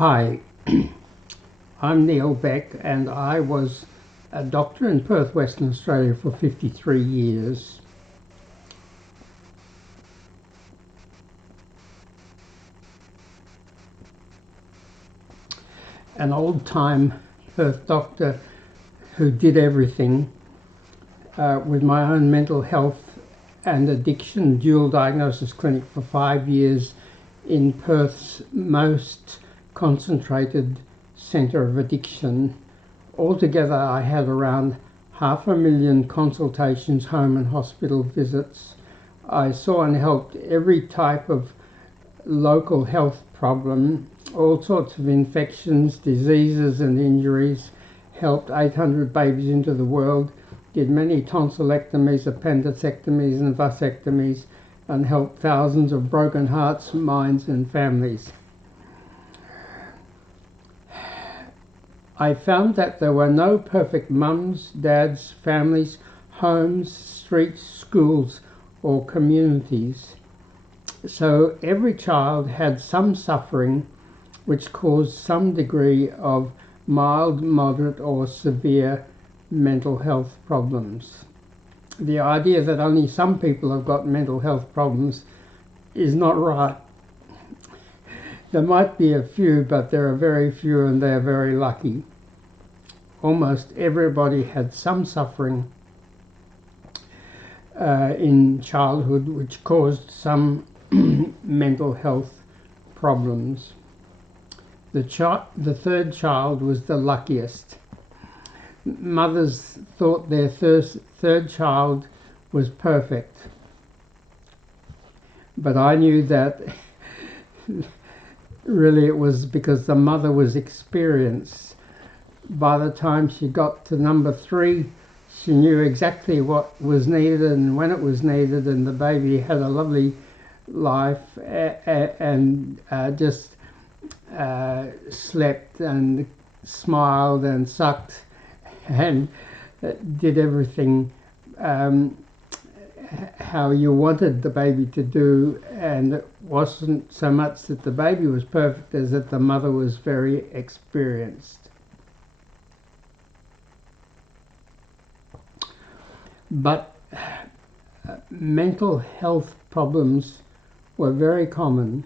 Hi, I'm Neil Beck and I was a doctor in Perth, Western Australia for 53 years. An old-time Perth doctor who did everything with my own mental health and addiction dual diagnosis clinic for 5 years in Perth's most concentrated centre of addiction. Altogether, I had around 500,000 consultations, home and hospital visits. I saw and helped every type of local health problem, all sorts of infections, diseases and injuries, helped 800 babies into the world, did many tonsillectomies, appendectomies and vasectomies, and helped thousands of broken hearts, minds and families. I found that there were no perfect mums, dads, families, homes, streets, schools or communities. So every child had some suffering which caused some degree of mild, moderate or severe mental health problems. The idea that only some people have got mental health problems is not right. There might be a few, but there are very few and they're very lucky. Almost everybody had some suffering in childhood which caused some mental health problems. The third child was the luckiest. Mothers thought their third child was perfect, but I knew that really it was because the mother was experienced. By the time she got to number 3, she knew exactly what was needed and when it was needed, and the baby had a lovely life and just slept and smiled and sucked and did everything how you wanted the baby to do, and it wasn't so much that the baby was perfect as that the mother was very experienced. But mental health problems were very common,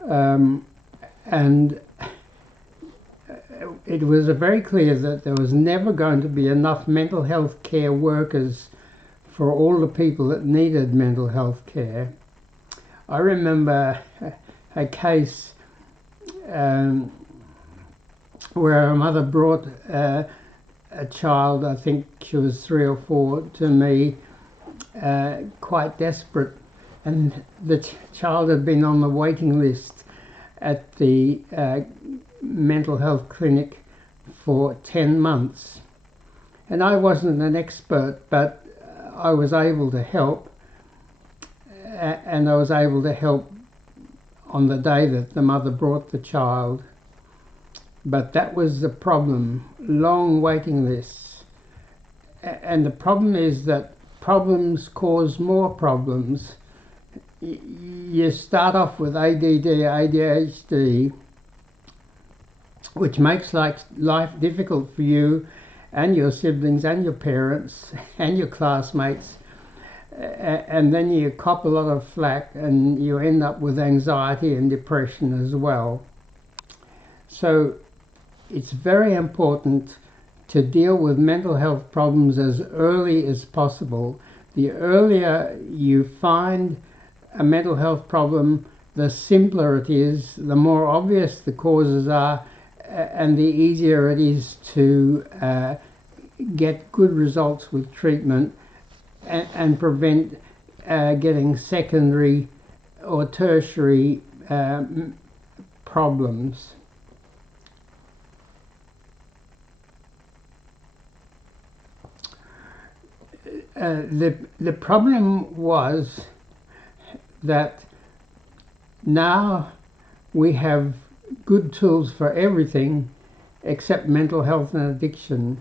and it was very clear that there was never going to be enough mental health care workers for all the people that needed mental health care. I remember a case where a mother brought a child, I think she was 3 or 4, to me, quite desperate, and the child had been on the waiting list at the mental health clinic for 10 months. And I wasn't an expert, but I was able to help, and I was able to help on the day that the mother brought the child. But that was the problem, long waiting lists. And the problem is that problems cause more problems. You start off with ADD, ADHD, which makes life difficult for you and your siblings and your parents and your classmates, and then you cop a lot of flack and you end up with anxiety and depression as well. So it's very important to deal with mental health problems as early as possible. The earlier you find a mental health problem, the simpler it is, the more obvious the causes are, and the easier it is to get good results with treatment and prevent getting secondary or tertiary problems. The problem was that now we have good tools for everything except mental health and addiction.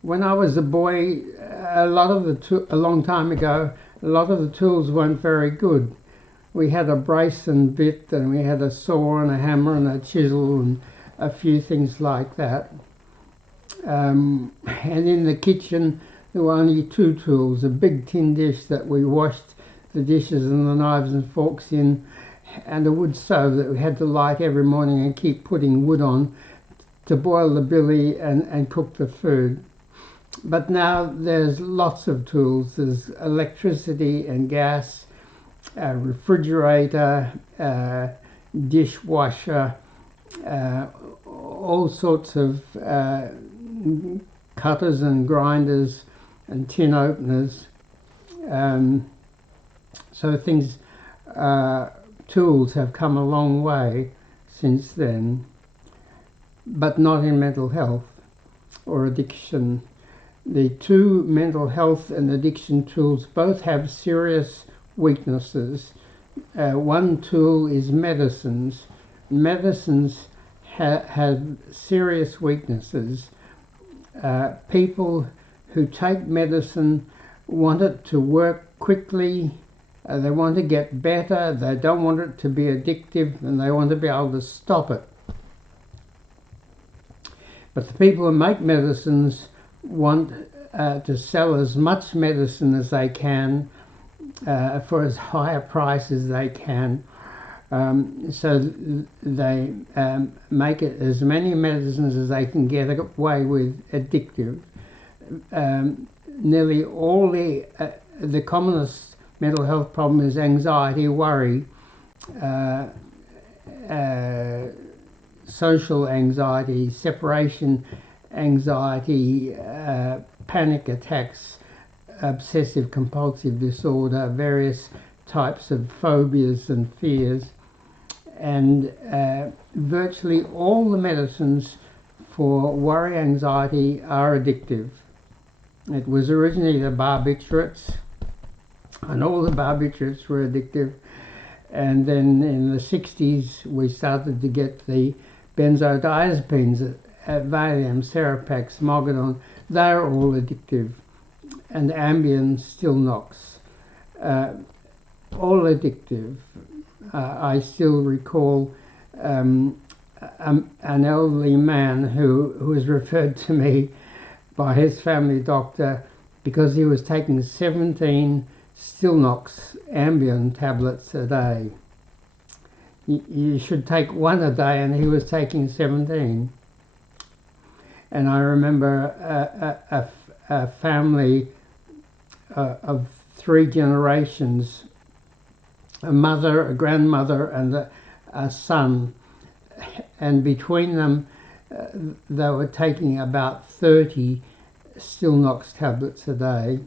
When I was a boy, a long time ago, a lot of the tools weren't very good. we had a brace and bit, and we had a saw and a hammer and a chisel and a few things like that. And in the kitchen there were only two tools: a big tin dish that we washed the dishes and the knives and forks in, and a wood stove that we had to light every morning and keep putting wood on to boil the billy and cook the food. But now there's lots of tools. There's electricity and gas, a refrigerator, dishwasher, all sorts of cutters and grinders and tin openers. So tools have come a long way since then, but not in mental health or addiction. The two mental health and addiction tools both have serious weaknesses. One tool is medicines. Medicines have serious weaknesses. People who take medicine want it to work quickly. They want to get better. They don't want it to be addictive, and they want to be able to stop it. But the people who make medicines want to sell as much medicine as they can for as high a price as they can. So they make it as many medicines as they can get away with addictive. Nearly all the commonest mental health problem is anxiety, worry, social anxiety, separation anxiety, panic attacks, obsessive compulsive disorder, various types of phobias and fears. And virtually all the medicines for worry, anxiety are addictive. It was originally the barbiturates, and all the barbiturates were addictive. And then in the 60s we started to get the benzodiazepines, Valium, Seropax, Mogadon. They're all addictive. And Ambien, Stilnox, all addictive. I still recall an elderly man who was referred to me by his family doctor because he was taking 17 Stilnox Ambien tablets a day. You should take one a day, and he was taking 17. And I remember a family of 3 generations, a mother, a grandmother, and a son, and between them they were taking about 30 Stilnox tablets a day.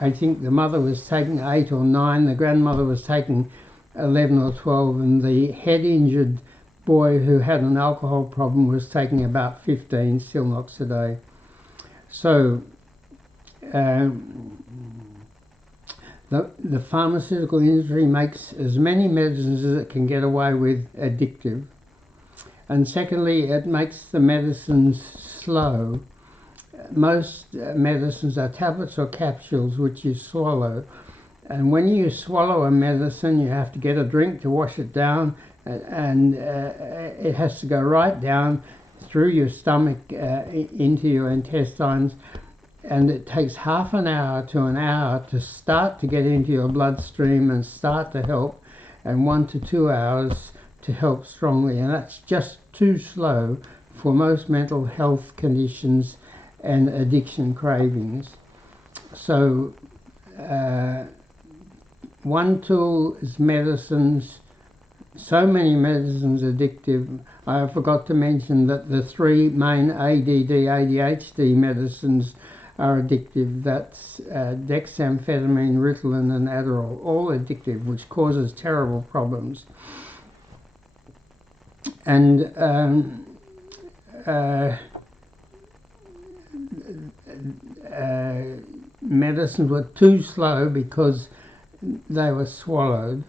I think the mother was taking 8 or 9, the grandmother was taking 11 or 12, and the head injured boy who had an alcohol problem was taking about 15 Stilnox a day. So the pharmaceutical industry makes as many medicines as it can get away with addictive. And secondly, it makes the medicines slow. Most medicines are tablets or capsules which you swallow. And when you swallow a medicine, you have to get a drink to wash it down, and it has to go right down through your stomach into your intestines, and it takes half an hour to an hour to start to get into your bloodstream and start to help, and 1 to 2 hours to help strongly, and that's just too slow for most mental health conditions and addiction cravings. So one tool is medicines. So many medicines addictive. I forgot to mention that the 3 main ADD, ADHD medicines are addictive. That's dexamphetamine, Ritalin and Adderall, all addictive, which causes terrible problems. And medicines were too slow because they were swallowed.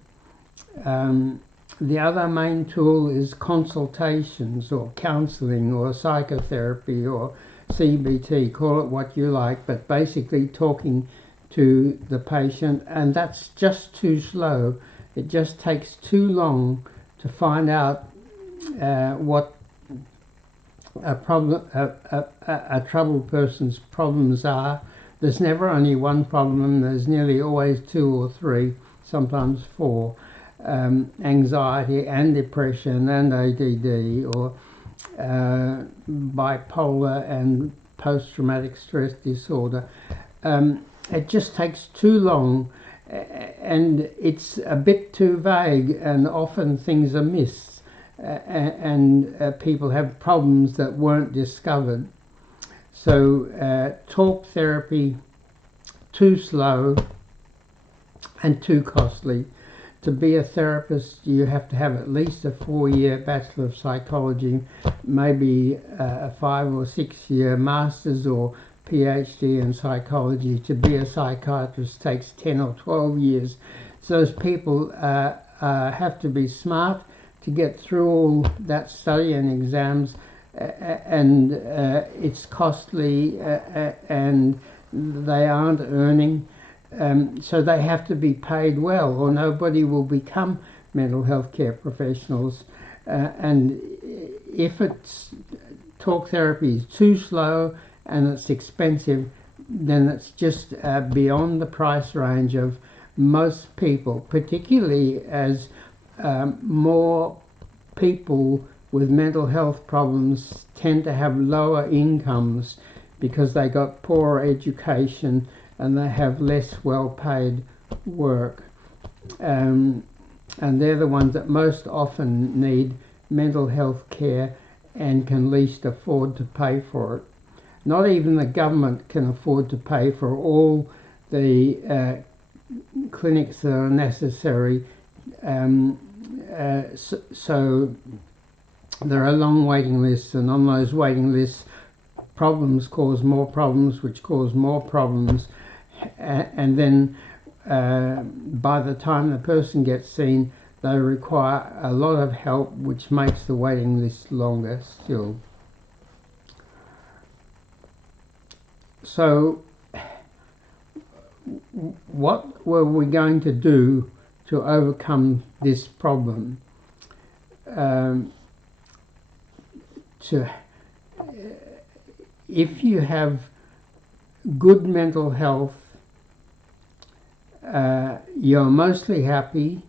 The other main tool is consultations or counselling or psychotherapy or CBT, call it what you like, but basically talking to the patient, and that's just too slow. It just takes too long to find out what a troubled person's problems are. There's never only one problem, there's nearly always two or three, sometimes four. Anxiety and depression and ADD, or bipolar and post-traumatic stress disorder. It just takes too long, and it's a bit too vague, and often things are missed, and people have problems that weren't discovered. So talk therapy, too slow and too costly. To be a therapist, you have to have at least a 4-year Bachelor of Psychology, maybe a 5 or 6 year Master's or PhD in psychology. To be a psychiatrist takes 10 or 12 years. So those people have to be smart to get through all that study and exams, and it's costly, and they aren't earning. So they have to be paid well, or nobody will become mental health care professionals. And if it's talk therapy is too slow and it's expensive, then it's just beyond the price range of most people, particularly as more people with mental health problems tend to have lower incomes because they got poorer education and they have less well-paid work, and they're the ones that most often need mental health care and can least afford to pay for it. Not even the government can afford to pay for all the clinics that are necessary, so there are long waiting lists, and on those waiting lists problems cause more problems, which cause more problems, and then by the time the person gets seen, they require a lot of help, which makes the waiting list longer still. So what were we going to do to overcome this problem? If you have good mental health, you're mostly happy,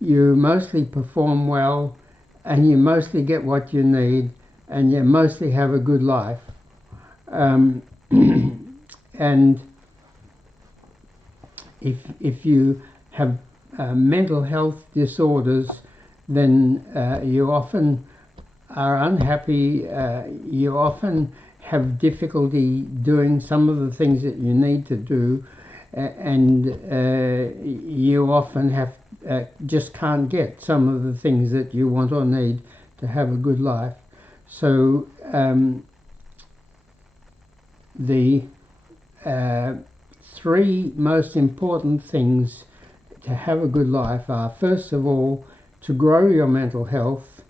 you mostly perform well, and you mostly get what you need, and you mostly have a good life. And if you have mental health disorders, then you often are unhappy, you often have difficulty doing some of the things that you need to do, and you often have just can't get some of the things that you want or need to have a good life. So the three most important things to have a good life are, first of all, to grow your mental health.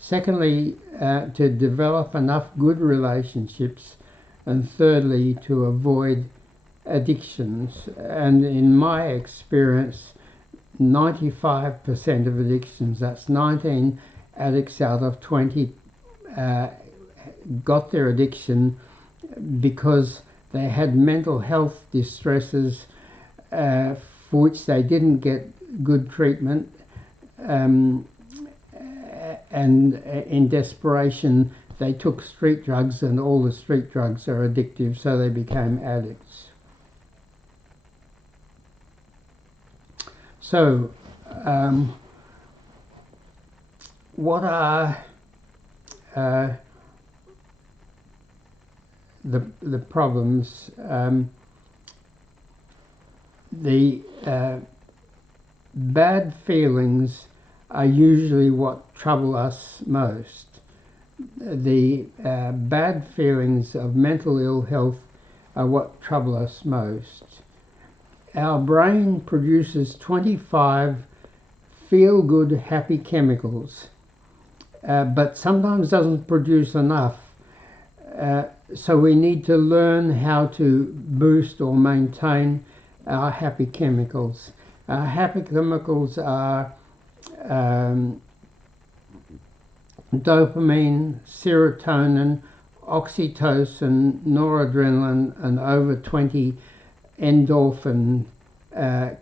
Secondly, to develop enough good relationships. And thirdly, to avoid addictions. And in my experience, 95% of addictions, that's 19 addicts out of 20, got their addiction because they had mental health distresses for which they didn't get good treatment, and in desperation they took street drugs, and all the street drugs are addictive, so they became addicts. So what are the problems? The bad feelings are usually what trouble us most. The bad feelings of mental ill health are what trouble us most. Our brain produces 25 feel-good, happy chemicals, but sometimes doesn't produce enough. So we need to learn how to boost or maintain our happy chemicals. Our happy chemicals are dopamine, serotonin, oxytocin, noradrenaline, and over 20 endorphin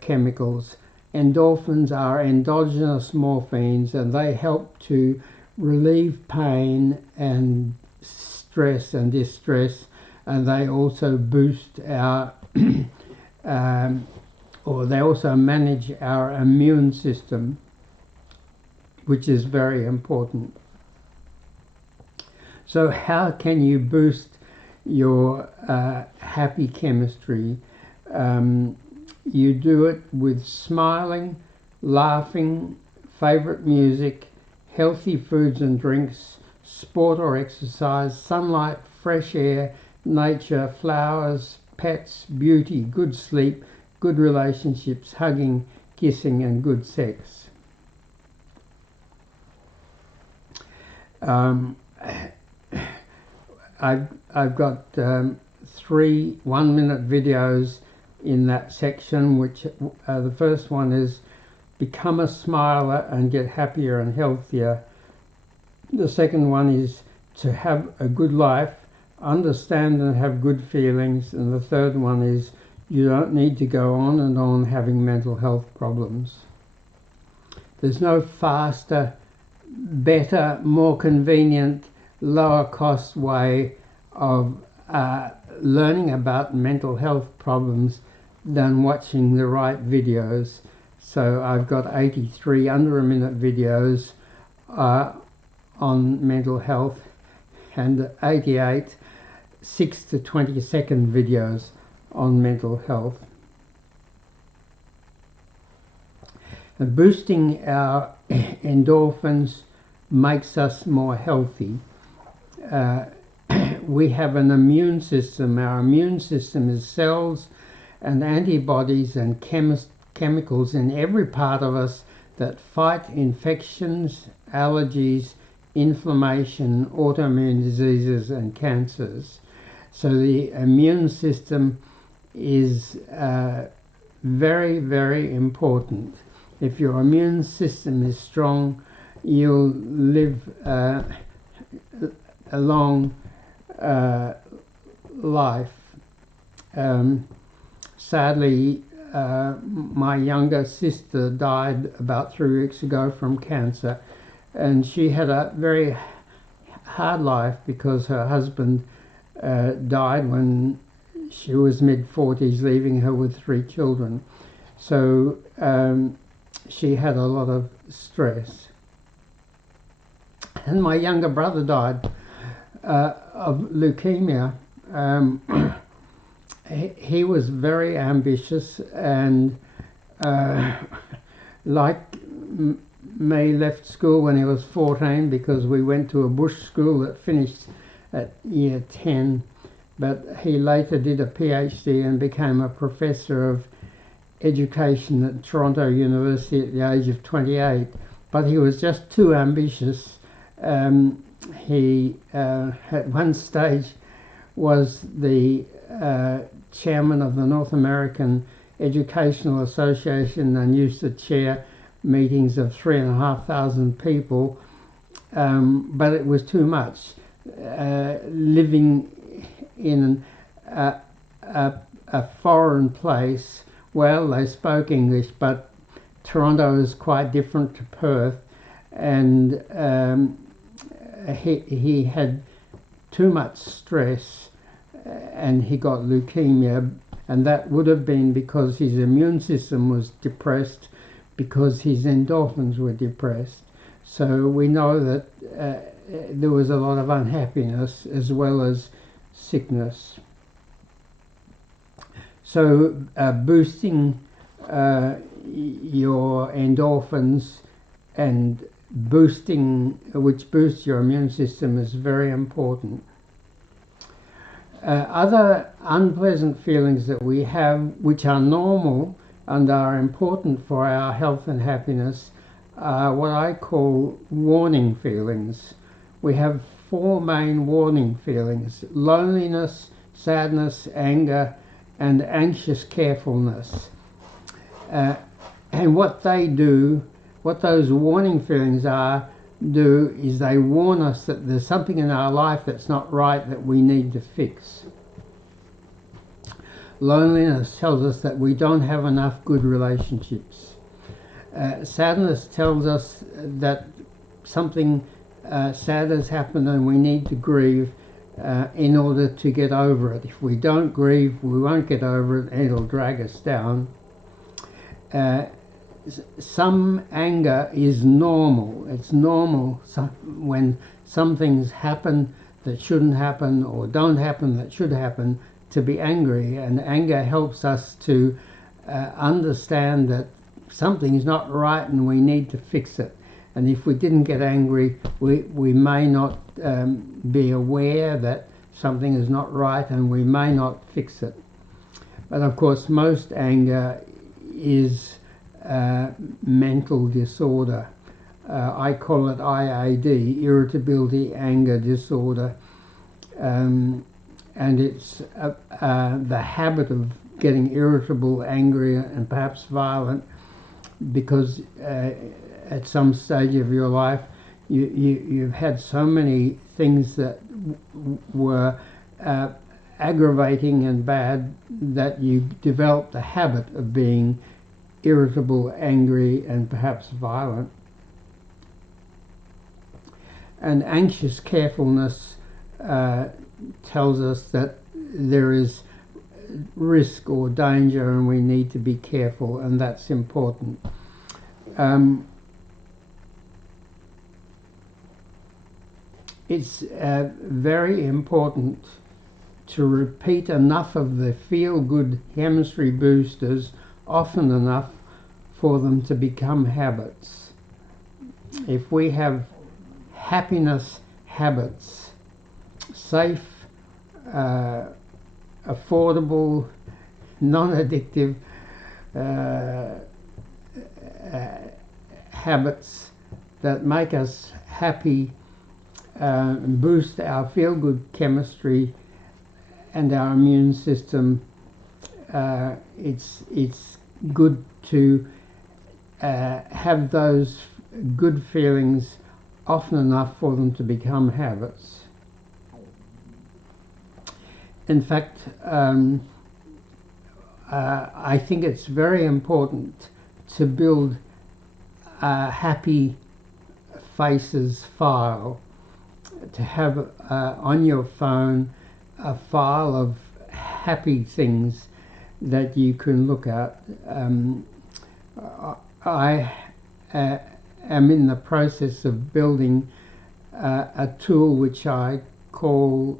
chemicals. Endorphins are endogenous morphines, and they help to relieve pain and stress and distress, and they also boost our or they also manage our immune system, which is very important. So how can you boost your happy chemistry? You do it with smiling, laughing, favorite music, healthy foods and drinks, sport or exercise, sunlight, fresh air, nature, flowers, pets, beauty, good sleep, good relationships, hugging, kissing, and good sex. I've got 3 1-minute videos in that section, which the first one is become a smiler and get happier and healthier. The second one is to have a good life, understand and have good feelings, and the third one is you don't need to go on and on having mental health problems. There's no faster, better, more convenient, lower cost way of learning about mental health problems than watching the right videos. So I've got 83 under-a-minute videos on mental health and 88 6 to 20 second videos on mental health. And boosting our endorphins makes us more healthy. We have an immune system. Our immune system is cells and antibodies and chemicals in every part of us that fight infections, allergies, inflammation, autoimmune diseases and cancers. So the immune system is very, very important. If your immune system is strong, you'll live a long life. Sadly, my younger sister died about 3 weeks ago from cancer, and she had a very hard life because her husband died when she was mid-40s, leaving her with 3 children. So she had a lot of stress. And my younger brother died of leukemia. He was very ambitious and like me, left school when he was 14 because we went to a bush school that finished at year 10, but he later did a PhD and became a professor of education at Toronto University at the age of 28, but he was just too ambitious. He at one stage was the chairman of the North American Educational Association and used to chair meetings of 3,500 people, but it was too much. Living in a foreign place, well, they spoke English, but Toronto is quite different to Perth, and he had too much stress and he got leukemia, and that would have been because his immune system was depressed, because his endorphins were depressed. So we know that there was a lot of unhappiness as well as sickness. So boosting your endorphins and which boosts your immune system is very important. Other unpleasant feelings that we have, which are normal and are important for our health and happiness, are what I call warning feelings. We have four main warning feelings: loneliness, sadness, anger, and anxious carefulness. And what they do, what those warning feelings do is they warn us that there's something in our life that's not right that we need to fix. Loneliness tells us that we don't have enough good relationships. Sadness tells us that something sad has happened and we need to grieve in order to get over it. If we don't grieve, we won't get over it and it'll drag us down. Some anger is normal. It's normal when some things happen that shouldn't happen or don't happen that should happen to be angry, and anger helps us to understand that something is not right and we need to fix it. And if we didn't get angry, we may not be aware that something is not right and we may not fix it. But of course most anger is mental disorder. I call it IAD, irritability anger disorder, and it's the habit of getting irritable, angry, and perhaps violent because at some stage of your life you've had so many things that were aggravating and bad that you developed the habit of being irritable, angry, and perhaps violent. And anxious carefulness tells us that there is risk or danger and we need to be careful, and that's important. It's very important to repeat enough of the feel-good chemistry boosters often enough for them to become habits. If we have happiness habits, safe, affordable, non-addictive habits that make us happy, boost our feel-good chemistry and our immune system, it's good to have those good feelings often enough for them to become habits. In fact, I think it's very important to build a happy faces file, to have on your phone a file of happy things that you can look at. I am in the process of building a tool which I call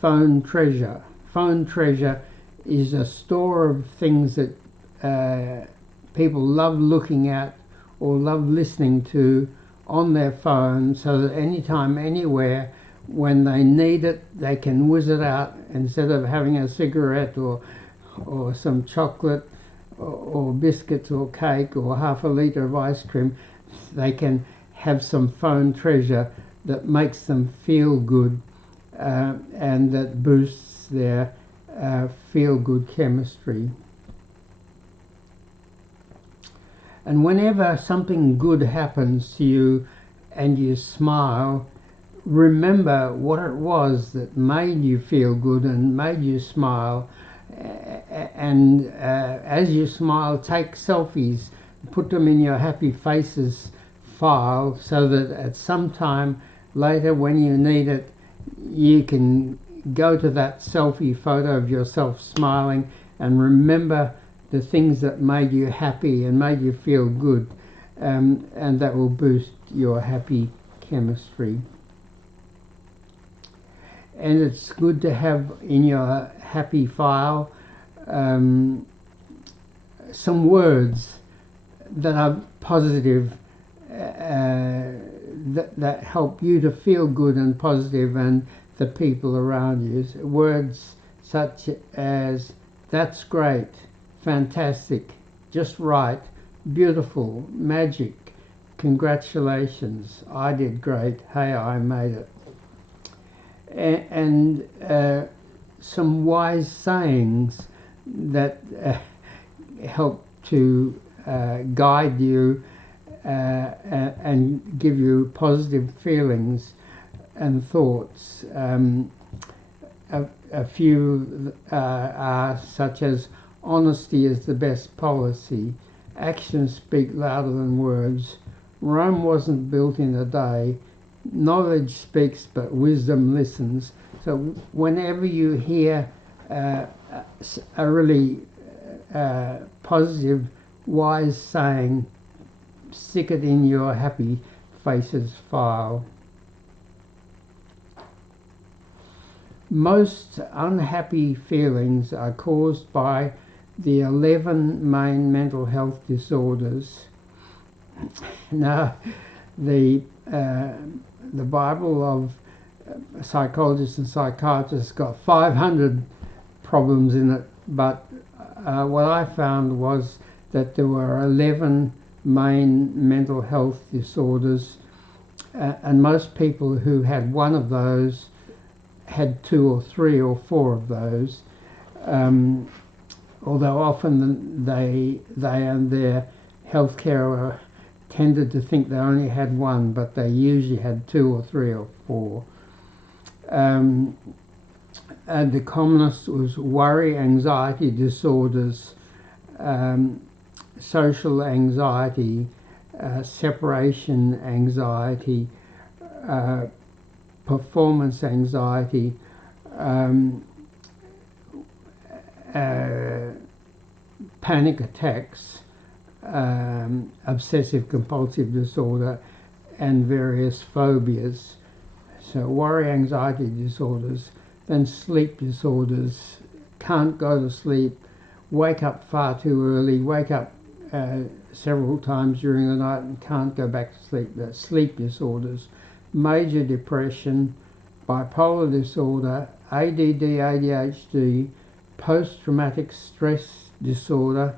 Phone Treasure. Phone Treasure is a store of things that people love looking at or love listening to on their phone, so that anytime, anywhere, when they need it, they can whiz it out instead of having a cigarette or some chocolate or biscuits or cake or half a litre of ice cream. They can have some phone treasure that makes them feel good and that boosts their feel-good chemistry. And whenever something good happens to you and you smile, remember what it was that made you feel good and made you smile. And as you smile, take selfies, put them in your happy faces file, so that at some time later when you need it, you can go to that selfie photo of yourself smiling and remember the things that made you happy and made you feel good, and that will boost your happy chemistry. And it's good to have in your happy file some words that are positive, that help you to feel good and positive and the people around you. Words such as "that's great," "fantastic," "just right," "beautiful," "magic," congratulations, I did great, hey, I made it. And some wise sayings that help to guide you and give you positive feelings and thoughts. A few are such as: honesty is the best policy, actions speak louder than words, Rome wasn't built in a day, knowledge speaks but wisdom listens. So whenever you hear a really positive, wise saying, stick it in your happy faces file. Most unhappy feelings are caused by the 11 main mental health disorders. Now, the Bible of psychologists and psychiatrists got 500 problems in it, but what I found was that there were 11 main mental health disorders, and most people who had one of those had 2 or 3 or 4 of those, although often they and their healthcare tended to think they only had one, but they usually had 2 or 3 or 4. And the commonest was worry, anxiety disorders, social anxiety, separation anxiety, performance anxiety, panic attacks, obsessive compulsive disorder, and various phobias. So worry, anxiety disorders, then sleep disorders, can't go to sleep, wake up far too early, wake up several times during the night and can't go back to sleep. That's sleep disorders. Major depression, bipolar disorder, ADD, ADHD, post-traumatic stress disorder,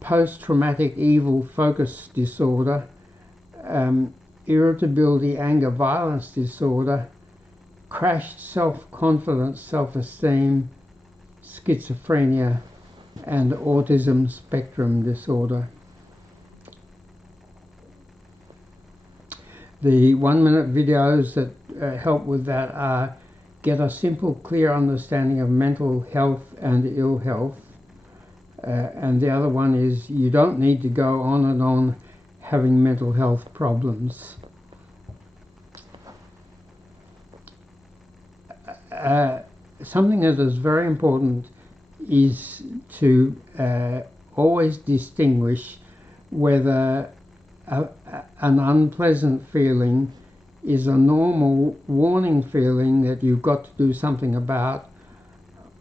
post-traumatic evil focus disorder, irritability, anger, violence disorder, crashed self-confidence, self-esteem, schizophrenia, and autism spectrum disorder. The 1-minute videos that help with that are: get a simple, clear understanding of mental health and ill health. And the other one is: you don't need to go on and on having mental health problems. Something that is very important is to always distinguish whether an unpleasant feeling is a normal warning feeling that you've got to do something about,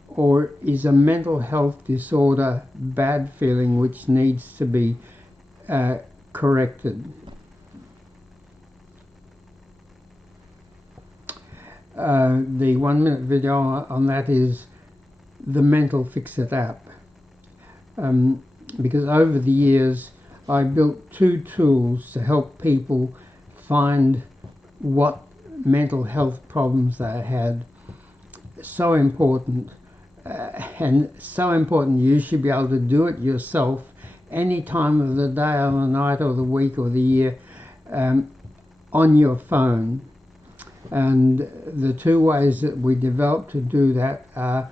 or is a mental health disorder bad feeling which needs to be corrected. The 1-minute video on that is the Mental Fix-It app, because over the years I built 2 tools to help people find what mental health problems they had. So important, and so important you should be able to do it yourself any time of the day or the night or the week or the year, on your phone. And the 2 ways that we developed to do that are,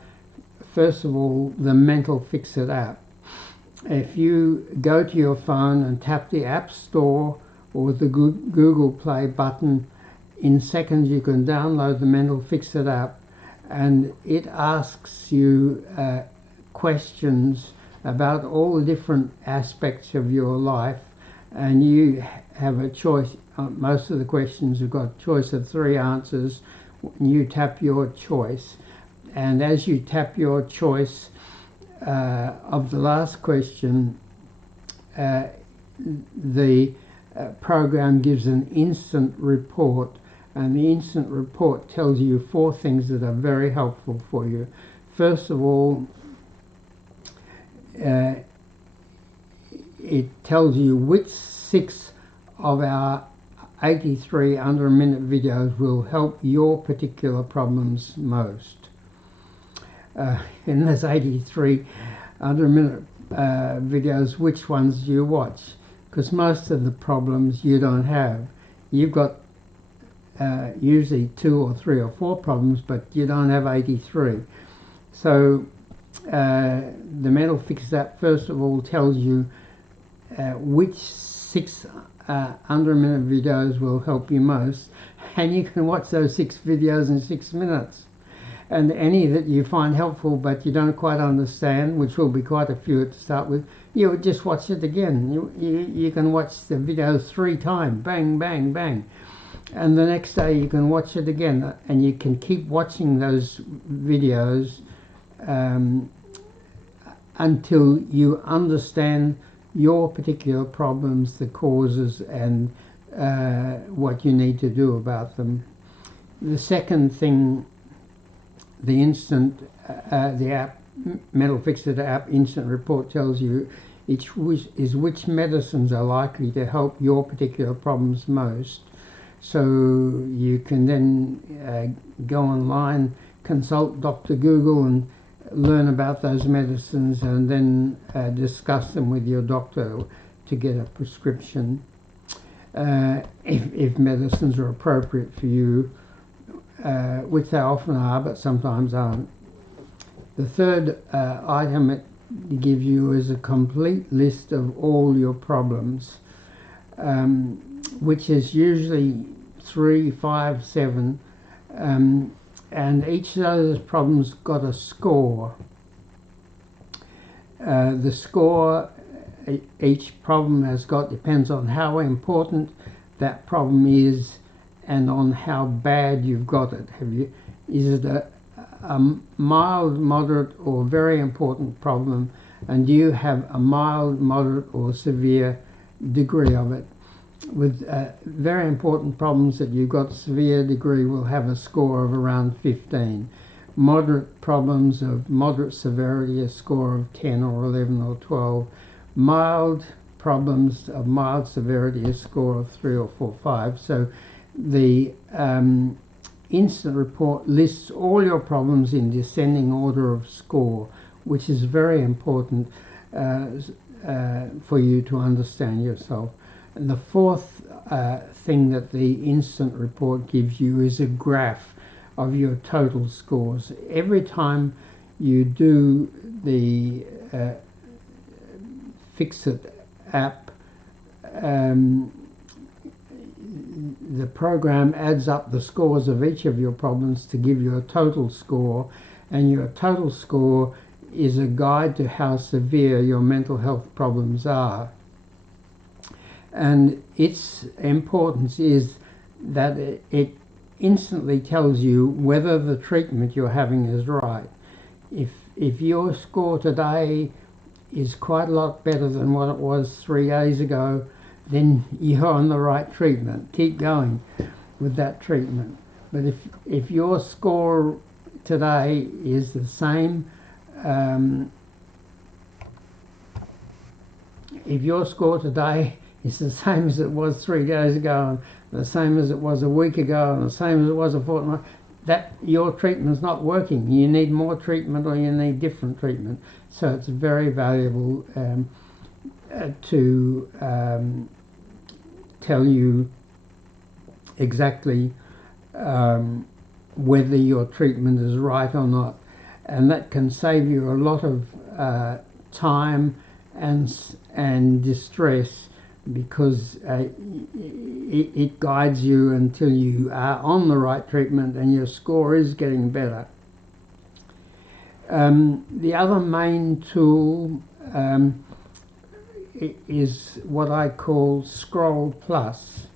first of all, the Mental Fix-It app. If you go to your phone and tap the App Store or the Google Play button, in seconds you can download the Mental Fix-It app, and it asks you questions about all the different aspects of your life, and you have a choice. Most of the questions have got a choice of 3 answers. You tap your choice, and as you tap your choice of the last question, the program gives an instant report, and the instant report tells you 4 things that are very helpful for you. First of all, it tells you which 6 of our 83 under a minute videos will help your particular problems most? In those 83 under a minute videos, which ones do you watch? Because most of the problems you don't have. You've got usually 2 or 3 or 4 problems, but you don't have 83. So the Mental Fix app first of all tells you which 6 under a minute videos will help you most, and you can watch those 6 videos in 6 minutes. And any that you find helpful but you don't quite understand, which will be quite a few to start with, you would just watch it again. You can watch the video 3 times, bang, bang, bang. And the next day you can watch it again, and you can keep watching those videos until you understand your particular problems, the causes, and what you need to do about them. The second thing, the app, Mental Fix app Instant Report tells you is which medicines are likely to help your particular problems most. So you can then go online, consult Dr. Google and learn about those medicines, and then discuss them with your doctor to get a prescription if medicines are appropriate for you, which they often are but sometimes aren't. The third item it gives you is a complete list of all your problems, which is usually 3, 5, 7, and each of those problems got a score. The score each problem has got depends on how important that problem is and on how bad you've got it. Is it a mild, moderate, or very important problem, and do you have a mild, moderate, or severe degree of it? With very important problems that you've got severe degree will have a score of around 15. Moderate problems of moderate severity, a score of 10 or 11 or 12. Mild problems of mild severity, a score of 3 or 4, 5. So the Instant Report lists all your problems in descending order of score, which is very important for you to understand yourself. And the fourth thing that the Instant Report gives you is a graph of your total scores. Every time you do the Fix-It app, the program adds up the scores of each of your problems to give you a total score, and your total score is a guide to how severe your mental health problems are. And its importance is that it instantly tells you whether the treatment you're having is right. If your score today is quite a lot better than what it was 3 days ago, then you're on the right treatment. Keep going with that treatment. But if your score today is the same, if your score today is the same as it was 3 days ago, and the same as it was a week ago, and the same as it was a fortnight, that your treatment's not working. You need more treatment, or you need different treatment. So it's very valuable to tell you exactly whether your treatment is right or not, and that can save you a lot of time and distress, because it guides you until you are on the right treatment and your score is getting better. The other main tool is what I call Scroll Plus.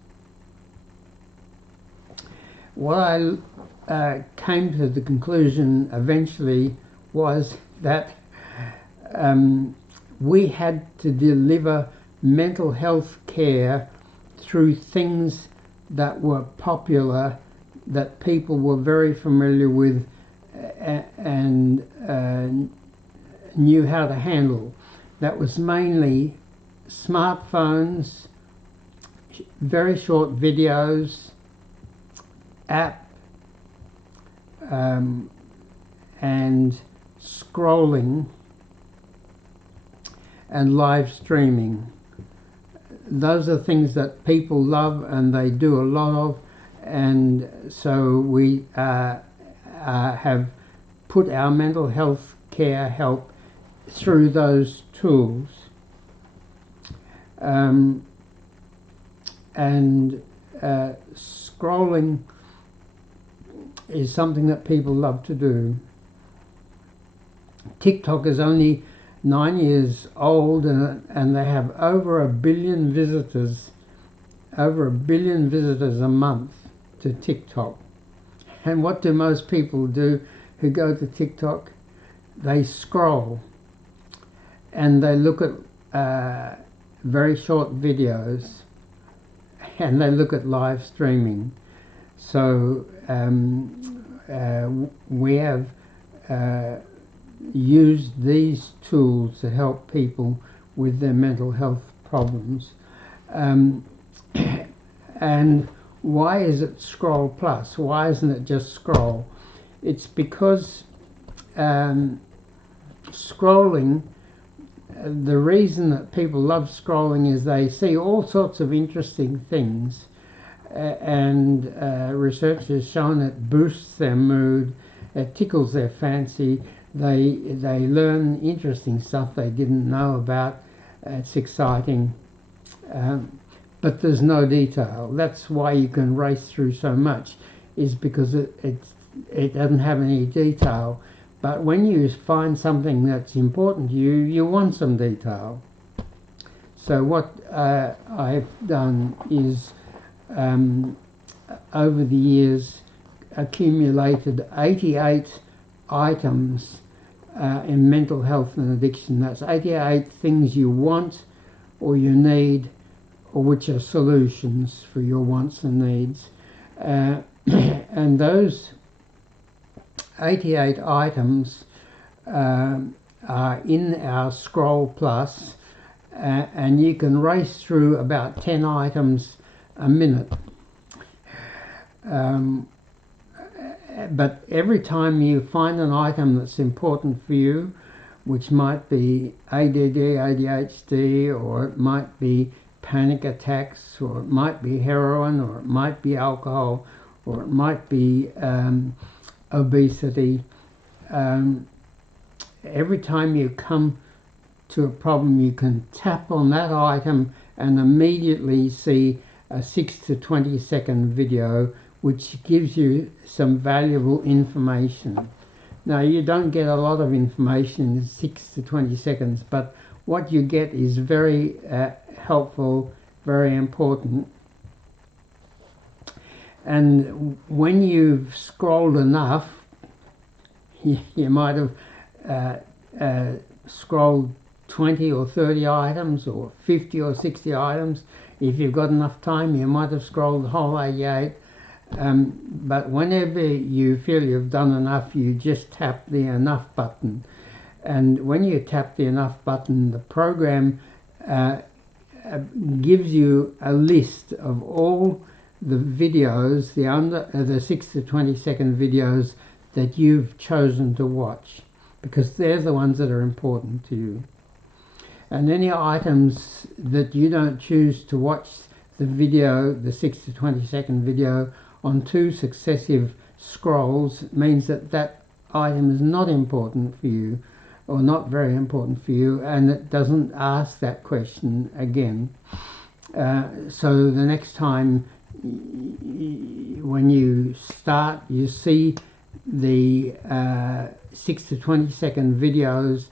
What I came to the conclusion eventually was that we had to deliver mental health care through things that were popular, that people were very familiar with and knew how to handle. That was mainly smartphones, very short videos, app, and scrolling and live streaming. Those are things that people love and they do a lot of, and so we have put our mental health care help through those tools. Scrolling is something that people love to do. TikTok is only 9 years old, and they have over 1 billion visitors, over 1 billion visitors a month to TikTok. And what do most people do who go to TikTok? They scroll and they look at very short videos, and they look at live streaming. So we have used these tools to help people with their mental health problems. And why is it Scroll Plus? Why isn't it just Scroll? It's because scrolling, the reason that people love scrolling is they see all sorts of interesting things, and research has shown it boosts their mood, it tickles their fancy, they learn interesting stuff they didn't know about. It's exciting, but there's no detail. That's why you can race through so much, is because it doesn't have any detail. But when you find something that's important to you, you want some detail. So what I've done is, over the years, accumulated 88 items in mental health and addiction. That's 88 things you want or you need, or which are solutions for your wants and needs. And those 88 items are in our Scroll Plus, and you can race through about 10 items a minute. But every time you find an item that's important for you, which might be ADD, ADHD, or it might be panic attacks, or it might be heroin, or it might be alcohol, or it might be obesity. Every time you come to a problem, you can tap on that item and immediately see a 6 to 20 second video which gives you some valuable information. Now, you don't get a lot of information in 6 to 20 seconds, but what you get is very helpful, very important. And when you've scrolled enough, you might have scrolled 20 or 30 items, or 50 or 60 items. If you've got enough time, you might have scrolled the whole 88. But whenever you feel you've done enough, you just tap the enough button. And when you tap the enough button, the program gives you a list of all the videos, the 6 to 20 second videos that you've chosen to watch, because they're the ones that are important to you. And any items that you don't choose to watch the video, the 6 to 20 second video, on 2 successive scrolls means that that item is not important for you, or not very important for you, and it doesn't ask that question again. So the next time when you start, you see the 6 to 20 second videos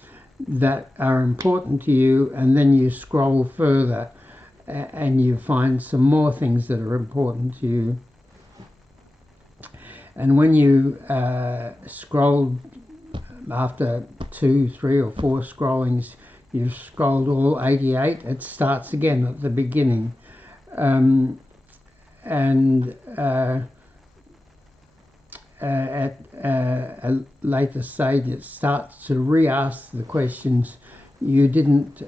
that are important to you, and then you scroll further and you find some more things that are important to you. And when you scroll, after 2, 3 or 4 scrollings, you've scrolled all 88, it starts again at the beginning. At a later stage, it starts to re-ask the questions you didn't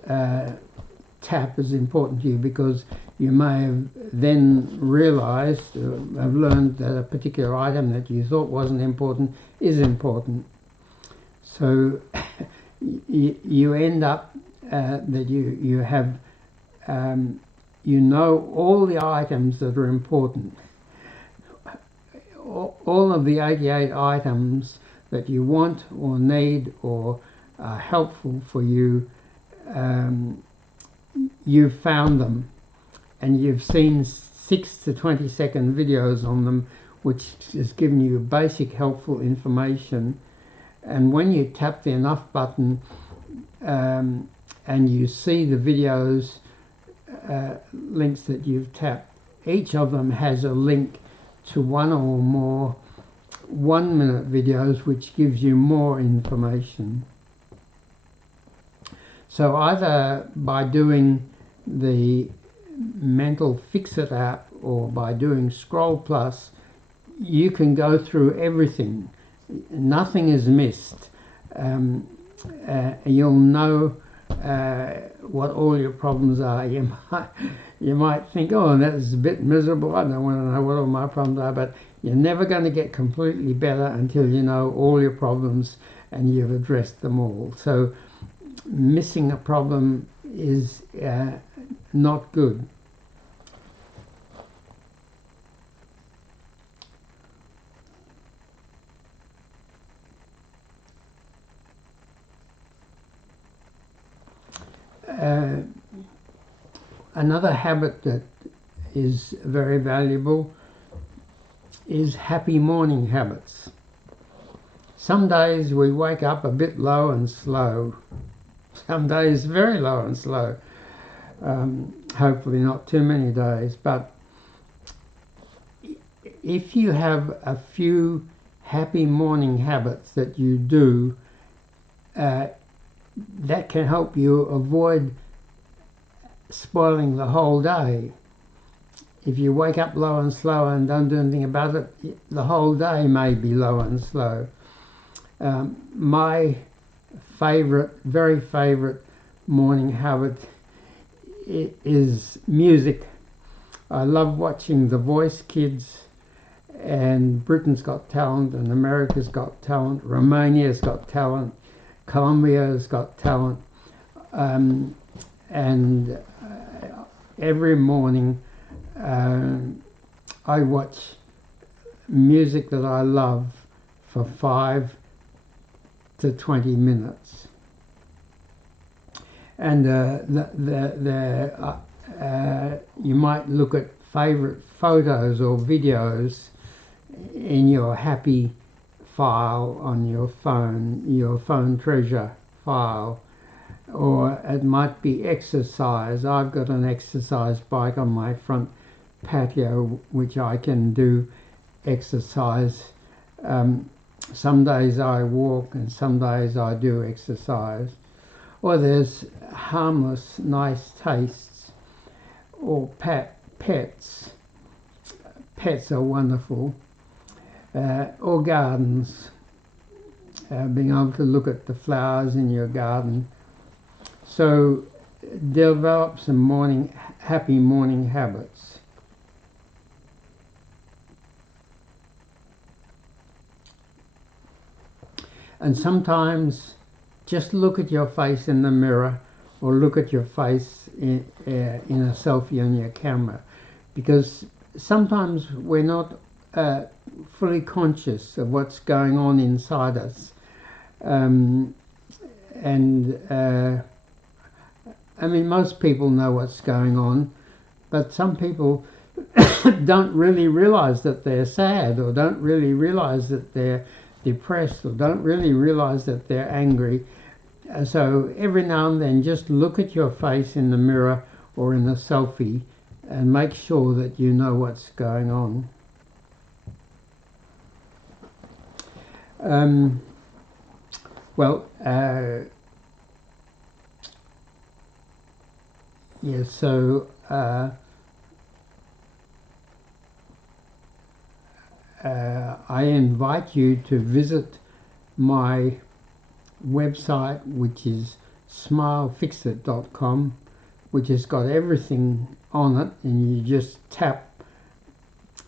tap as important to you, because you may have then realized, have learned that a particular item that you thought wasn't important is important. So you end up that you have you know all the items that are important. All of the 88 items that you want or need or are helpful for you, you've found them, and you've seen 6 to 20-second videos on them, which is giving you basic helpful information. And when you tap the enough button and you see the videos links that you've tapped, each of them has a link to one or more 1-minute videos which gives you more information. So either by doing the Mental Fix-It app or by doing Scroll Plus, you can go through everything. Nothing is missed. You'll know what all your problems are. You might think, oh, that's a bit miserable, I don't want to know what all my problems are, but you're never going to get completely better until you know all your problems and you've addressed them all. So missing a problem is not good. Another habit that is very valuable is happy morning habits. Some days we wake up a bit low and slow. Some days very low and slow. Hopefully not too many days. But if you have a few happy morning habits that you do, that can help you avoid spoiling the whole day. If you wake up low and slow and don't do anything about it, the whole day may be low and slow. My very favourite morning habit is music. I love watching The Voice Kids and Britain's Got Talent and America's Got Talent, Romania's Got Talent, Colombia's Got Talent, and every morning I watch music that I love for 5 to 20 minutes. And you might look at favourite photos or videos in your happy file on your phone treasure file, or it might be exercise. I've got an exercise bike on my front patio which I can do exercise. Some days I walk and some days I do exercise. Or there's harmless, nice tastes, or pets. Pets are wonderful. Or gardens. Being able to look at the flowers in your garden. So develop some happy morning habits. And sometimes just look at your face in the mirror, or look at your face in a selfie on your camera, because sometimes we're not fully conscious of what's going on inside us. I mean, most people know what's going on, but some people don't really realize that they're sad, or don't really realize that they're depressed, or don't really realize that they're angry. So every now and then just look at your face in the mirror or in a selfie and make sure that you know what's going on. Yes, so I invite you to visit my website, which is smilefixit.com, which has got everything on it, and you just tap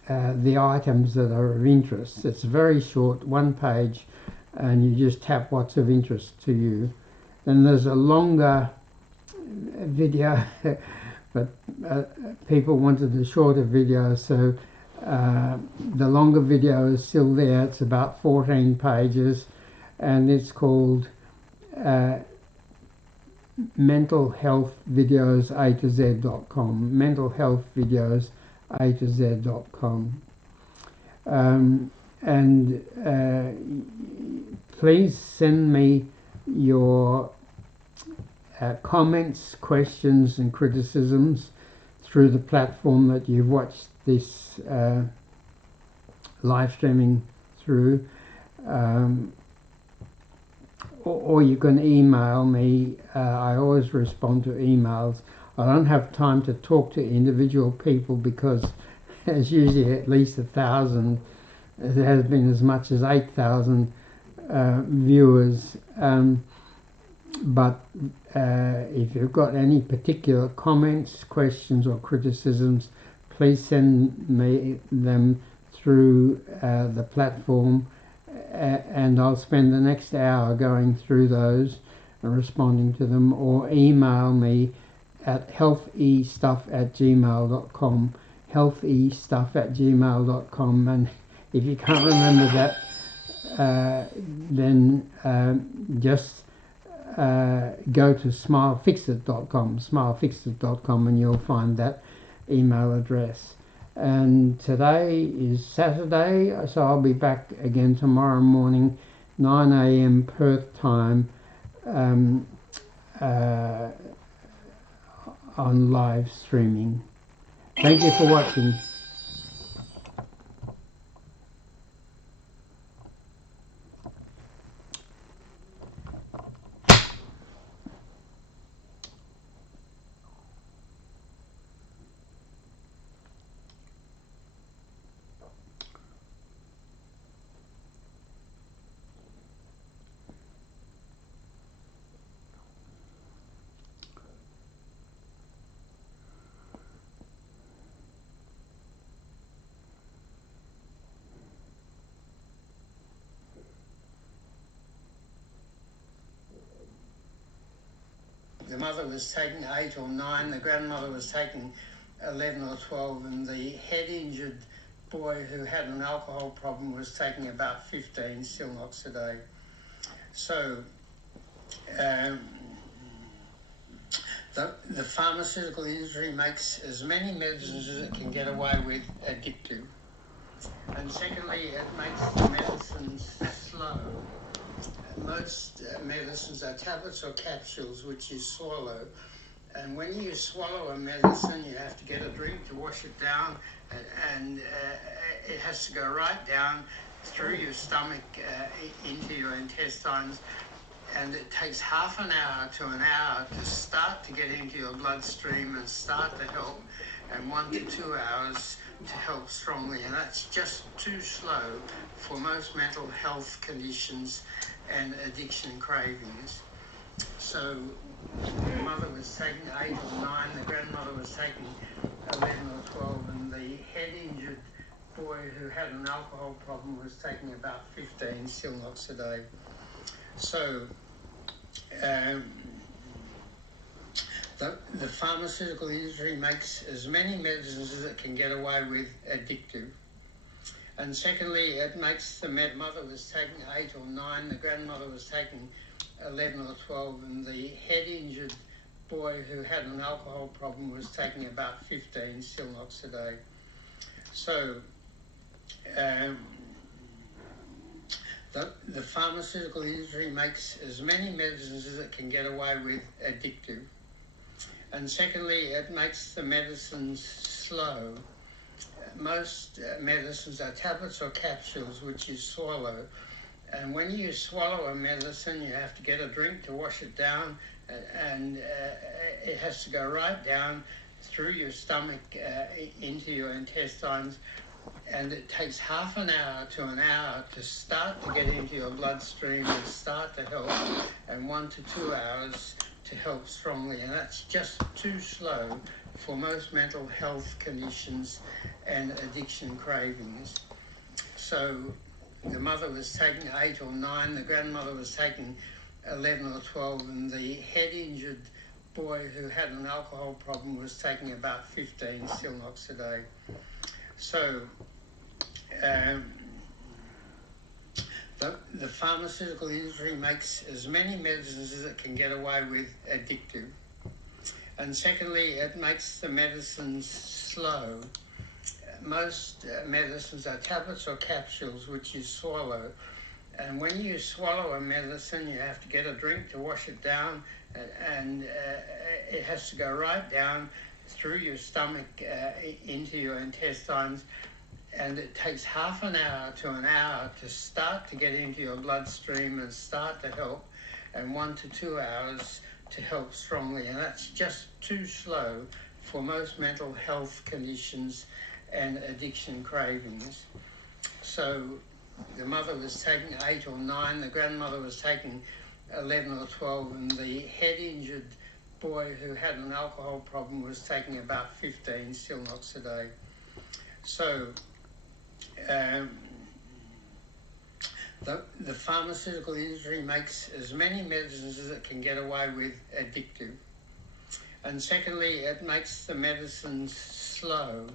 the items that are of interest. It's very short, one page, and you just tap what's of interest to you. Then there's a longer video, but people wanted a shorter video, so the longer video is still there. It's about 14 pages, and it's called Mental Health Videos A to Z.com. Mental Health Videos A to Z.com. And please send me your comments, questions and criticisms through the platform that you've watched this live streaming through, or you can email me. I always respond to emails. I don't have time to talk to individual people because there's usually at least 1,000. There has been as much as 8,000 viewers. But if you've got any particular comments, questions or criticisms, please send me them through the platform, and I'll spend the next hour going through those and responding to them, or email me at healthestuff@gmail.com, healthestuff@gmail.com. And if you can't remember that, then just go to smilefixit.com, and you'll find that email address. And today is Saturday, so I'll be back again tomorrow morning, 9 a.m. Perth time, on live streaming. Thank you for watching. The mother was taking 8 or 9, the grandmother was taking 11 or 12, and the head injured boy who had an alcohol problem was taking about 15, still not today. So the pharmaceutical industry makes as many medicines as it can get away with addictive. And secondly, it makes the medicines slow. Most medicines are tablets or capsules, which you swallow. And when you swallow a medicine, you have to get a drink to wash it down, and it has to go right down through your stomach into your intestines. And it takes half an hour to an hour to start to get into your bloodstream and start to help, and 1 to 2 hours to help strongly. And that's just too slow for most mental health conditions and addiction cravings. So the mother was taking 8 or 9, the grandmother was taking 11 or 12, and the head injured boy who had an alcohol problem was taking about 15, still not today. So the pharmaceutical industry makes as many medicines as it can get away with addictive. And secondly, it makes the mother was taking 8 or 9, the grandmother was taking 11 or 12, and the head injured boy who had an alcohol problem was taking about 15, still not today. So the pharmaceutical industry makes as many medicines as it can get away with addictive. And secondly, it makes the medicines slow. Most medicines are tablets or capsules, which you swallow. And when you swallow a medicine, you have to get a drink to wash it down, and it has to go right down through your stomach into your intestines. And it takes half an hour to an hour to start to get into your bloodstream and start to help, and 1 to 2 hours to help strongly, and that's just too slow for most mental health conditions and addiction cravings. So the mother was taking 8 or 9, the grandmother was taking 11 or 12, and the head injured boy who had an alcohol problem was taking about 15 Stilnox a day. So the pharmaceutical industry makes as many medicines as it can get away with addictive. And secondly, it makes the medicines slow. Most medicines are tablets or capsules which you swallow. And when you swallow a medicine, you have to get a drink to wash it down, and it has to go right down through your stomach into your intestines, and it takes half an hour to an hour to start to get into your bloodstream and start to help, and 1 to 2 hours to help strongly, and that's just too slow for most mental health conditions and addiction cravings. So the mother was taking 8 or 9, the grandmother was taking 11 or 12, and the head injured boy who had an alcohol problem was taking about 15 Stilnox a day. So the pharmaceutical industry makes as many medicines as it can get away with addictive. And secondly, it makes the medicines slow.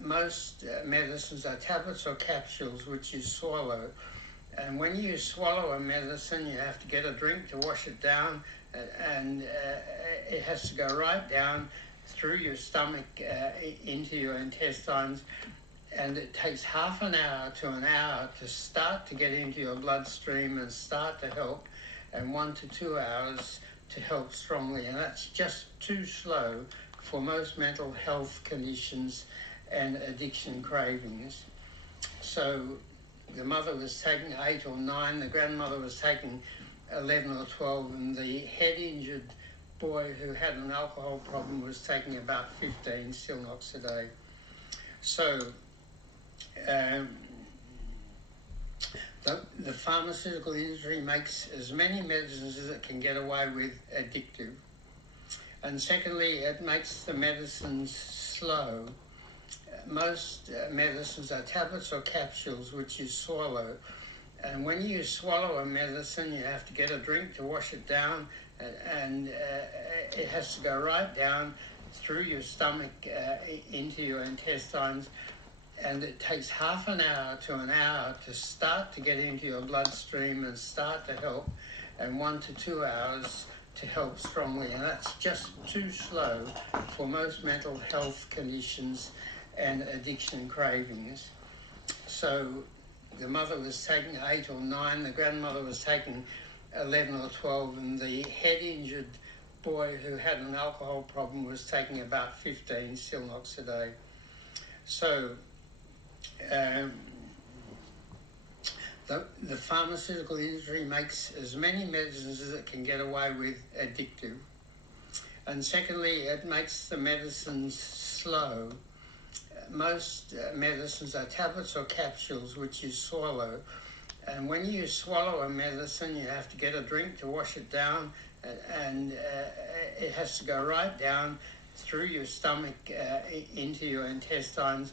Most medicines are tablets or capsules which you swallow. And when you swallow a medicine, you have to get a drink to wash it down, and it has to go right down through your stomach into your intestines, and it takes half an hour to an hour to start to get into your bloodstream and start to help, and 1 to 2 hours to help strongly, and that's just too slow for most mental health conditions and addiction cravings. So the mother was taking 8 or 9, the grandmother was taking 11 or 12, and the head injured boy who had an alcohol problem was taking about 15 Stilnox a day. So the pharmaceutical industry makes as many medicines as it can get away with addictive. And secondly, it makes the medicines slow. Most medicines are tablets or capsules which you swallow. And when you swallow a medicine, you have to get a drink to wash it down, and it has to go right down through your stomach into your intestines, and it takes half an hour to an hour to start to get into your bloodstream and start to help, and 1 to 2 hours to help strongly, and that's just too slow for most mental health conditions and addiction cravings. So the mother was taking 8 or 9, the grandmother was taking 11 or 12, and the head injured boy who had an alcohol problem was taking about 15 Stilnox a day. So the pharmaceutical industry makes as many medicines as it can get away with addictive. And secondly, it makes the medicines slow. Most medicines are tablets or capsules which you swallow. And when you swallow a medicine, you have to get a drink to wash it down, and it has to go right down through your stomach into your intestines,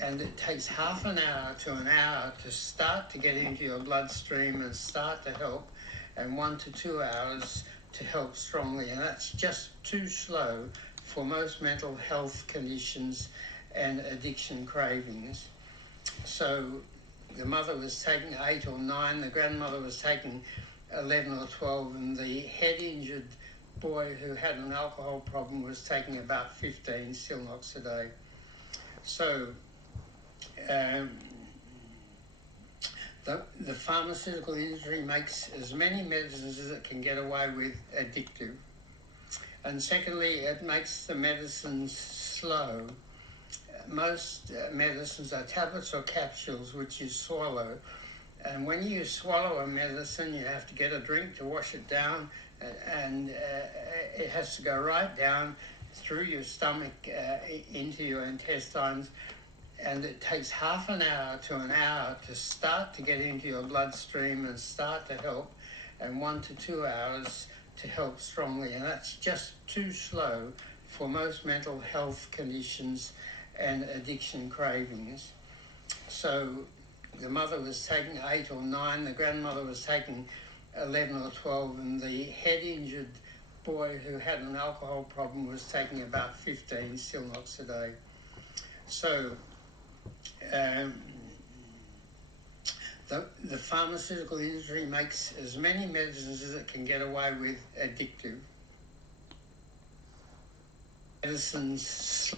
and it takes half an hour to an hour to start to get into your bloodstream and start to help, and 1 to 2 hours to help strongly, and that's just too slow for most mental health conditions and addiction cravings. So the mother was taking 8 or 9, the grandmother was taking 11 or 12, and the head injured boy who had an alcohol problem was taking about 15 Stilnox a day. So the pharmaceutical industry makes as many medicines as it can get away with addictive. And secondly, it makes the medicines slow. Most medicines are tablets or capsules which you swallow. And when you swallow a medicine, you have to get a drink to wash it down, and it has to go right down through your stomach into your intestines, and it takes half an hour to an hour to start to get into your bloodstream and start to help, and 1 to 2 hours to help strongly, and that's just too slow for most mental health conditions and addiction cravings. So the mother was taking 8 or 9, the grandmother was taking 11 or 12, and the head injured boy who had an alcohol problem was taking about 15 Stilnox a day. So the pharmaceutical industry makes as many medicines as it can get away with addictive medicines.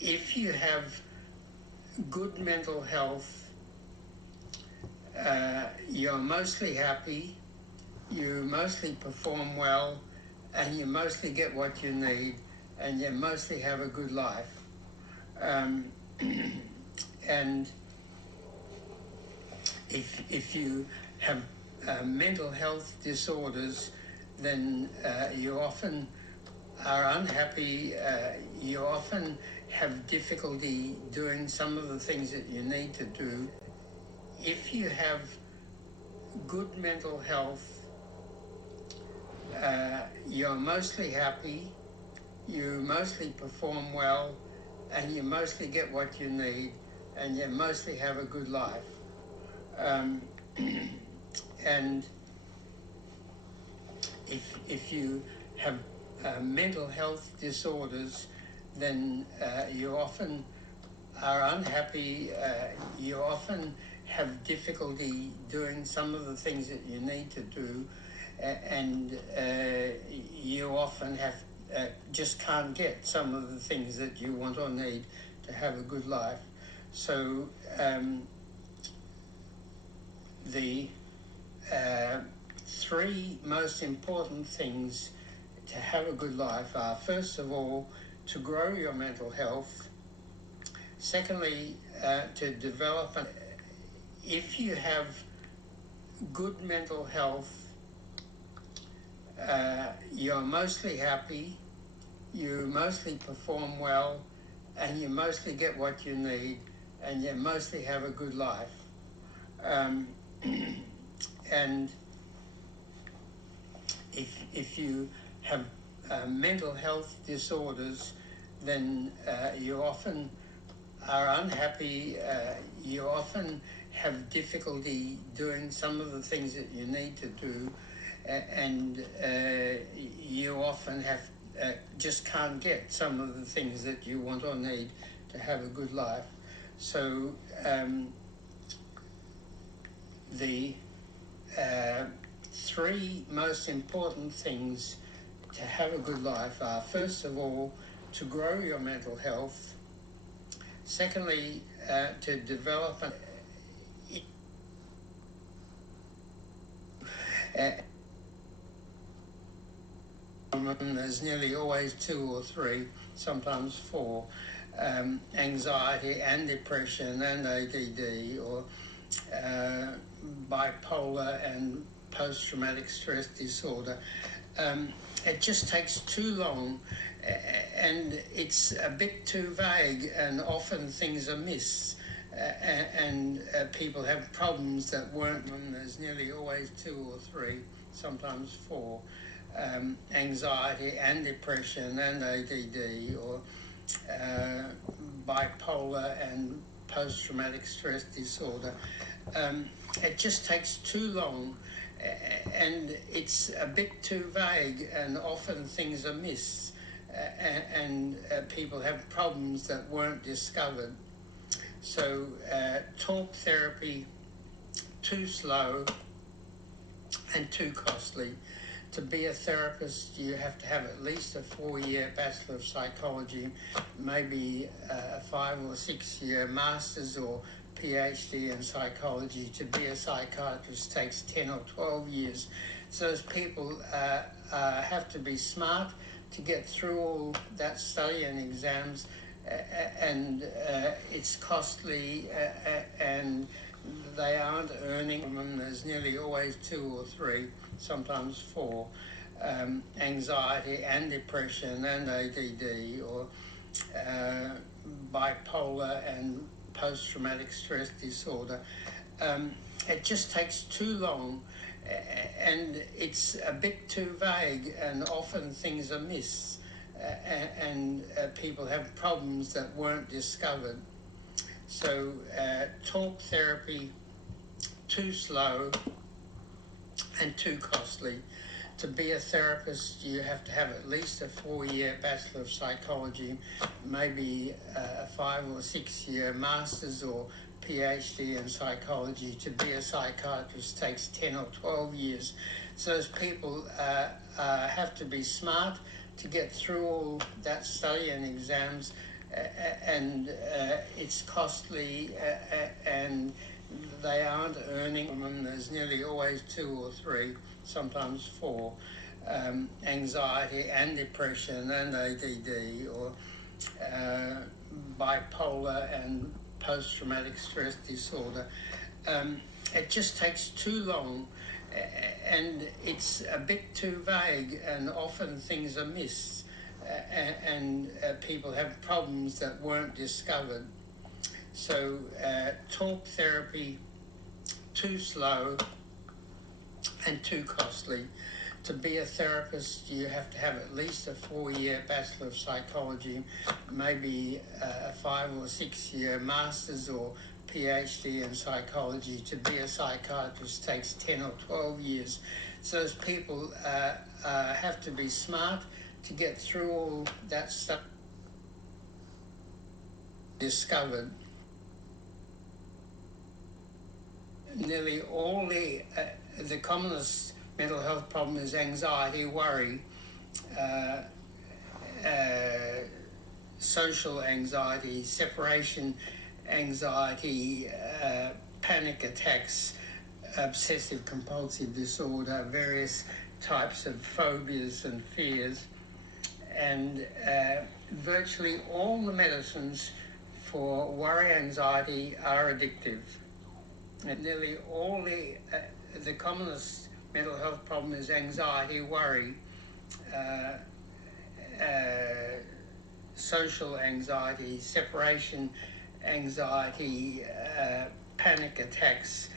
If you have good mental health, you're mostly happy, you mostly perform well, and you mostly get what you need, and you mostly have a good life. And if you have mental health disorders, then you often are unhappy, you often have difficulty doing some of the things that you need to do. If you have good mental health, you're mostly happy, you mostly perform well, and you mostly get what you need, and you mostly have a good life. And if you have mental health disorders, then you often are unhappy, you often have difficulty doing some of the things that you need to do, and you often have just can't get some of the things that you want or need to have a good life. So the three most important things to have a good life are, first of all, to grow your mental health. Secondly, to develop if you have good mental health, you're mostly happy, you mostly perform well, and you mostly get what you need, and you mostly have a good life. And if you have mental health disorders, then you often are unhappy, you often have difficulty doing some of the things that you need to do, and you often have just can't get some of the things that you want or need to have a good life. So the three most important things to have a good life are, first of all, to grow your mental health. Secondly, to develop there's nearly always 2 or 3, sometimes 4, anxiety and depression and ADD, or bipolar and post-traumatic stress disorder. It just takes too long, and it's a bit too vague, and often things are missed, and people have problems that weren't. There's nearly always 2 or 3, sometimes 4, anxiety and depression and ADD, or bipolar and post-traumatic stress disorder. It just takes too long, and it's a bit too vague, and often things are missed, and people have problems that weren't discovered. So talk therapy, too slow and too costly. To be a therapist, you have to have at least a 4-year Bachelor of Psychology, maybe a 5 or 6-year Master's or PhD in psychology. To be a psychiatrist takes 10 or 12 years. So those people have to be smart to get through all that study and exams, and it's costly, and they aren't earning them. There's nearly always 2 or 3, sometimes 4, anxiety and depression and ADD, or bipolar and post-traumatic stress disorder. It just takes too long, and it's a bit too vague, and often things are missed, and people have problems that weren't discovered. So talk therapy, too slow and too costly. To be a therapist, you have to have at least a 4-year Bachelor of Psychology, maybe a 5 or 6 year Master's or PhD in psychology. To be a psychiatrist takes 10 or 12 years. So those people have to be smart to get through all that study and exams, and it's costly, and they aren't earning them. There's nearly always 2 or 3, sometimes 4, anxiety and depression and ADD, or bipolar and post-traumatic stress disorder. It just takes too long, and it's a bit too vague, and often things are missed, and people have problems that weren't discovered. So talk therapy, too slow and too costly. To be a therapist, you have to have at least a 4-year Bachelor of Psychology, maybe a 5 or 6 year Master's or PhD in psychology. To be a psychiatrist takes 10 or 12 years. So those people have to be smart to get through all that stuff discovered. Nearly all the commonest mental health problem is anxiety, worry, social anxiety, separation anxiety, panic attacks, obsessive compulsive disorder, various types of phobias and fears, and virtually all the medicines for worry, anxiety are addictive. And nearly all the commonest mental health problem is anxiety, worry, social anxiety, separation anxiety, panic attacks,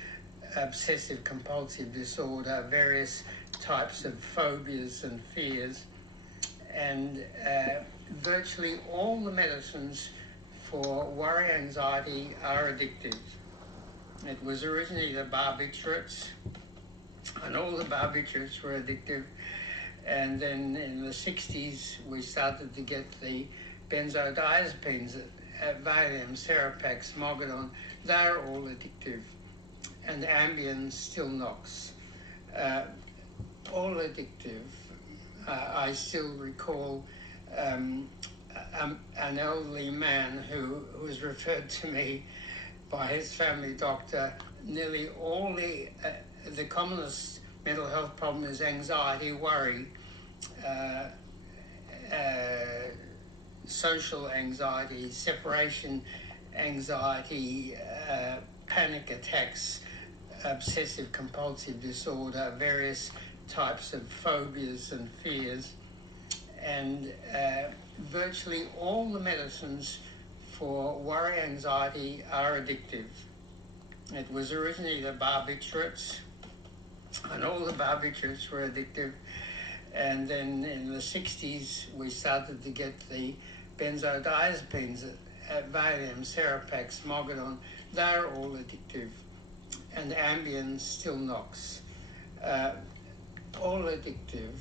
obsessive compulsive disorder, various types of phobias and fears, and virtually all the medicines for worry, anxiety are addictive. It was originally the barbiturates, and all the barbiturates were addictive. And then in the 60s, we started to get the benzodiazepines, Valium, Seropax, Mogadon. They're all addictive. And Ambien, Stilnox, all addictive. I still recall an elderly man who was referred to me by his family doctor. Nearly all the commonest mental health problem is anxiety, worry, social anxiety, separation anxiety, panic attacks, obsessive compulsive disorder, various types of phobias and fears, and virtually all the medicines for worry, anxiety are addictive. It was originally the barbiturates, and all the barbiturates were addictive. And then in the 60s, we started to get the benzodiazepines, Valium, Seropax, Mogadon. They're all addictive. And Ambien, Stilnox, all addictive.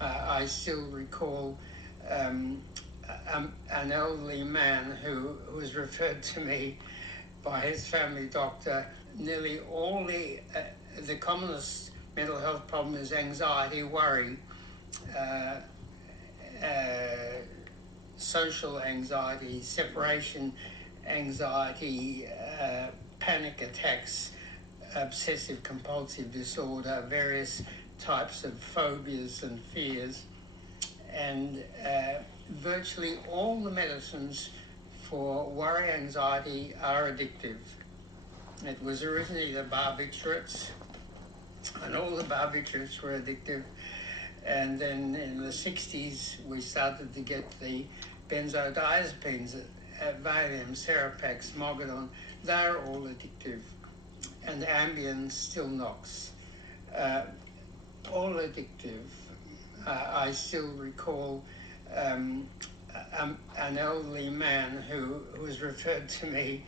I still recall an elderly man who was referred to me by his family doctor. Nearly all the commonest mental health problem is anxiety, worry, social anxiety, separation anxiety, panic attacks, obsessive compulsive disorder, various types of phobias and fears, and virtually all the medicines for worry, anxiety are addictive. It was originally the barbiturates, and all the barbiturates were addictive. And then in the 60s, we started to get the benzodiazepines, Valium, Seropax, Mogadon. They're all addictive. and Ambien, Stilnox, all addictive. I still recall an elderly man who was referred to me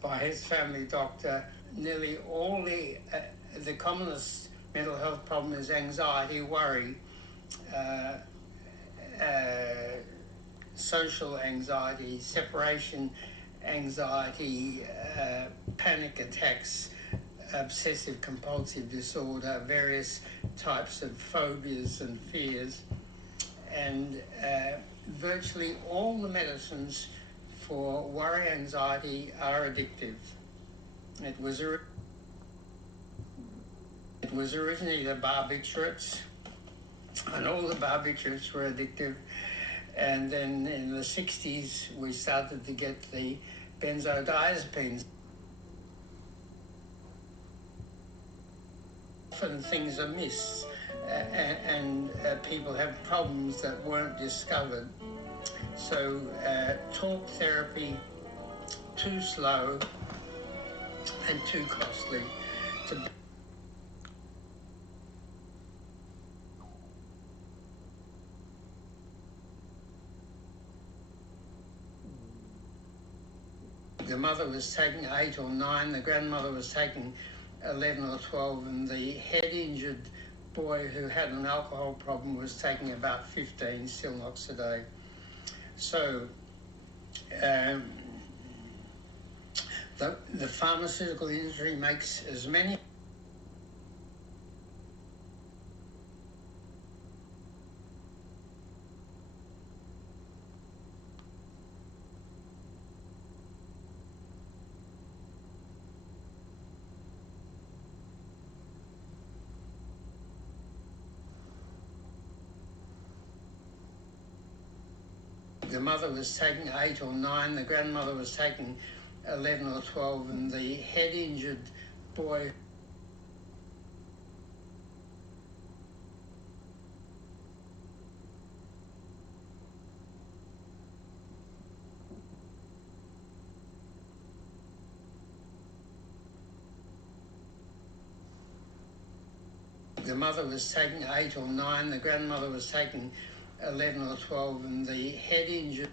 by his family doctor. Nearly all the commonest mental health problem is anxiety, worry, uh, uh, social anxiety, separation anxiety, panic attacks, obsessive compulsive disorder, various types of phobias and fears, and virtually all the medicines for worry, anxiety are addictive. It was originally the barbiturates, and all the barbiturates were addictive. And then in the 60s, we started to get the benzodiazepines. Often things are missed, and people have problems that weren't discovered. So talk therapy, too slow and too costly to. The mother was taking 8 or 9, the grandmother was taking 11 or 12, and the head-injured boy who had an alcohol problem was taking about 15 Stilnox a day. So the pharmaceutical industry makes as many. The mother was taking 8 or 9, the grandmother was taking 11 or 12, and the head-injured boy. The mother was taking 8 or 9, the grandmother was taking 11 or 12, and the head-injured.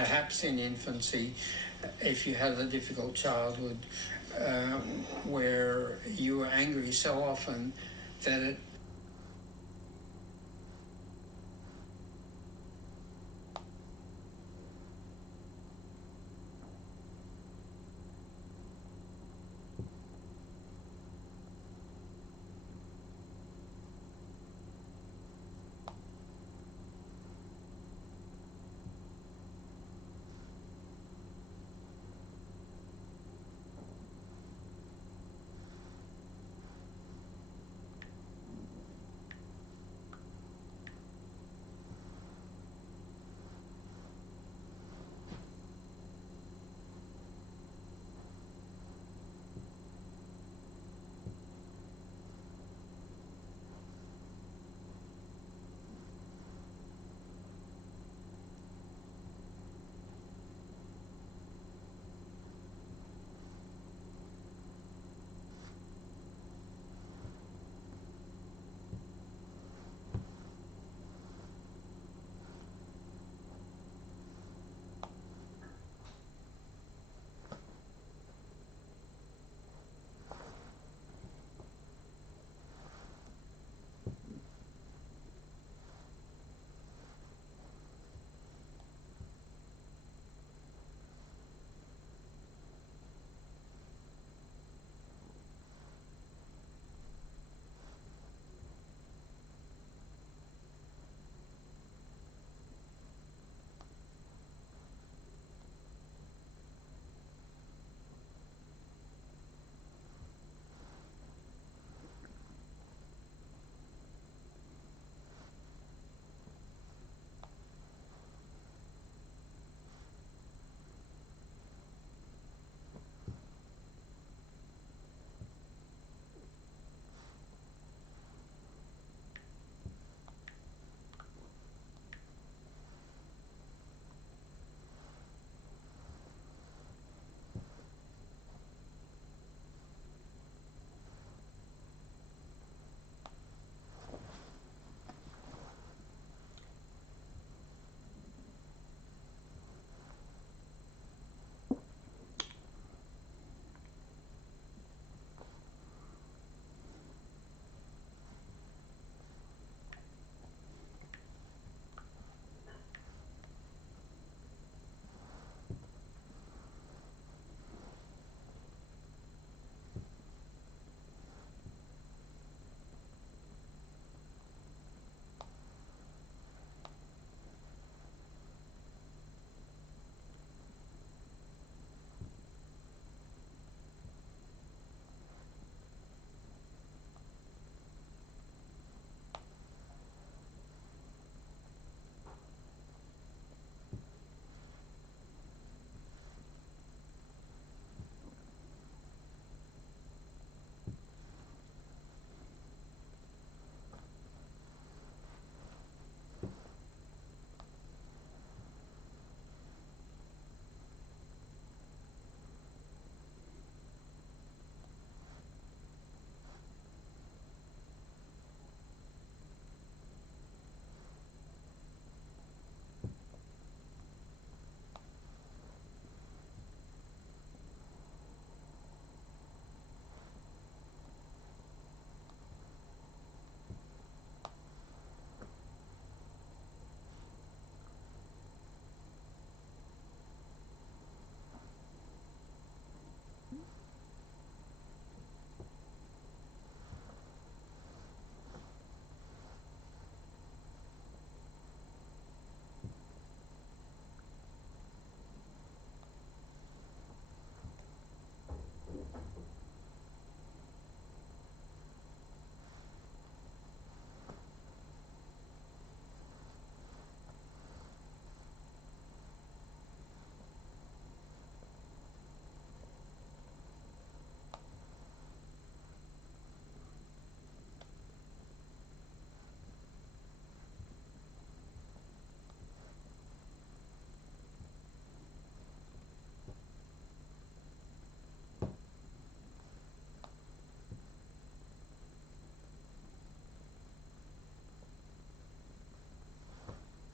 perhaps in infancy, if you had a difficult childhood where you were angry so often that it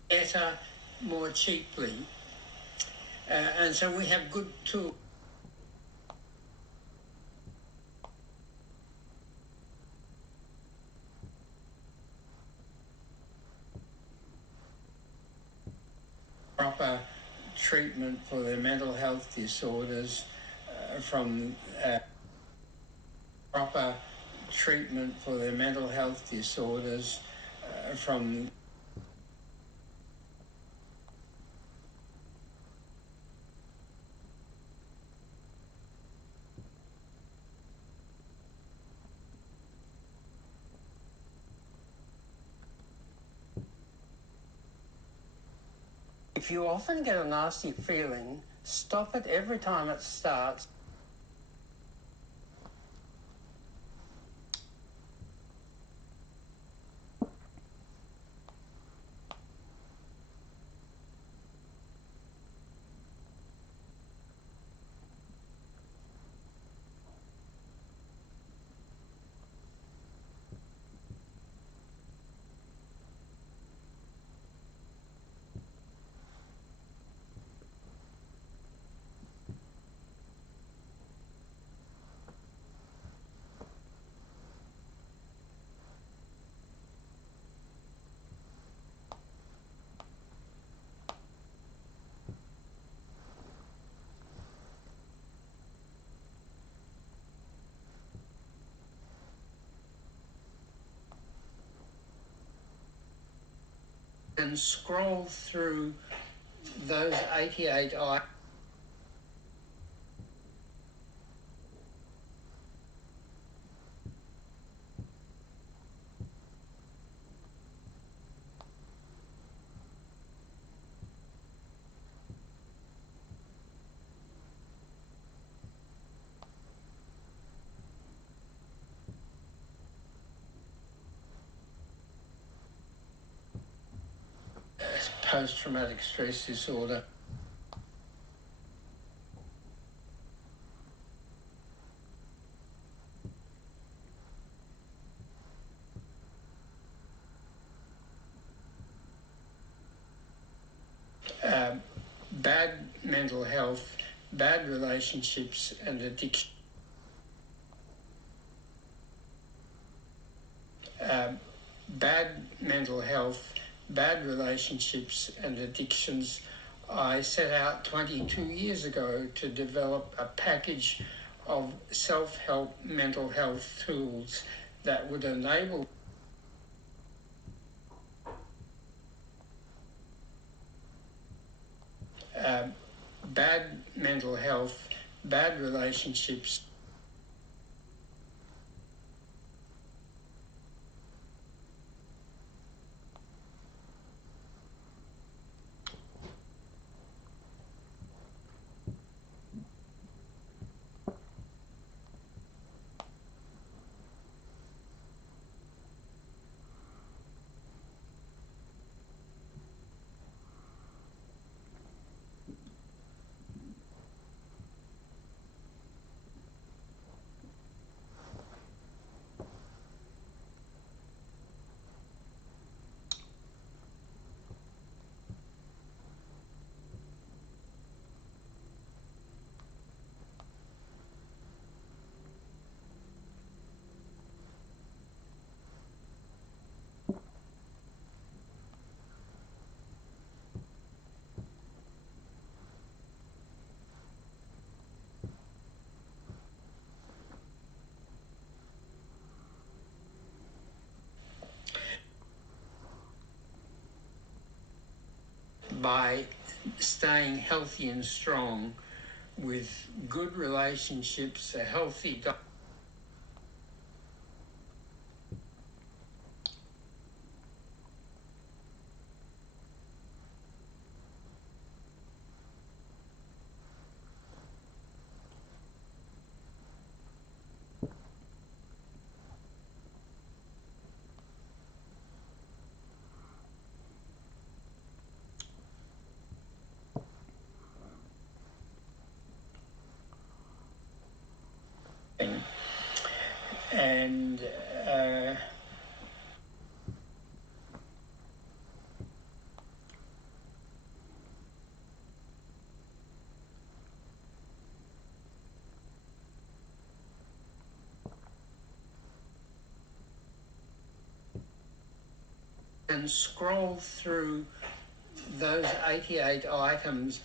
better more cheaply And so we have good tools. Proper treatment for their mental health disorders from proper treatment for their mental health disorders from If you often get a nasty feeling, stop it every time it starts. And scroll through those 88 items. Post-traumatic stress disorder. Bad mental health, bad relationships and addiction. Bad mental health, bad relationships and addictions. I set out 22 years ago to develop a package of self-help mental health tools that would enable bad mental health, bad relationships. By staying healthy and strong with good relationships, a healthy diet. And and scroll through those 88 items.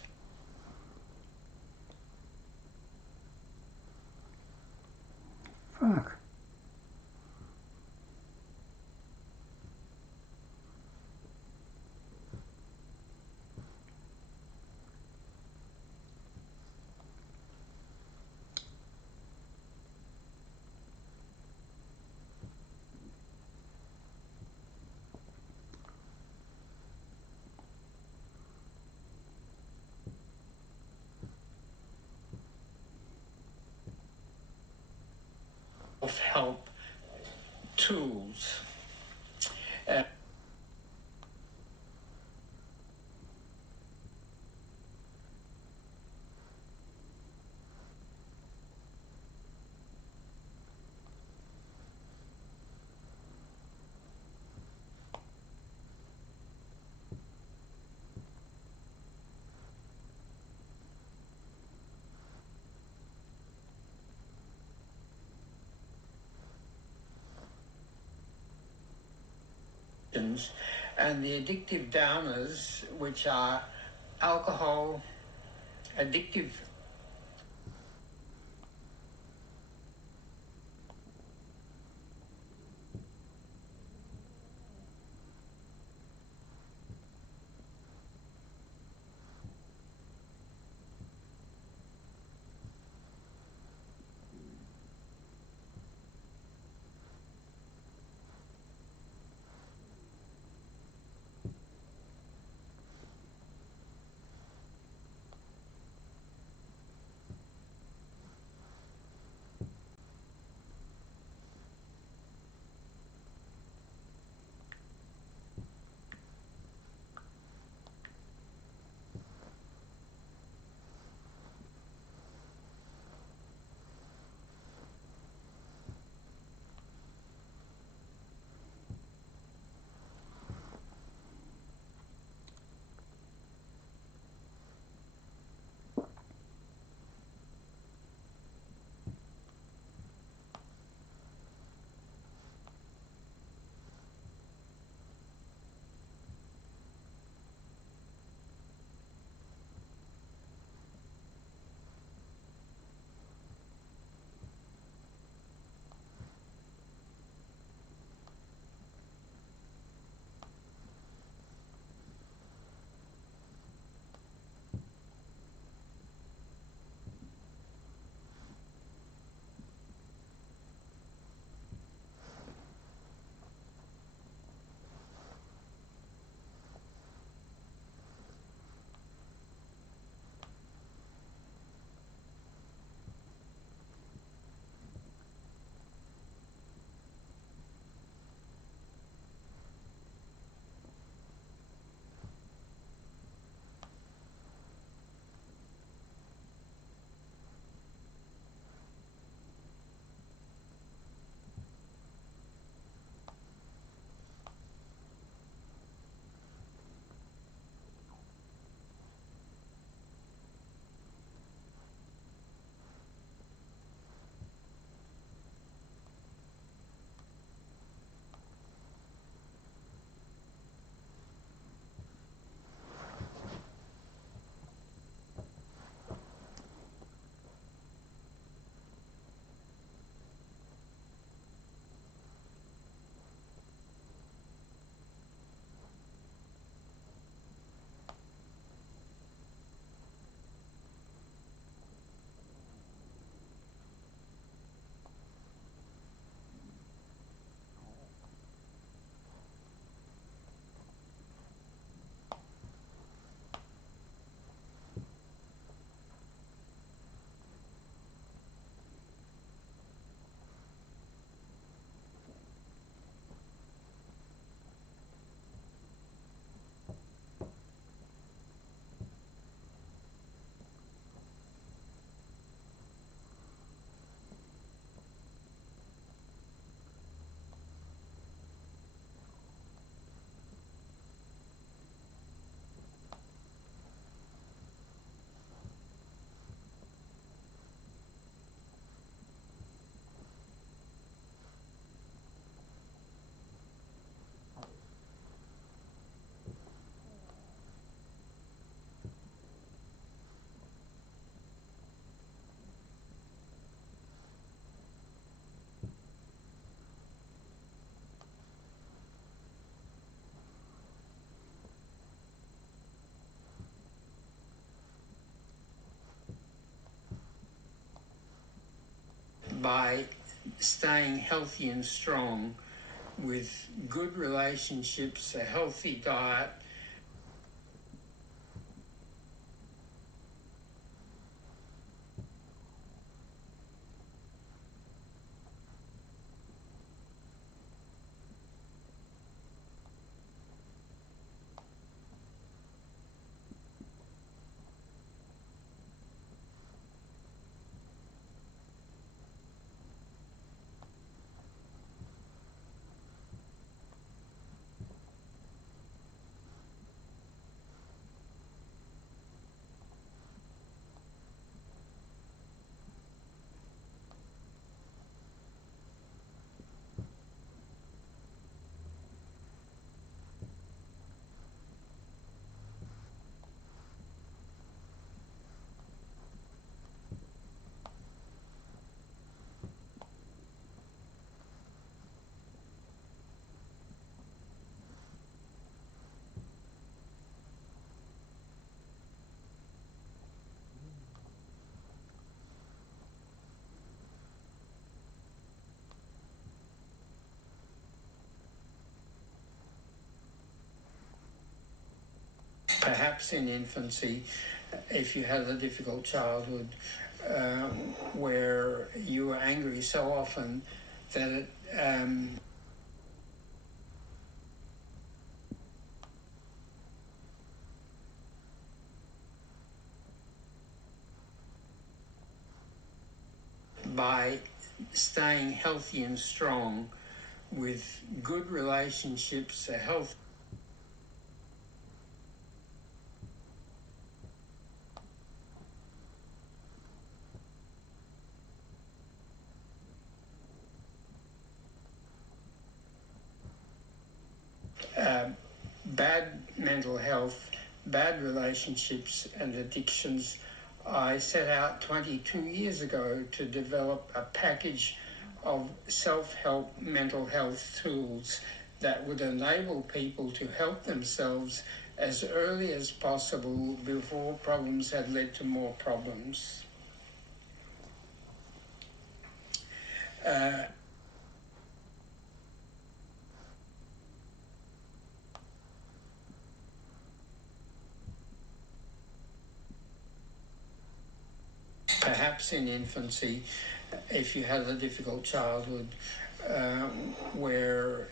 Fuck. Self-help tools. And the addictive downers, which are alcohol, addictive by staying healthy and strong with good relationships, a healthy diet. Perhaps in infancy, if you had a difficult childhood where you were angry so often that it by staying healthy and strong with good relationships, a health. Bad mental health, bad relationships and addictions, I set out 22 years ago to develop a package of self-help mental health tools that would enable people to help themselves as early as possible before problems had led to more problems. Perhaps in infancy, if you had a difficult childhood where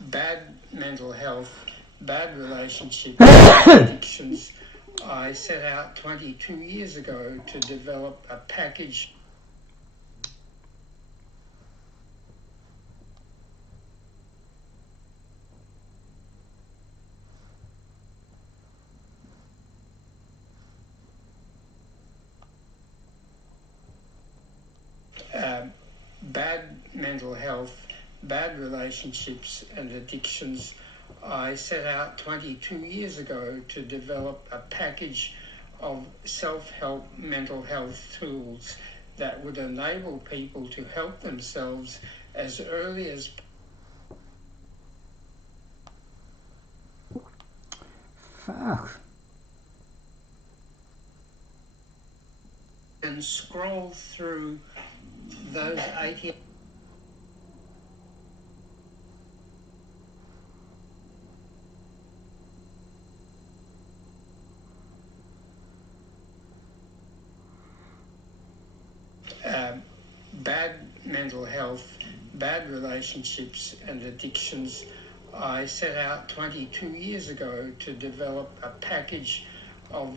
bad mental health, bad relationships, addictions, I set out 22 years ago to develop a package. Bad mental health, bad relationships and addictions, I set out 22 years ago to develop a package of self-help mental health tools that would enable people to help themselves as early as fuck. And scroll through those 80. Bad mental health, bad relationships and addictions, I set out 22 years ago to develop a package of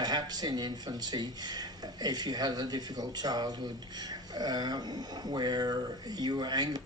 perhaps in infancy, if you had a difficult childhood where you were angry.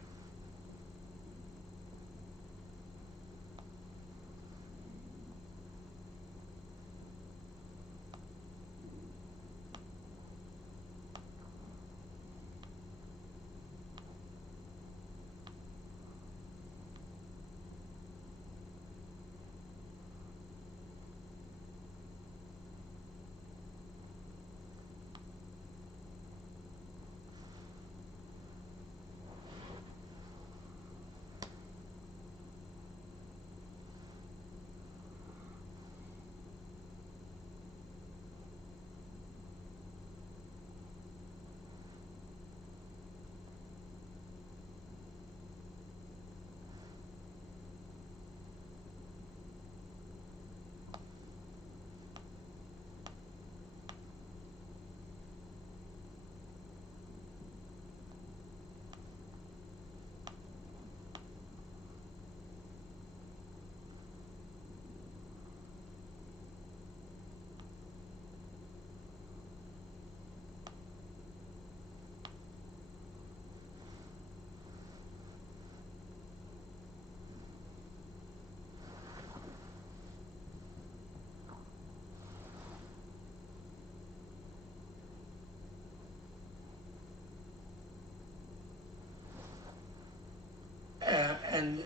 And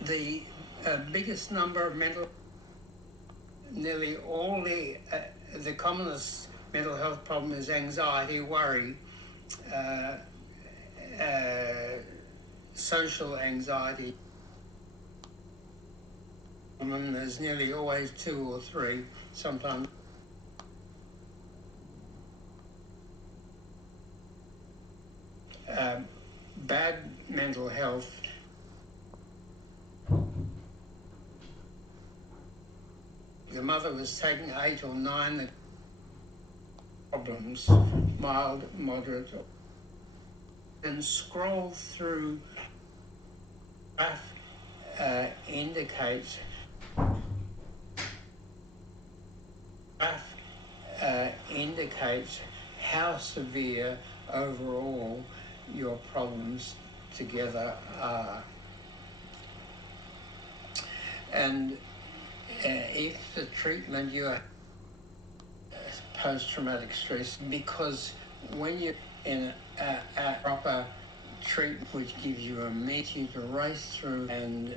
the biggest number of nearly all the commonest mental health problem is anxiety, worry, uh, uh, social anxiety. There's nearly always 2 or 3, sometimes. Bad mental health. The mother was taking 8 or 9 problems, mild, moderate, and scroll through graph indicates how severe overall your problems together are. And if the treatment you are post-traumatic stress, because when you're in a proper treatment which gives you a meter to race through and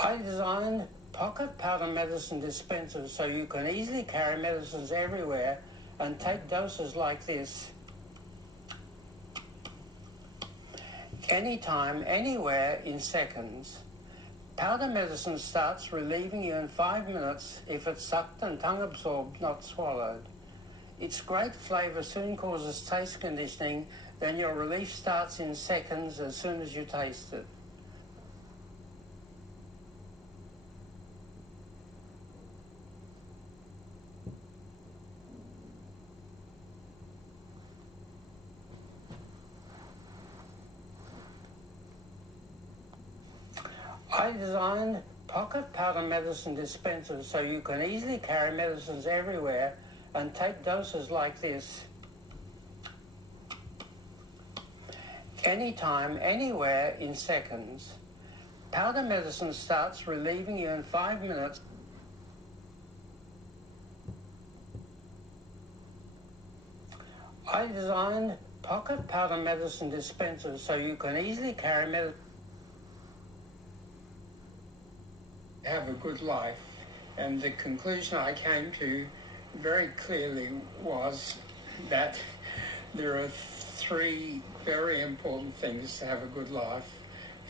I designed pocket powder medicine dispensers so you can easily carry medicines everywhere and take doses like this anytime, anywhere in seconds. Powder medicine starts relieving you in 5 minutes if it's sucked and tongue absorbed, not swallowed. Its great flavour soon causes taste conditioning, then your relief starts in seconds as soon as you taste it. I designed pocket powder medicine dispensers so you can easily carry medicines everywhere and take doses like this anytime, anywhere in seconds. Powder medicine starts relieving you in 5 minutes. I designed pocket powder medicine dispensers so you can easily carry medicine. Have a good life. And the conclusion I came to very clearly was that there are 3 very important things to have a good life.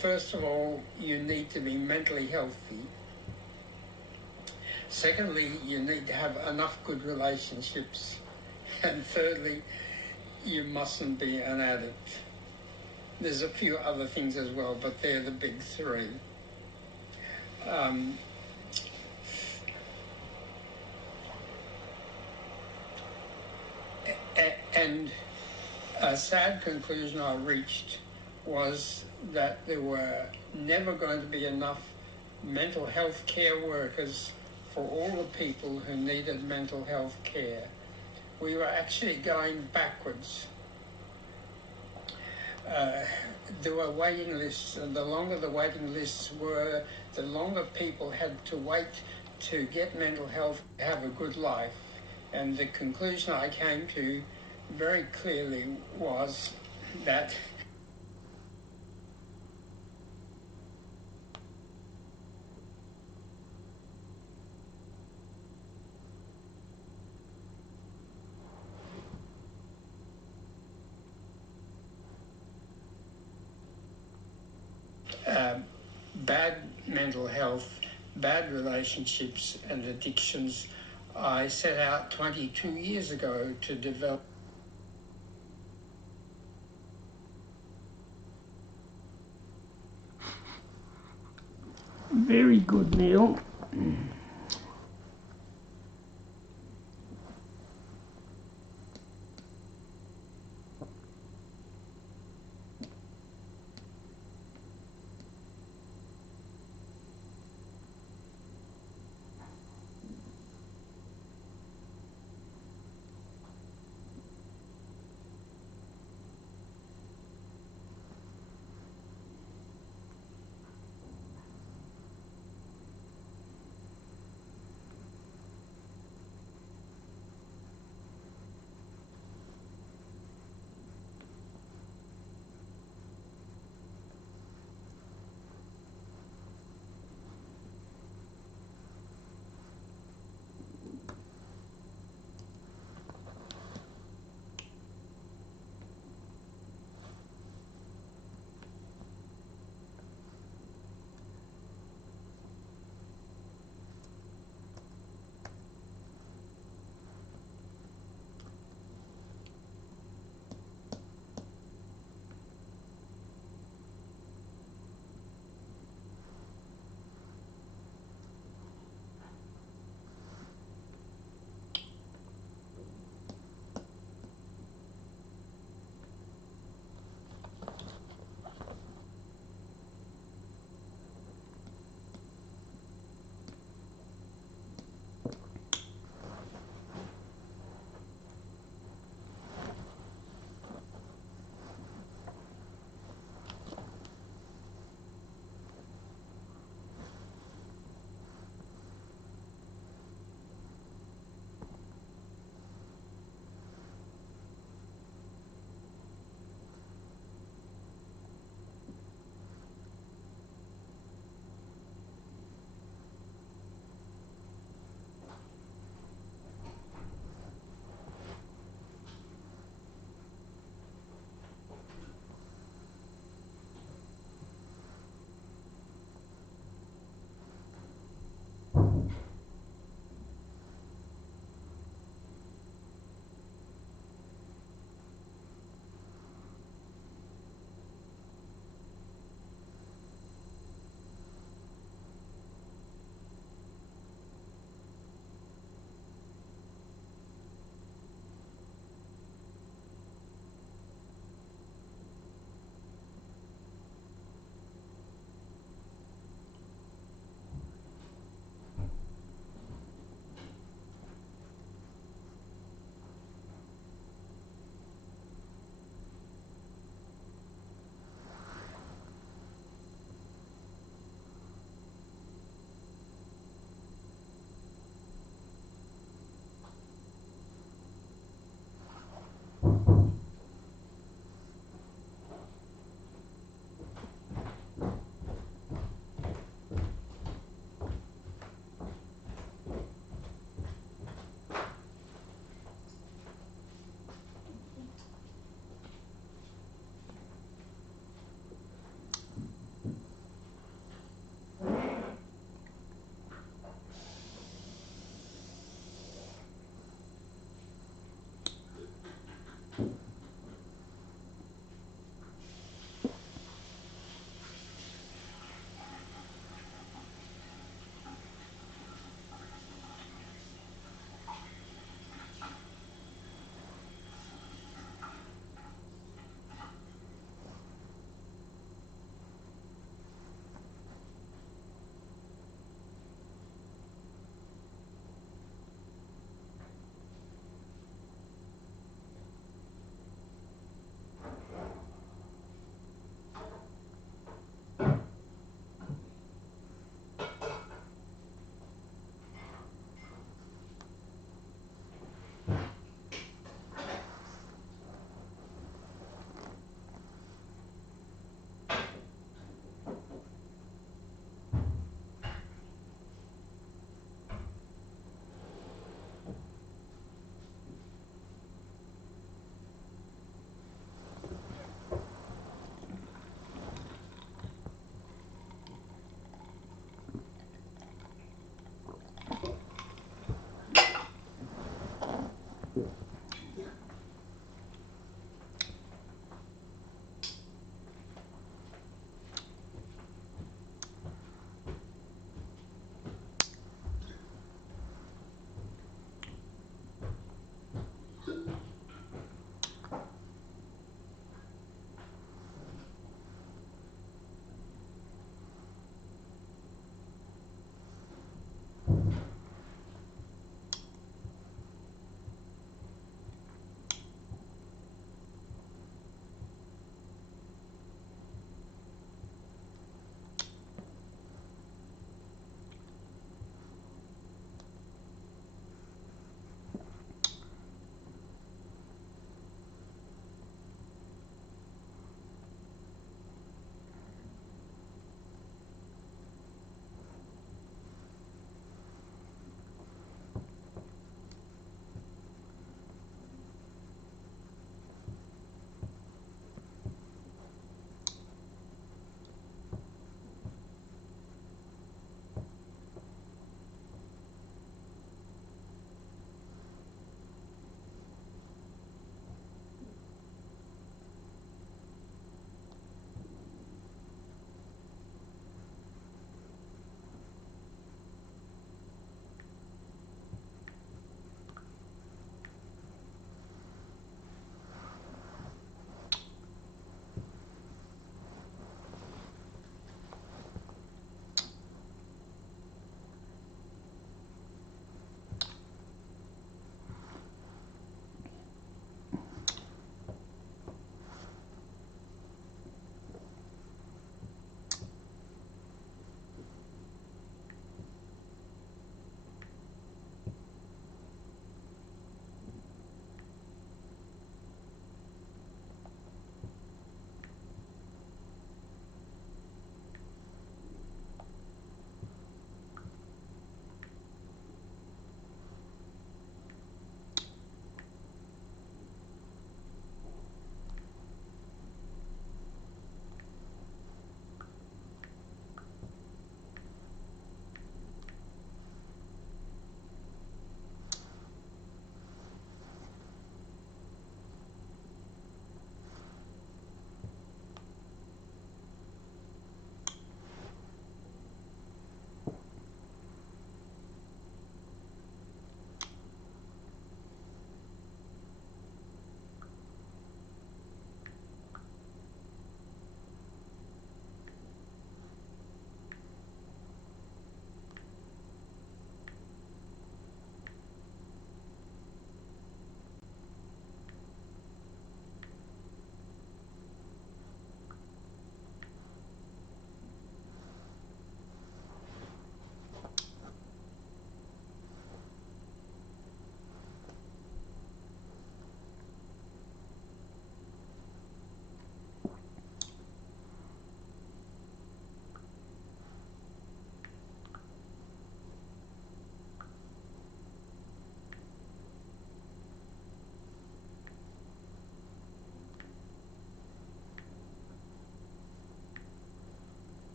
First of all, you need to be mentally healthy. Secondly, you need to have enough good relationships. And thirdly, you mustn't be an addict. There's a few other things as well, but they're the big three. Um, and a sad conclusion I reached was that there were never going to be enough mental health care workers for all the people who needed mental health care. We were actually going backwards. There were waiting lists, and the longer the waiting lists were, the longer people had to wait to get mental health, have a good life. And the conclusion I came to very clearly was that bad mental health, bad relationships and addictions, I set out 22 years ago to develop. Very good meal.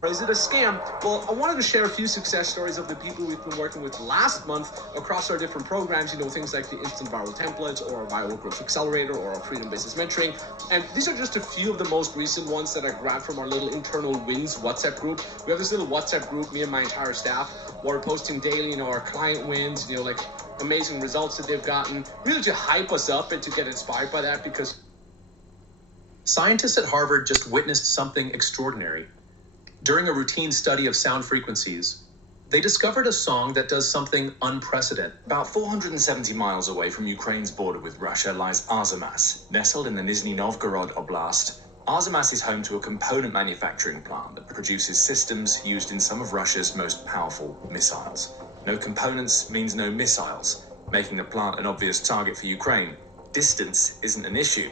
Or is it a scam? Well, I wanted to share a few success stories of the people we've been working with last month across our different programs, things like the Instant Viral Templates or our Viral Growth Accelerator or our Freedom Business Mentoring. And these are just a few of the most recent ones that I grabbed from our little internal wins WhatsApp group. We have this little WhatsApp group, me and my entire staff, where we're posting daily, our client wins, like amazing results that they've gotten, really to hype us up and to get inspired by that because scientists at Harvard just witnessed something extraordinary. During a routine study of sound frequencies, they discovered a song that does something unprecedented. About 470 miles away from Ukraine's border with Russia lies Arzamas. Nestled in the Nizhny Novgorod Oblast, Arzamas is home to a component manufacturing plant that produces systems used in some of Russia's most powerful missiles. No components means no missiles, making the plant an obvious target for Ukraine. Distance isn't an issue.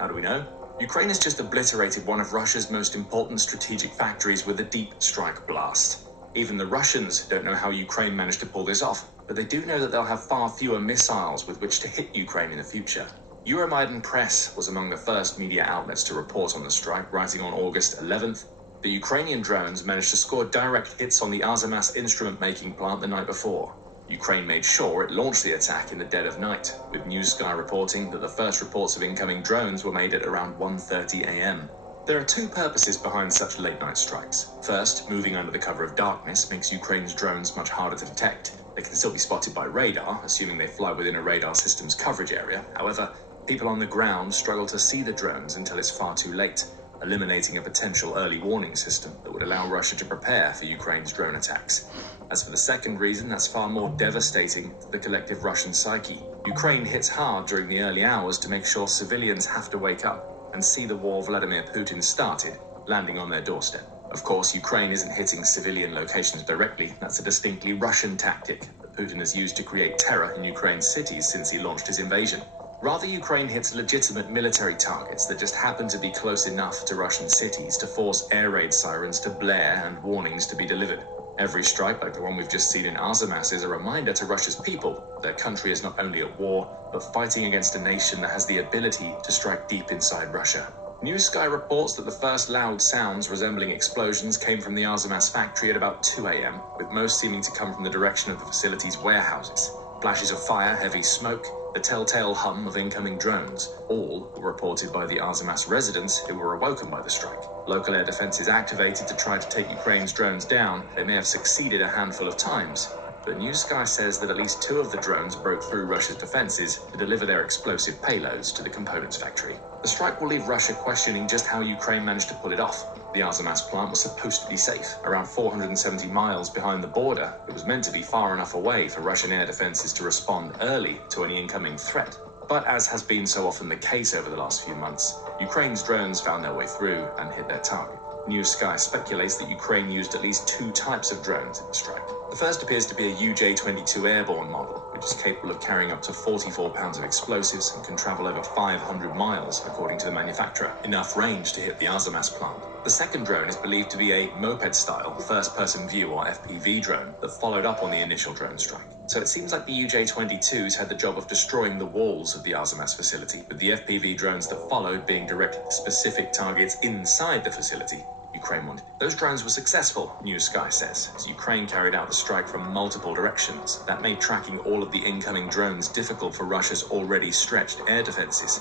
How do we know? Ukraine has just obliterated one of Russia's most important strategic factories with a deep strike blast. Even the Russians don't know how Ukraine managed to pull this off, but they do know that they'll have far fewer missiles with which to hit Ukraine in the future. Euromaidan Press was among the first media outlets to report on the strike, writing on August 11th. The Ukrainian drones managed to score direct hits on the Arzamas instrument-making plant the night before. Ukraine made sure it launched the attack in the dead of night, with News Sky reporting that the first reports of incoming drones were made at around 1:30 a.m. There are two purposes behind such late-night strikes. First, moving under the cover of darkness makes Ukraine's drones much harder to detect. They can still be spotted by radar, assuming they fly within a radar system's coverage area. However, people on the ground struggle to see the drones until it's far too late, eliminating a potential early warning system that would allow Russia to prepare for Ukraine's drone attacks. As for the second reason, that's far more devastating to the collective Russian psyche. Ukraine hits hard during the early hours to make sure civilians have to wake up and see the war Vladimir Putin started landing on their doorstep. Of course, Ukraine isn't hitting civilian locations directly. That's a distinctly Russian tactic that Putin has used to create terror in Ukraine's cities since he launched his invasion. Rather, Ukraine hits legitimate military targets that just happen to be close enough to Russian cities to force air raid sirens to blare and warnings to be delivered. Every strike, like the one we've just seen in Arzamas, is a reminder to Russia's people their country is not only at war, but fighting against a nation that has the ability to strike deep inside Russia. News Sky reports that the first loud sounds resembling explosions came from the Arzamas factory at about 2 a.m., with most seeming to come from the direction of the facility's warehouses. Flashes of fire, heavy smoke, the telltale hum of incoming drones, all were reported by the Arzamas residents who were awoken by the strike. Local air defenses activated to try to take Ukraine's drones down. They may have succeeded a handful of times, but News Sky says that at least 2 of the drones broke through Russia's defenses to deliver their explosive payloads to the components factory. The strike will leave Russia questioning just how Ukraine managed to pull it off. The Arzamas plant was supposed to be safe, around 470 miles behind the border. It was meant to be far enough away for Russian air defenses to respond early to any incoming threat. But as has been so often the case over the last few months, Ukraine's drones found their way through and hit their target. News Sky speculates that Ukraine used at least 2 types of drones in the strike. The first appears to be a UJ-22 airborne model, which is capable of carrying up to 44 pounds of explosives and can travel over 500 miles, according to the manufacturer, enough range to hit the Arzamas plant. The second drone is believed to be a moped-style first-person view or FPV drone that followed up on the initial drone strike. So it seems like the UJ-22s had the job of destroying the walls of the Arzamas facility, with the FPV drones that followed being direct specific targets inside the facility Ukraine wanted. Those drones were successful, News Sky says, as Ukraine carried out the strike from multiple directions. That made tracking all of the incoming drones difficult for Russia's already stretched air defenses.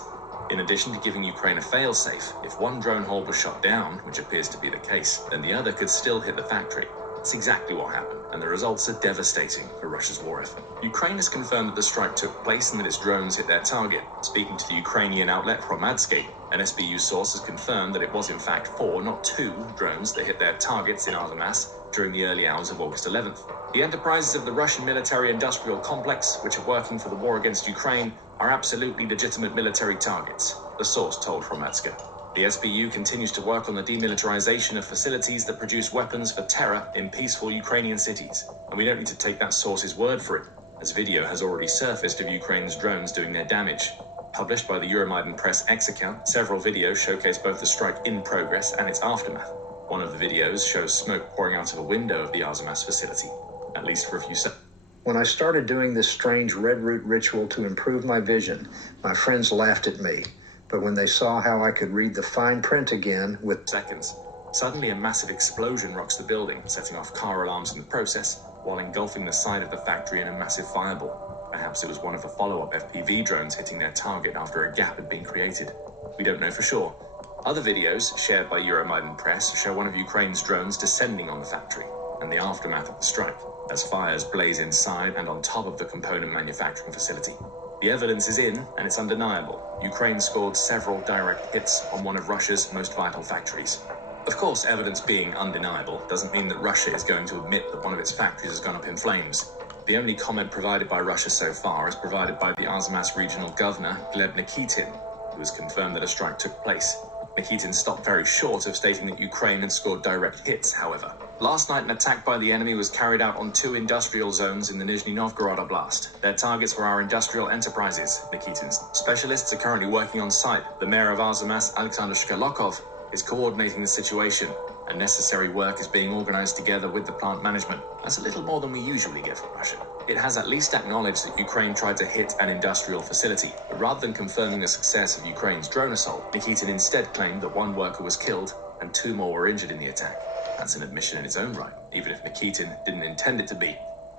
In addition to giving Ukraine a failsafe, if one drone hole was shot down, which appears to be the case, then the other could still hit the factory. That's exactly what happened, and the results are devastating for Russia's war effort. Ukraine has confirmed that the strike took place and that its drones hit their target. Speaking to the Ukrainian outlet Hromadske, an SBU source has confirmed that it was in fact 4, not 2, drones that hit their targets in Arzamas during the early hours of August 11th. The enterprises of the Russian military-industrial complex, which are working for the war against Ukraine, are absolutely legitimate military targets, the source told Hromadske. The SBU continues to work on the demilitarization of facilities that produce weapons for terror in peaceful Ukrainian cities, and we don't need to take that source's word for it, as video has already surfaced of Ukraine's drones doing their damage. Published by the Euromaidan Press X account, several videos showcase both the strike in progress and its aftermath. One of the videos shows smoke pouring out of a window of the Arzamas facility, at least for a few seconds. When I started doing this strange red root ritual to improve my vision, my friends laughed at me. But when they saw how I could read the fine print again with seconds, Suddenly, a massive explosion rocks the building, setting off car alarms in the process, while engulfing the side of the factory in a massive fireball. Perhaps it was one of the follow-up FPV drones hitting their target after a gap had been created. We don't know for sure. Other videos, shared by Euromaidan Press, show one of Ukraine's drones descending on the factory, and the aftermath of the strike, as fires blaze inside and on top of the component manufacturing facility. The evidence is in, and it's undeniable. Ukraine scored several direct hits on one of Russia's most vital factories. Of course, evidence being undeniable doesn't mean that Russia is going to admit that one of its factories has gone up in flames. The only comment provided by Russia so far is provided by the Arzamas regional governor, Gleb Nikitin, who has confirmed that a strike took place. Nikitin stopped very short of stating that Ukraine had scored direct hits, however. Last night, an attack by the enemy was carried out on 2 industrial zones in the Nizhny Novgorod Oblast. Their targets were our industrial enterprises, Nikitin's. Specialists are currently working on site. The mayor of Arzamas, Alexander Shkolokov, is coordinating the situation, and necessary work is being organized together with the plant management. That's a little more than we usually get from Russia. It has at least acknowledged that Ukraine tried to hit an industrial facility, but rather than confirming the success of Ukraine's drone assault, Nikitin instead claimed that 1 worker was killed and 2 more were injured in the attack. That's an admission in its own right, even if Nikitin didn't intend it to be.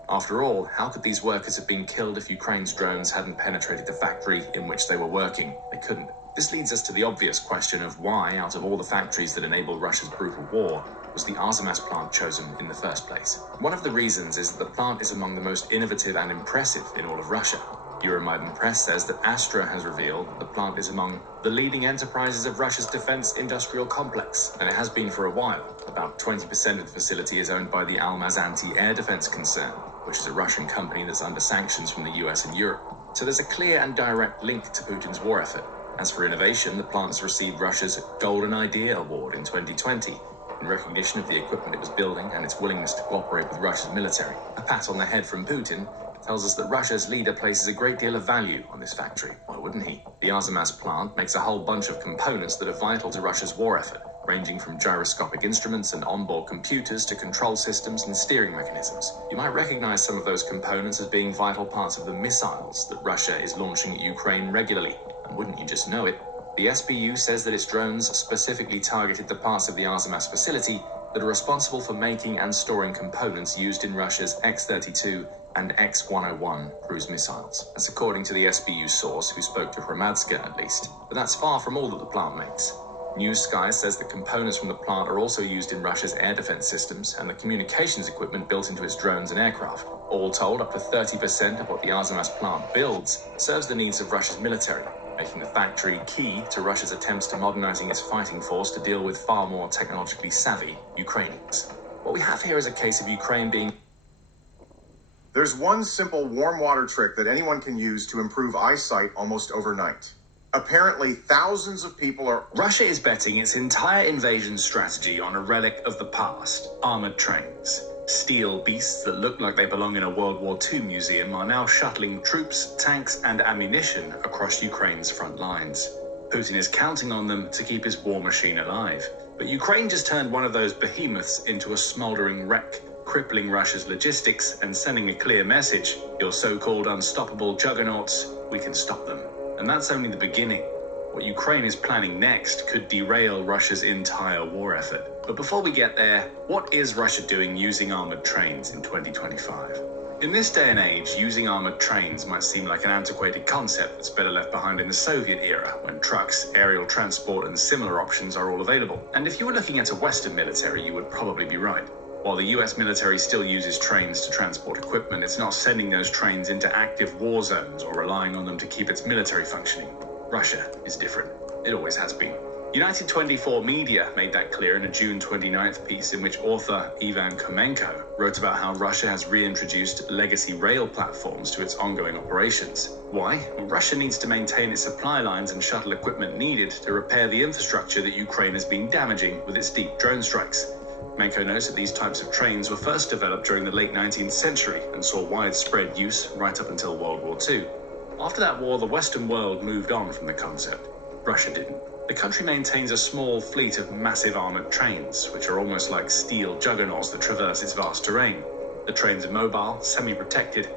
After all, how could these workers have been killed if Ukraine's drones hadn't penetrated the factory in which they were working? They couldn't. This leads us to the obvious question of why, out of all the factories that enabled Russia's brutal war, was the Arzamas plant chosen in the first place. One of the reasons is that the plant is among the most innovative and impressive in all of Russia. Euromaidan Press says that Astra has revealed that the plant is among the leading enterprises of Russia's defense industrial complex, and it has been for a while. About 20% of the facility is owned by the Almaz anti-air defense concern, which is a Russian company that's under sanctions from the US and Europe. So there's a clear and direct link to Putin's war effort. As for innovation, the plant has received Russia's Golden Idea Award in 2020 in recognition of the equipment it was building and its willingness to cooperate with Russia's military. A pat on the head from Putin tells us that Russia's leader places a great deal of value on this factory. Why wouldn't he? The Arzamas plant makes a whole bunch of components that are vital to Russia's war effort, ranging from gyroscopic instruments and onboard computers to control systems and steering mechanisms. You might recognize some of those components as being vital parts of the missiles that Russia is launching at Ukraine regularly. And wouldn't you just know it? The SBU says that its drones specifically targeted the parts of the Arzamas facility that are responsible for making and storing components used in Russia's X-32 and X-101 cruise missiles. That's according to the SBU source who spoke to Hromadske at least. But that's far from all that the plant makes. News Sky says that components from the plant are also used in Russia's air defense systems and the communications equipment built into its drones and aircraft. All told, up to 30% of what the Arzamas plant builds serves the needs of Russia's military, making the factory key to Russia's attempts to modernizing its fighting force to deal with far more technologically savvy Ukrainians. What we have here is a case of Ukraine being... There's one simple warm water trick that anyone can use to improve eyesight almost overnight. Apparently, thousands of people are... Russia is betting its entire invasion strategy on a relic of the past, armored trains. Steel beasts that look like they belong in a World War II museum are now shuttling troops, tanks, and ammunition across Ukraine's front lines. Putin is counting on them to keep his war machine alive. But Ukraine just turned one of those behemoths into a smoldering wreck, crippling Russia's logistics and sending a clear message: your so-called unstoppable juggernauts, we can stop them. And that's only the beginning. What Ukraine is planning next could derail Russia's entire war effort. But before we get there, what is Russia doing using armored trains in 2025? In this day and age, using armored trains might seem like an antiquated concept that's better left behind in the Soviet era, when trucks, aerial transport, and similar options are all available. And if you were looking at a Western military, you would probably be right. While the US military still uses trains to transport equipment, it's not sending those trains into active war zones or relying on them to keep its military functioning. Russia is different. It always has been. United 24 Media made that clear in a June 29th piece in which author Ivan Komenko wrote about how Russia has reintroduced legacy rail platforms to its ongoing operations. Why? Well, Russia needs to maintain its supply lines and shuttle equipment needed to repair the infrastructure that Ukraine has been damaging with its deep drone strikes. Komenko notes that these types of trains were first developed during the late 19th century and saw widespread use right up until World War II. After that war, the Western world moved on from the concept. Russia didn't. The country maintains a small fleet of massive armored trains, which are almost like steel juggernauts that traverse its vast terrain. The trains are mobile, semi-protected.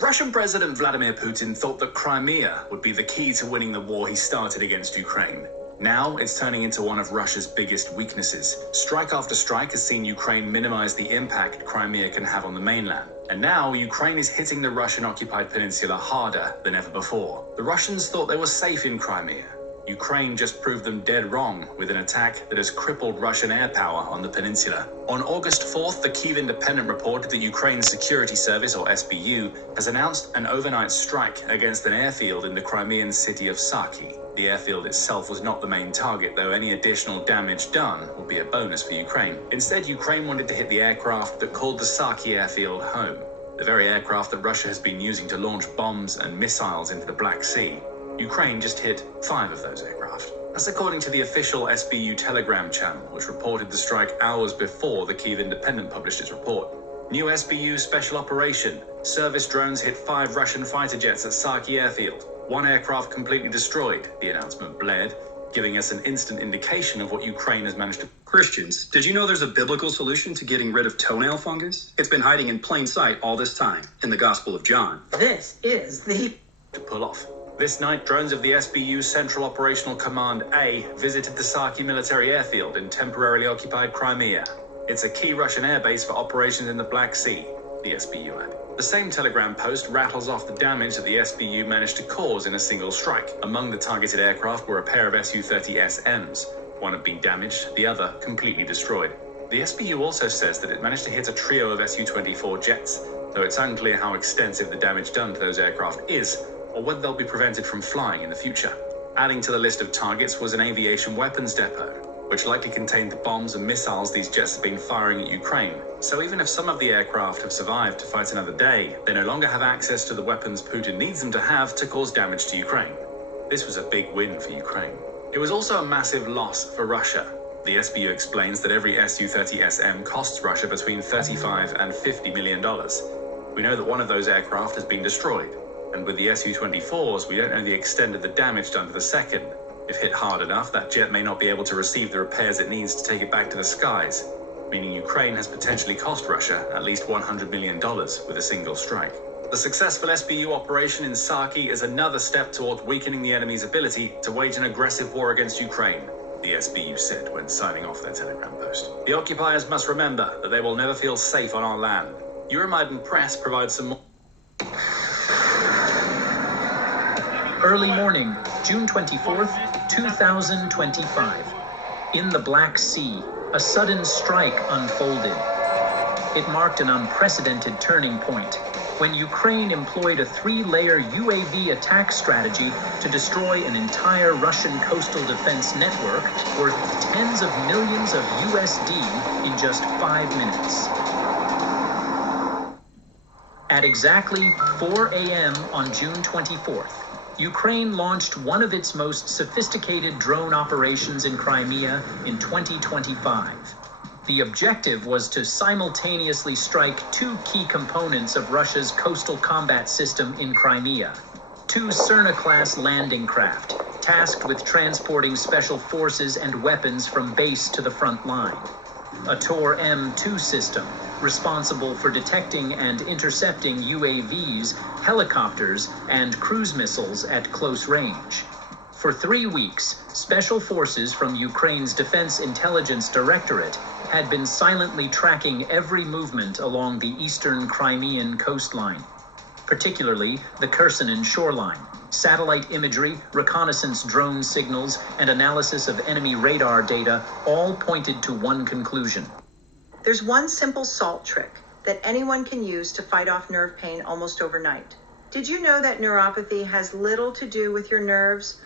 Russian President Vladimir Putin thought that Crimea would be the key to winning the war he started against Ukraine. Now it's turning into one of Russia's biggest weaknesses. Strike after strike has seen Ukraine minimize the impact Crimea can have on the mainland. And now Ukraine is hitting the Russian-occupied peninsula harder than ever before. The Russians thought they were safe in Crimea. Ukraine just proved them dead wrong with an attack that has crippled Russian air power on the peninsula. On August 4th, the Kyiv Independent reported that Ukraine's security service, or SBU, has announced an overnight strike against an airfield in the Crimean city of Saki. The airfield itself was not the main target, though any additional damage done would be a bonus for Ukraine. Instead, Ukraine wanted to hit the aircraft that called the Saki airfield home, the very aircraft that Russia has been using to launch bombs and missiles into the Black Sea. Ukraine just hit 5 of those aircraft. That's according to the official SBU Telegram channel, which reported the strike hours before the Kyiv Independent published its report. New SBU special operation. Service drones hit 5 Russian fighter jets at Saki airfield. 1 aircraft completely destroyed, the announcement bled, giving us an instant indication of what Ukraine has managed to... Christians, did you know there's a biblical solution to getting rid of toenail fungus? It's been hiding in plain sight all this time in the Gospel of John. This is the... to pull off. This night, drones of the SBU Central Operational Command A visited the Saki military airfield in temporarily occupied Crimea. It's a key Russian airbase for operations in the Black Sea, the SBU added. The same Telegram post rattles off the damage that the SBU managed to cause in a single strike. Among the targeted aircraft were a pair of Su-30SMs. One had been damaged, the other completely destroyed. The SBU also says that it managed to hit a trio of Su-24 jets, though it's unclear how extensive the damage done to those aircraft is, or whether they'll be prevented from flying in the future. Adding to the list of targets was an aviation weapons depot, which likely contained the bombs and missiles these jets have been firing at Ukraine. So even if some of the aircraft have survived to fight another day, they no longer have access to the weapons Putin needs them to have to cause damage to Ukraine. This was a big win for Ukraine. It was also a massive loss for Russia. The SBU explains that every Su-30SM costs Russia between $35 and $50 million. We know that one of those aircraft has been destroyed. And with the Su-24s, we don't know the extent of the damage done to the second. If hit hard enough, that jet may not be able to receive the repairs it needs to take it back to the skies, meaning Ukraine has potentially cost Russia at least $100 million with a single strike. The successful SBU operation in Saki is another step towards weakening the enemy's ability to wage an aggressive war against Ukraine, the SBU said when signing off their Telegram post. The occupiers must remember that they will never feel safe on our land. Euromaidan Press provides some more. Early morning, June 24th, 2025. In the Black Sea, a sudden strike unfolded. It marked an unprecedented turning point when Ukraine employed a 3-layer UAV attack strategy to destroy an entire Russian coastal defense network worth tens of millions of USD in just 5 minutes. At exactly 4 a.m. on June 24th, Ukraine launched one of its most sophisticated drone operations in Crimea in 2025. The objective was to simultaneously strike 2 key components of Russia's coastal combat system in Crimea. 2 Cerna-class landing craft, tasked with transporting special forces and weapons from base to the front line. A Tor M2 system, responsible for detecting and intercepting UAVs, helicopters, and cruise missiles at close range. For 3 weeks, special forces from Ukraine's Defense Intelligence Directorate had been silently tracking every movement along the eastern Crimean coastline, particularly the Kherson shoreline. Satellite imagery, reconnaissance drone signals, and analysis of enemy radar data all pointed to one conclusion. There's one simple salt trick that anyone can use to fight off nerve pain almost overnight. Did you know that neuropathy has little to do with your nerves?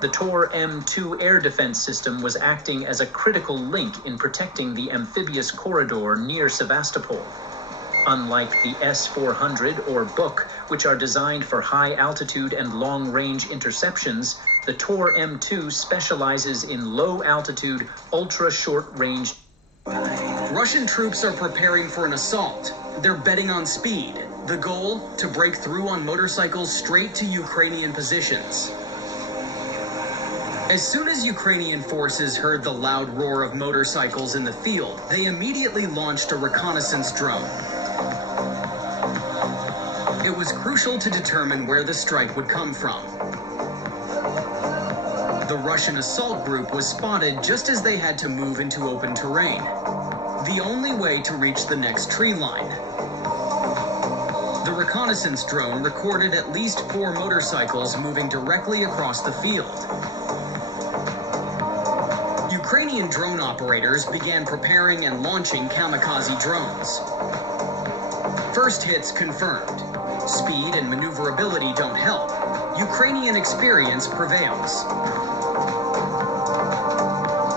The Tor M2 air defense system was acting as a critical link in protecting the amphibious corridor near Sevastopol. Unlike the S-400 or Buk, which are designed for high altitude and long-range interceptions, the Tor M2 specializes in low-altitude, ultra-short-range. Russian troops are preparing for an assault. They're betting on speed. The goal, to break through on motorcycles straight to Ukrainian positions. As soon as Ukrainian forces heard the loud roar of motorcycles in the field, they immediately launched a reconnaissance drone. It was crucial to determine where the strike would come from. The the Russian assault group was spotted just as they had to move into open terrain. The only way to reach the next tree line. The reconnaissance drone recorded at least 4 motorcycles moving directly across the field. Ukrainian drone operators began preparing and launching kamikaze drones. First hits confirmed. Speed and maneuverability don't help. Ukrainian experience prevails.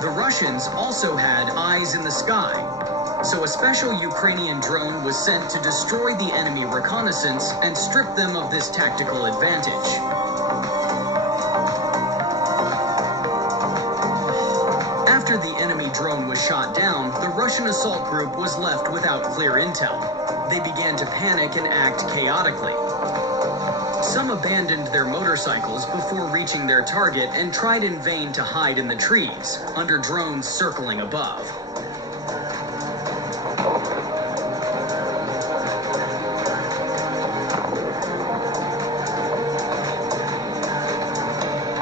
The Russians also had eyes in the sky, so a special Ukrainian drone was sent to destroy the enemy reconnaissance and strip them of this tactical advantage. After the enemy drone was shot down, the Russian assault group was left without clear intel. They began to panic and act chaotically. Some abandoned their motorcycles before reaching their target and tried in vain to hide in the trees, under drones circling above.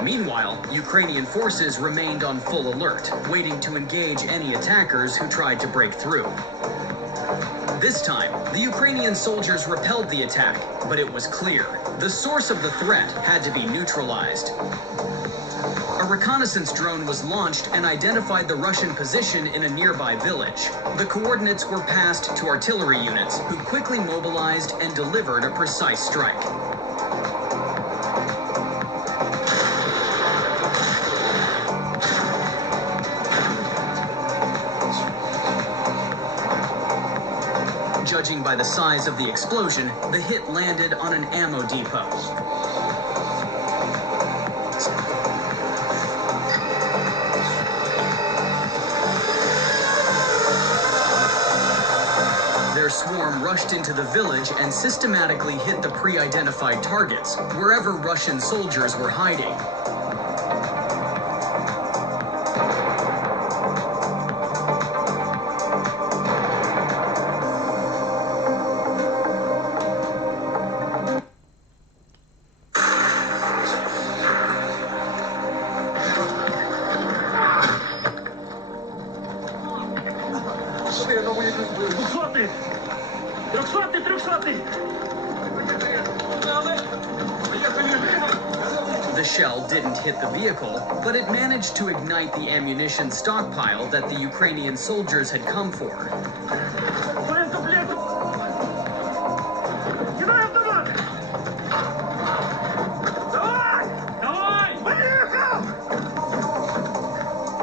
Meanwhile, Ukrainian forces remained on full alert, waiting to engage any attackers who tried to break through. This time, the Ukrainian soldiers repelled the attack, but it was clear. The source of the threat had to be neutralized. A reconnaissance drone was launched and identified the Russian position in a nearby village. The coordinates were passed to artillery units, who quickly mobilized and delivered a precise strike. Judging by the size of the explosion, the hit landed on an ammo depot. Their swarm rushed into the village and systematically hit the pre-identified targets, wherever Russian soldiers were hiding. The shell didn't hit the vehicle, but it managed to ignite the ammunition stockpile that the Ukrainian soldiers had come for.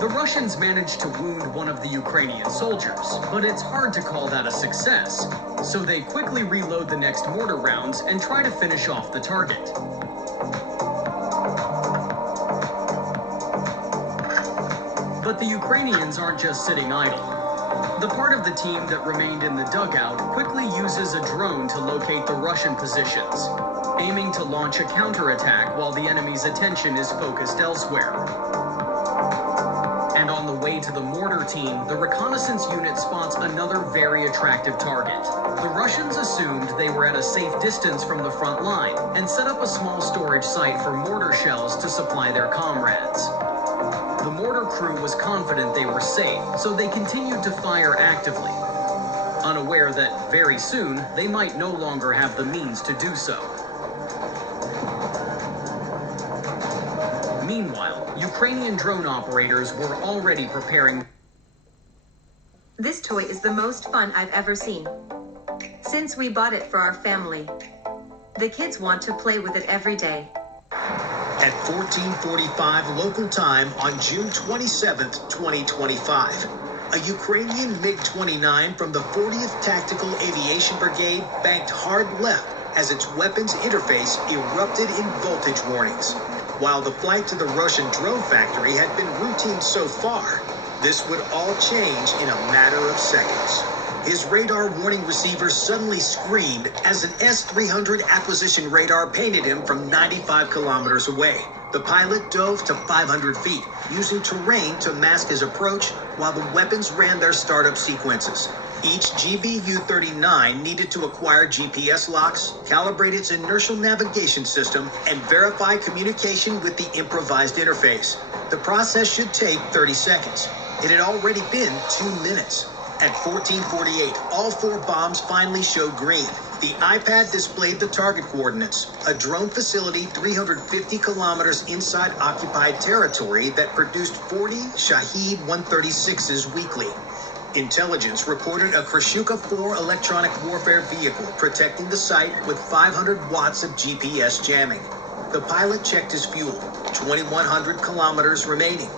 The Russians managed to wound one of the Ukrainian soldiers, but it's hard to call that a success. So they quickly reload the next mortar rounds and try to finish off the target. But the Ukrainians aren't just sitting idle. The part of the team that remained in the dugout quickly uses a drone to locate the Russian positions, aiming to launch a counterattack while the enemy's attention is focused elsewhere. And on the way to the mortar team, the reconnaissance unit spots another very attractive target. The Russians assumed they were at a safe distance from the front line and set up a small storage site for mortar shells to supply their comrades. The mortar crew was confident they were safe, so they continued to fire actively, unaware that very soon they might no longer have the means to do so. Meanwhile, Ukrainian drone operators were already preparing. This toy is the most fun I've ever seen. Since we bought it for our family, the kids want to play with it every day. At 14:45 local time on June 27, 2025, a Ukrainian MiG-29 from the 40th Tactical Aviation Brigade banked hard left as its weapons interface erupted in voltage warnings. While the flight to the Russian drone factory had been routine so far, this would all change in a matter of seconds. His radar warning receiver suddenly screamed as an S-300 acquisition radar painted him from 95 kilometers away. The pilot dove to 500 feet, using terrain to mask his approach while the weapons ran their startup sequences. Each GBU-39 needed to acquire GPS locks, calibrate its inertial navigation system, and verify communication with the improvised interface. The process should take 30 seconds. It had already been 2 minutes. At 14:48, all 4 bombs finally showed green. The iPad displayed the target coordinates, a drone facility 350 kilometers inside occupied territory that produced 40 Shahed 136s weekly. Intelligence reported a Krashuka-4 electronic warfare vehicle protecting the site with 500 watts of GPS jamming. The pilot checked his fuel, 2,100 kilometers remaining.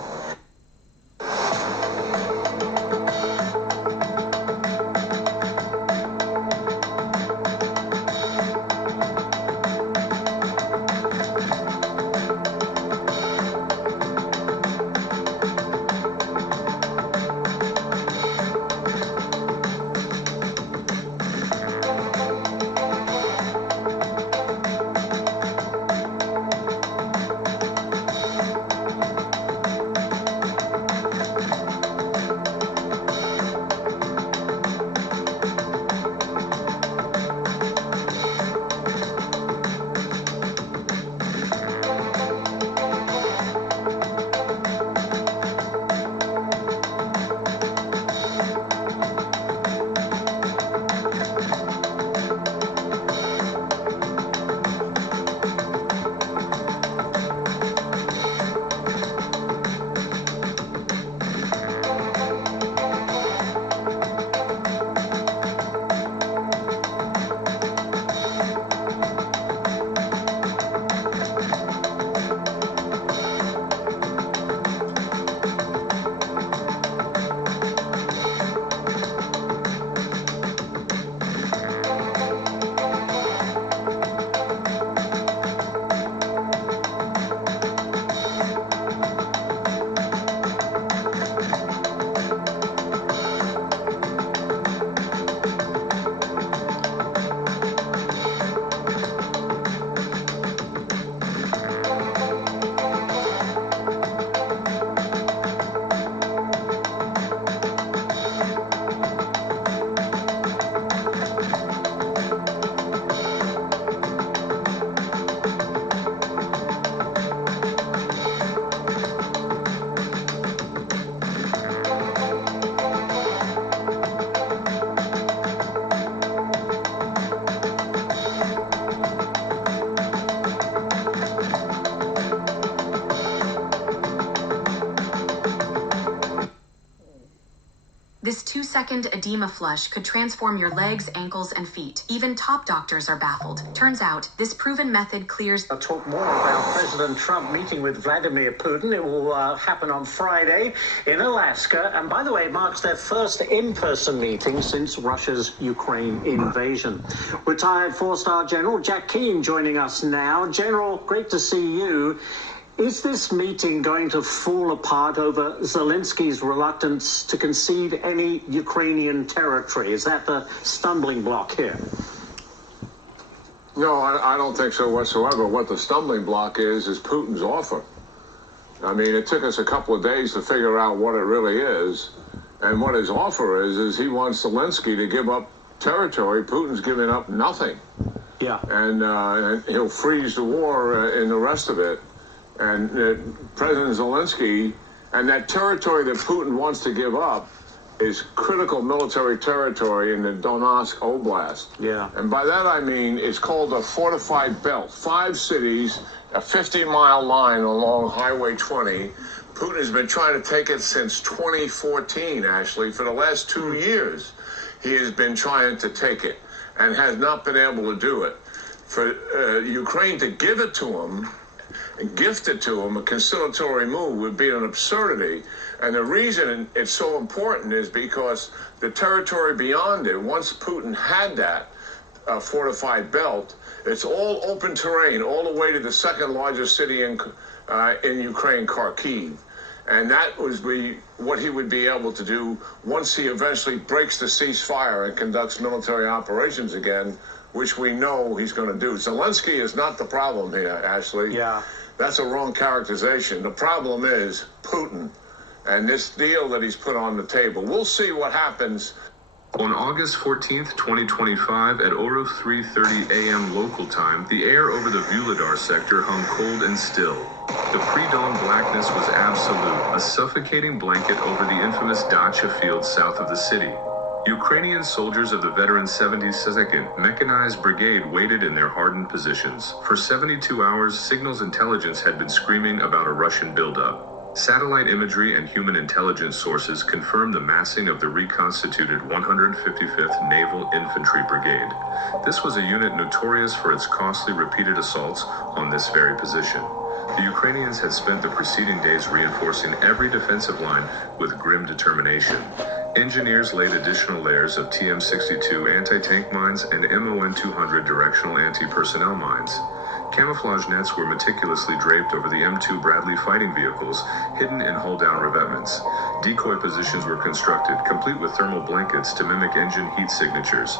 This 2-second edema flush could transform your legs, ankles, and feet. Even top doctors are baffled. Turns out, this proven method clears... I'll talk more about President Trump meeting with Vladimir Putin. It will happen on Friday in Alaska. And by the way, it marks their first in-person meeting since Russia's Ukraine invasion. Retired 4-star General Jack Keane joining us now. General, great to see you. Is this meeting going to fall apart over Zelensky's reluctance to concede any Ukrainian territory? Is that the stumbling block here? No, I don't think so whatsoever. What the stumbling block is Putin's offer. I mean, it took us a couple of days to figure out what it really is. And what his offer is he wants Zelensky to give up territory. Putin's giving up nothing. Yeah. And he'll freeze the war in the rest of it. And President Zelensky, and that territory that Putin wants to give up is critical military territory in the Donetsk Oblast. Yeah. And by that I mean it's called a fortified belt. 5 cities, a 50-mile line along Highway 20. Putin has been trying to take it since 2014, actually. For the last 2 years, he has been trying to take it and has not been able to do it. For Ukraine to give it to him, gift it to him, a conciliatory move, would be an absurdity. And the reason it's so important is because the territory beyond it, once Putin had that fortified belt, it's all open terrain, all the way to the second largest city in Ukraine, Kharkiv. And that was what he would be able to do once he eventually breaks the ceasefire and conducts military operations again, which we know he's going to do. Zelensky is not the problem here, Ashley. Yeah. That's a wrong characterization. The problem is Putin and this deal that he's put on the table. We'll see what happens. On August 14th, 2025, at Oro 3:30 a.m. local time, the air over the Vuhledar sector hung cold and still. The pre-dawn blackness was absolute, a suffocating blanket over the infamous Dacha field south of the city. Ukrainian soldiers of the veteran 72nd Mechanized Brigade waited in their hardened positions. For 72 hours, signals intelligence had been screaming about a Russian buildup. Satellite imagery and human intelligence sources confirmed the massing of the reconstituted 155th Naval Infantry Brigade. This was a unit notorious for its costly repeated assaults on this very position. The Ukrainians had spent the preceding days reinforcing every defensive line with grim determination. Engineers laid additional layers of TM-62 anti-tank mines and MON-200 directional anti-personnel mines. Camouflage nets were meticulously draped over the M2 Bradley fighting vehicles, hidden in hull-down revetments. Decoy positions were constructed, complete with thermal blankets to mimic engine heat signatures.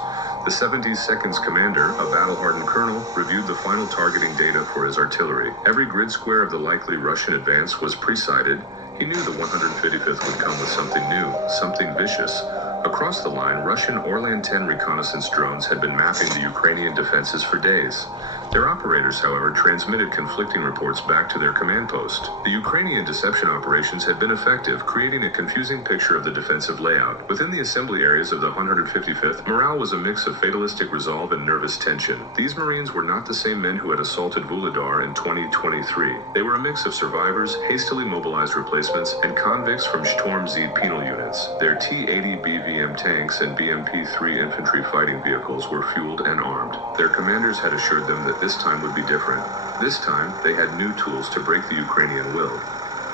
The 72nd's commander, a battle-hardened colonel, reviewed the final targeting data for his artillery. Every grid square of the likely Russian advance was pre-sighted. He knew the 155th would come with something new, something vicious. Across the line, Russian Orlan 10 reconnaissance drones had been mapping the Ukrainian defenses for days. Their operators, however, transmitted conflicting reports back to their command post. The Ukrainian deception operations had been effective, creating a confusing picture of the defensive layout. Within the assembly areas of the 155th, morale was a mix of fatalistic resolve and nervous tension. These Marines were not the same men who had assaulted Vuhledar in 2023. They were a mix of survivors, hastily mobilized replacements, and convicts from Storm Z penal units. Their T-80 BVM tanks and BMP-3 infantry fighting vehicles were fueled and armed. Their commanders had assured them that this time would be different. This time, they had new tools to break the Ukrainian will.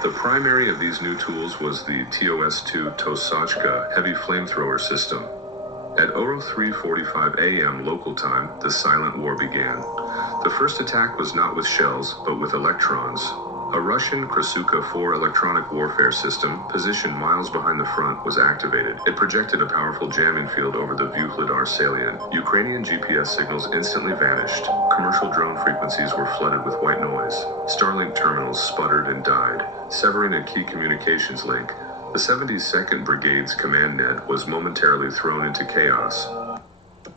The primary of these new tools was the TOS-2 Tosachka heavy flamethrower system. At Oro 3:45 a.m. local time, the silent war began. The first attack was not with shells, but with electrons. A Russian Krasuka 4 electronic warfare system, positioned miles behind the front, was activated. It projected a powerful jamming field over the Vuhledar salient. Ukrainian GPS signals instantly vanished. Commercial drone frequencies were flooded with white noise. Starlink terminals sputtered and died, severing a key communications link. The 72nd Brigade's command net was momentarily thrown into chaos.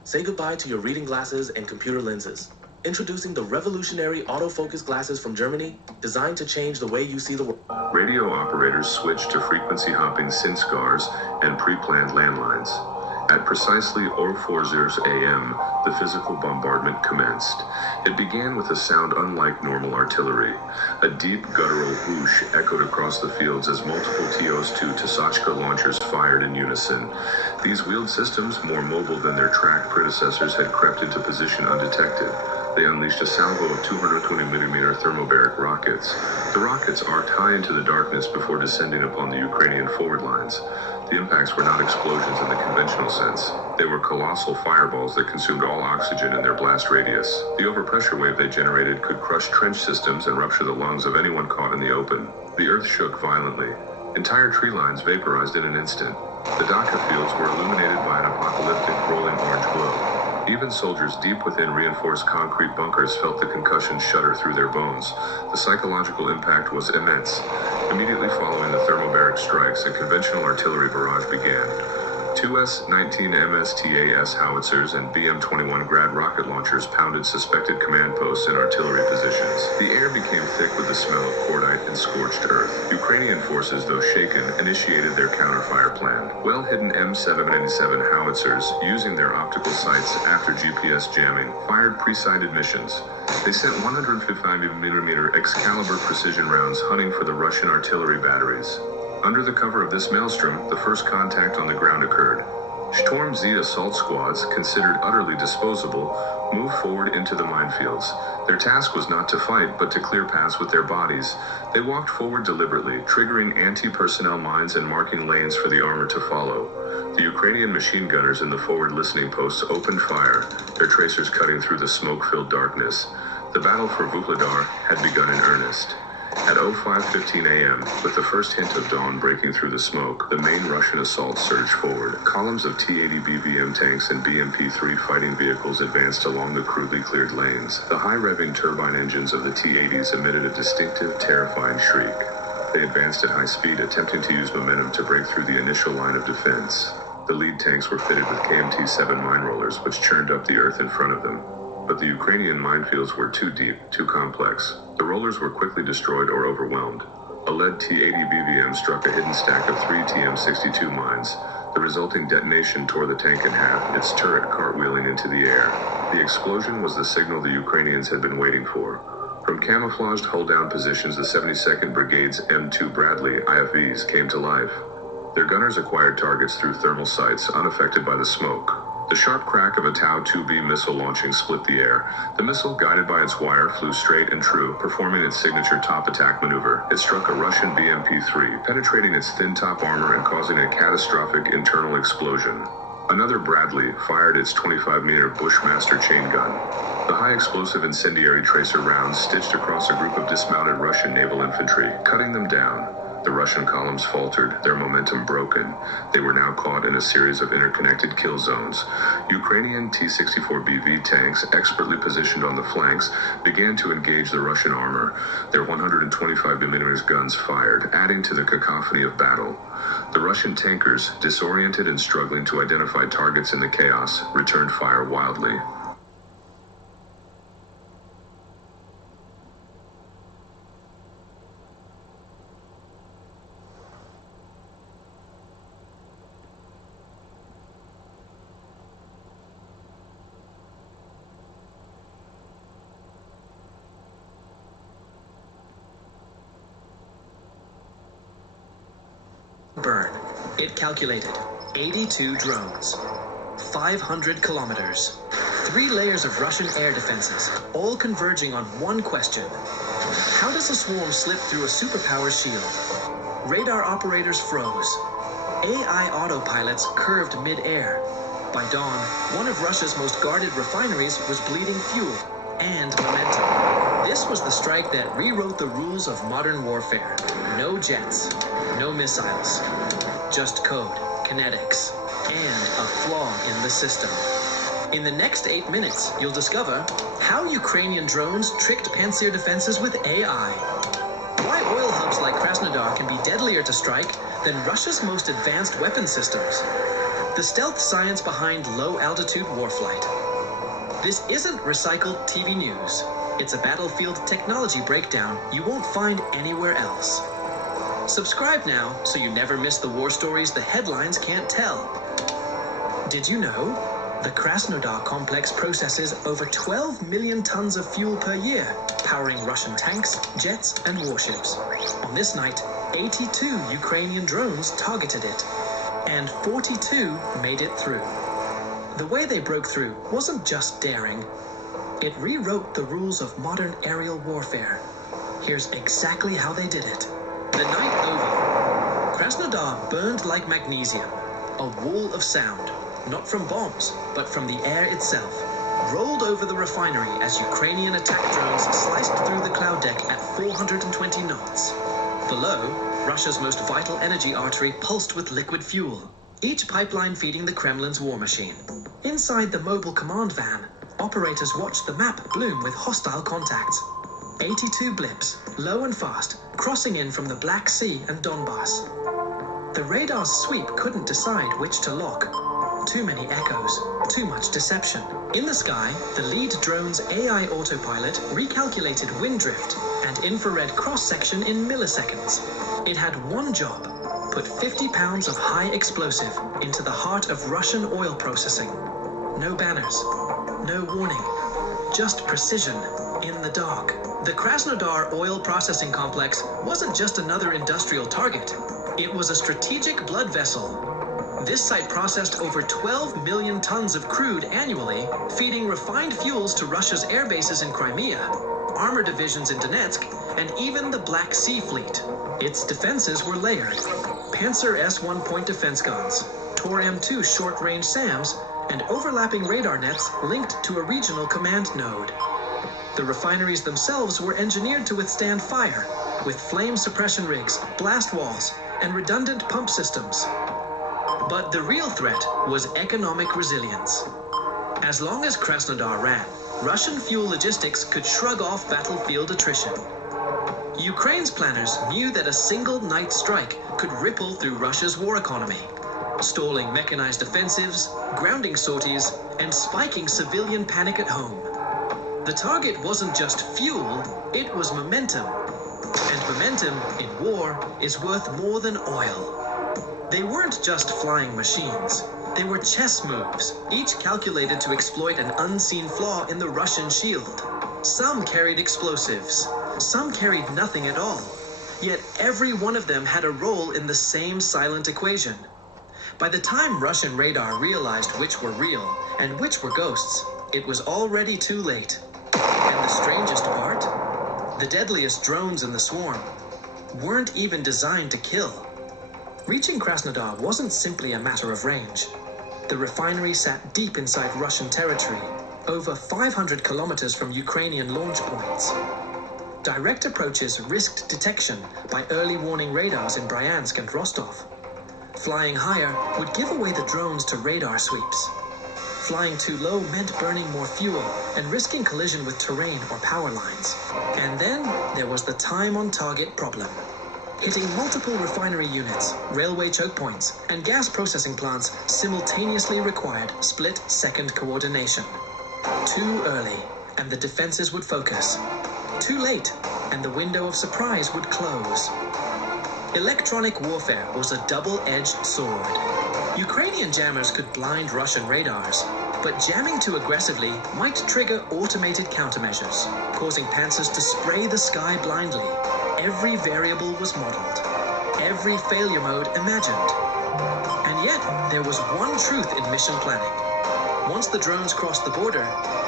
Say goodbye to your reading glasses and computer lenses. Introducing the revolutionary autofocus glasses from Germany, designed to change the way you see the world. Radio operators switched to frequency-hopping SINSCARs and pre-planned landlines. At precisely 04:00 a.m., the physical bombardment commenced. It began with a sound unlike normal artillery. A deep guttural whoosh echoed across the fields as multiple TOS-2 Tosachka launchers fired in unison. These wheeled systems, more mobile than their tracked predecessors, had crept into position undetected. They unleashed a salvo of 220mm thermobaric rockets. The rockets arced high into the darkness before descending upon the Ukrainian forward lines. The impacts were not explosions in the conventional sense. They were colossal fireballs that consumed all oxygen in their blast radius. The overpressure wave they generated could crush trench systems and rupture the lungs of anyone caught in the open. The earth shook violently. Entire tree lines vaporized in an instant. The Dacha fields were illuminated by an apocalyptic rolling orange glow. Even soldiers deep within reinforced concrete bunkers felt the concussion shudder through their bones. The psychological impact was immense. Immediately following the thermobaric strikes, a conventional artillery barrage began. Two S-19 MSTAS howitzers and BM-21 Grad rocket launchers pounded suspected command posts and artillery positions. The air became thick with the smell of cordite and scorched earth. Ukrainian forces, though shaken, initiated thetheir counterfire plan. Well-hidden M797 howitzers, using their optical sights after GPS jamming, fired pre-sighted missions. They sent 155mm Excalibur precision rounds hunting for the Russian artillery batteries. Under the cover of this maelstrom, the first contact on the ground occurred. Storm Z assault squads, considered utterly disposable, moved forward into the minefields. Their task was not to fight, but to clear paths with their bodies. They walked forward deliberately, triggering anti-personnel mines and marking lanes for the armor to follow. The Ukrainian machine gunners in the forward listening posts opened fire, their tracers cutting through the smoke-filled darkness. The battle for Vuhledar had begun in earnest. At 05:15 a.m., with the first hint of dawn breaking through the smoke, the main Russian assault surged forward. Columns of T-80 BVM tanks and BMP-3 fighting vehicles advanced along the crudely cleared lanes. The high-revving turbine engines of the T-80s emitted a distinctive, terrifying shriek. They advanced at high speed, attempting to use momentum to break through the initial line of defense. The lead tanks were fitted with KMT-7 mine rollers, which churned up the earth in front of them. But the Ukrainian minefields were too deep, too complex. The rollers were quickly destroyed or overwhelmed. A lead T-80 BVM struck a hidden stack of 3 TM-62 mines. The resulting detonation tore the tank in half, its turret cartwheeling into the air. The explosion was the signal the Ukrainians had been waiting for. From camouflaged hull-down positions, the 72nd Brigade's M2 Bradley IFVs came to life. Their gunners acquired targets through thermal sights, unaffected by the smoke. The sharp crack of a Tau-2B missile launching split the air. The missile, guided by its wire, flew straight and true, performing its signature top attack maneuver. It struck a Russian BMP-3, penetrating its thin top armor and causing a catastrophic internal explosion. Another Bradley fired its 25-meter Bushmaster chain gun. The high-explosive incendiary tracer rounds stitched across a group of dismounted Russian naval infantry, cutting them down. The Russian columns faltered, their momentum broken. They were now caught in a series of interconnected kill zones. Ukrainian T-64BV tanks, expertly positioned on the flanks, began to engage the Russian armor. Their 125mm guns fired, adding to the cacophony of battle. The Russian tankers, disoriented and struggling to identify targets in the chaos, returned fire wildly. Burn. It calculated 82 drones, 500 kilometers, 3 layers of Russian air defenses, all converging on one question. How does a swarm slip through a superpower shield? Radar operators froze. AI autopilots curved mid-air. By dawn, one of Russia's most guarded refineries was bleeding fuel and momentum. This was the strike that rewrote the rules of modern warfare. No jets, no missiles, just code, kinetics, and a flaw in the system. In the next 8 minutes, you'll discover how Ukrainian drones tricked Pantsir defenses with AI, why oil hubs like Krasnodar can be deadlier to strike than Russia's most advanced weapon systems, the stealth science behind low-altitude warflight. This isn't recycled TV news. It's a battlefield technology breakdown you won't find anywhere else. Subscribe now so you never miss the war stories the headlines can't tell. Did you know? The Krasnodar complex processes over 12 million tons of fuel per year, powering Russian tanks, jets, and warships. On this night, 82 Ukrainian drones targeted it, and 42 made it through. The way they broke through wasn't just daring. It rewrote the rules of modern aerial warfare. Here's exactly how they did it. The night over, Krasnodar burned like magnesium, a wall of sound, not from bombs, but from the air itself, rolled over the refinery as Ukrainian attack drones sliced through the cloud deck at 420 knots. Below, Russia's most vital energy artery pulsed with liquid fuel, each pipeline feeding the Kremlin's war machine. Inside the mobile command van, operators watched the map bloom with hostile contacts. 82 blips, low and fast, crossing in from the Black Sea and Donbass. The radar's sweep couldn't decide which to lock. Too many echoes, too much deception. In the sky, the lead drone's AI autopilot recalculated wind drift and infrared cross-section in milliseconds. It had one job: put 50 pounds of high explosive into the heart of Russian oil processing. No banners, no warning, just precision in the dark. The Krasnodar oil processing complex wasn't just another industrial target. It was a strategic blood vessel. This site processed over 12 million tons of crude annually, feeding refined fuels to Russia's air bases in Crimea, armor divisions in Donetsk, and even the Black Sea Fleet. Its defenses were layered: Pantsir S-1 point defense guns, Tor M2 short-range SAMs, and overlapping radar nets linked to a regional command node. The refineries themselves were engineered to withstand fire, with flame suppression rigs, blast walls, and redundant pump systems. But the real threat was economic resilience. As long as Krasnodar ran, Russian fuel logistics could shrug off battlefield attrition. Ukraine's planners knew that a single night strike could ripple through Russia's war economy, stalling mechanized offensives, grounding sorties, and spiking civilian panic at home. The target wasn't just fuel, it was momentum. And momentum in war is worth more than oil. They weren't just flying machines. They were chess moves, each calculated to exploit an unseen flaw in the Russian shield. Some carried explosives, some carried nothing at all. Yet every one of them had a role in the same silent equation. By the time Russian radar realized which were real and which were ghosts, it was already too late. And the strangest part? The deadliest drones in the swarm weren't even designed to kill. Reaching Krasnodar wasn't simply a matter of range. The refinery sat deep inside Russian territory, over 500 kilometers from Ukrainian launch points. Direct approaches risked detection by early warning radars in Bryansk and Rostov. Flying higher would give away the drones to radar sweeps. Flying too low meant burning more fuel and risking collision with terrain or power lines. And then there was the time on target problem. Hitting multiple refinery units, railway choke points, and gas processing plants simultaneously required split-second coordination. Too early, and the defenses would focus. Too late, and the window of surprise would close. Electronic warfare was a double-edged sword. Ukrainian jammers could blind Russian radars, but jamming too aggressively might trigger automated countermeasures, causing panzers to spray the sky blindly. Every variable was modeled, every failure mode imagined. And yet, there was one truth in mission planning. Once the drones crossed the border,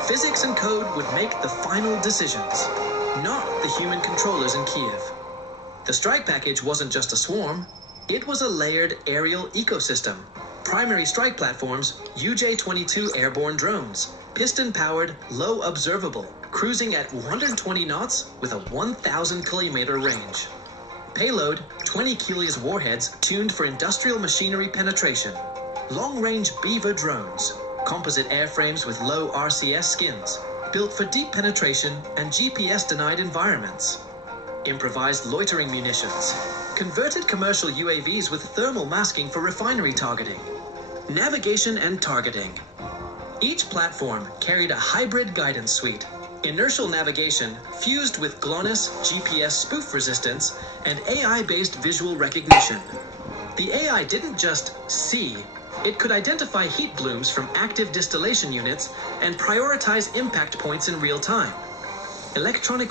physics and code would make the final decisions, not the human controllers in Kiev. The strike package wasn't just a swarm, it was a layered aerial ecosystem. Primary strike platforms, UJ-22 airborne drones, piston-powered, low observable, cruising at 120 knots with a 1,000-kilometer range. Payload, 20 Kilias warheads tuned for industrial machinery penetration. Long-range Beaver drones, composite airframes with low RCS skins, built for deep penetration and GPS-denied environments. Improvised loitering munitions, converted commercial UAVs with thermal masking for refinery targeting. Navigation and targeting. Each platform carried a hybrid guidance suite, inertial navigation fused with GLONASS GPS spoof resistance and AI-based visual recognition. The AI didn't just see, it could identify heat blooms from active distillation units and prioritize impact points in real time. Electronic...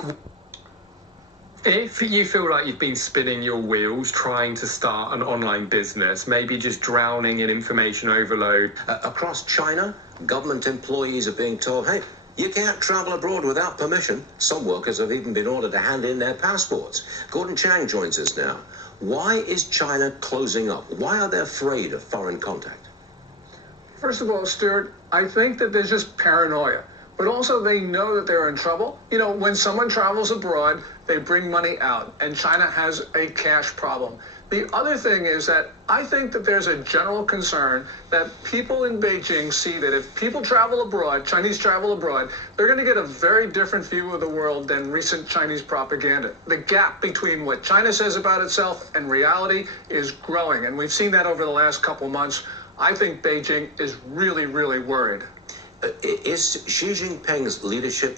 If you feel like you've been spinning your wheels trying to start an online business, maybe just drowning in information overload. Across China, government employees are being told, hey, you can't travel abroad without permission. Some workers have even been ordered to hand in their passports. Gordon Chang joins us now. Why is China closing up? Why are they afraid of foreign contact? First of all, Stuart, I think that there's just paranoia. But also they know that they're in trouble. You know, when someone travels abroad, they bring money out, and China has a cash problem. The other thing is that I think that there's a general concern that people in Beijing see that if people travel abroad, Chinese travel abroad, they're going to get a very different view of the world than recent Chinese propaganda. The gap between what China says about itself and reality is growing, and we've seen that over the last couple months. I think Beijing is really, really worried. Is Xi Jinping's leadership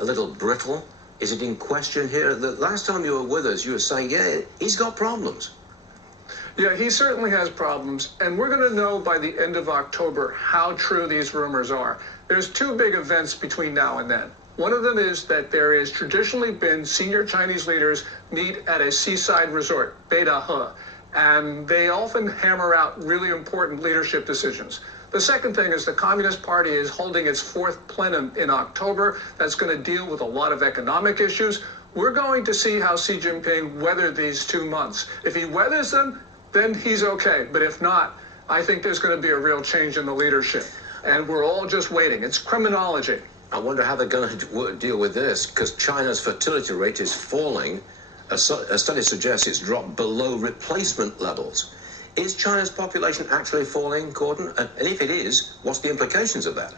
a little brittle? Is it in question here? The last time you were with us, you were saying, yeah, he's got problems. Yeah, he certainly has problems, and we're going to know by the end of October how true these rumors are. There's two big events between now and then. One of them is that there has traditionally been senior Chinese leaders meet at a seaside resort, Beidahe, and they often hammer out really important leadership decisions. The second thing is the Communist Party is holding its fourth plenum in October. That's going to deal with a lot of economic issues. We're going to see how Xi Jinping weathers these 2 months. If he weathers them, then he's okay. But if not, I think there's going to be a real change in the leadership. And we're all just waiting. It's criminology. I wonder how they're going to deal with this, because China's fertility rate is falling. A study suggests it's dropped below replacement levels. Is China's population actually falling, Gordon? And if it is, what's the implications of that?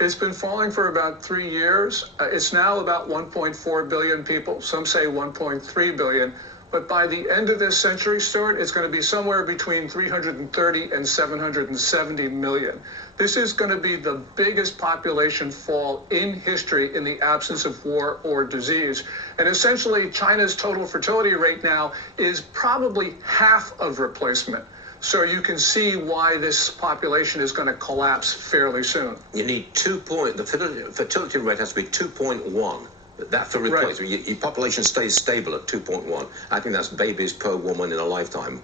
It's been falling for about 3 years. It's now about 1.4 billion people. Some say 1.3 billion. But by the end of this century, Stuart, it's going to be somewhere between 330 and 770 million. This is going to be the biggest population fall in history in the absence of war or disease. And essentially, China's total fertility rate now is probably half of replacement. So you can see why this population is going to collapse fairly soon. You need the fertility rate has to be 2.1. That for replacement. Right. Your population stays stable at 2.1. I think that's babies per woman in a lifetime,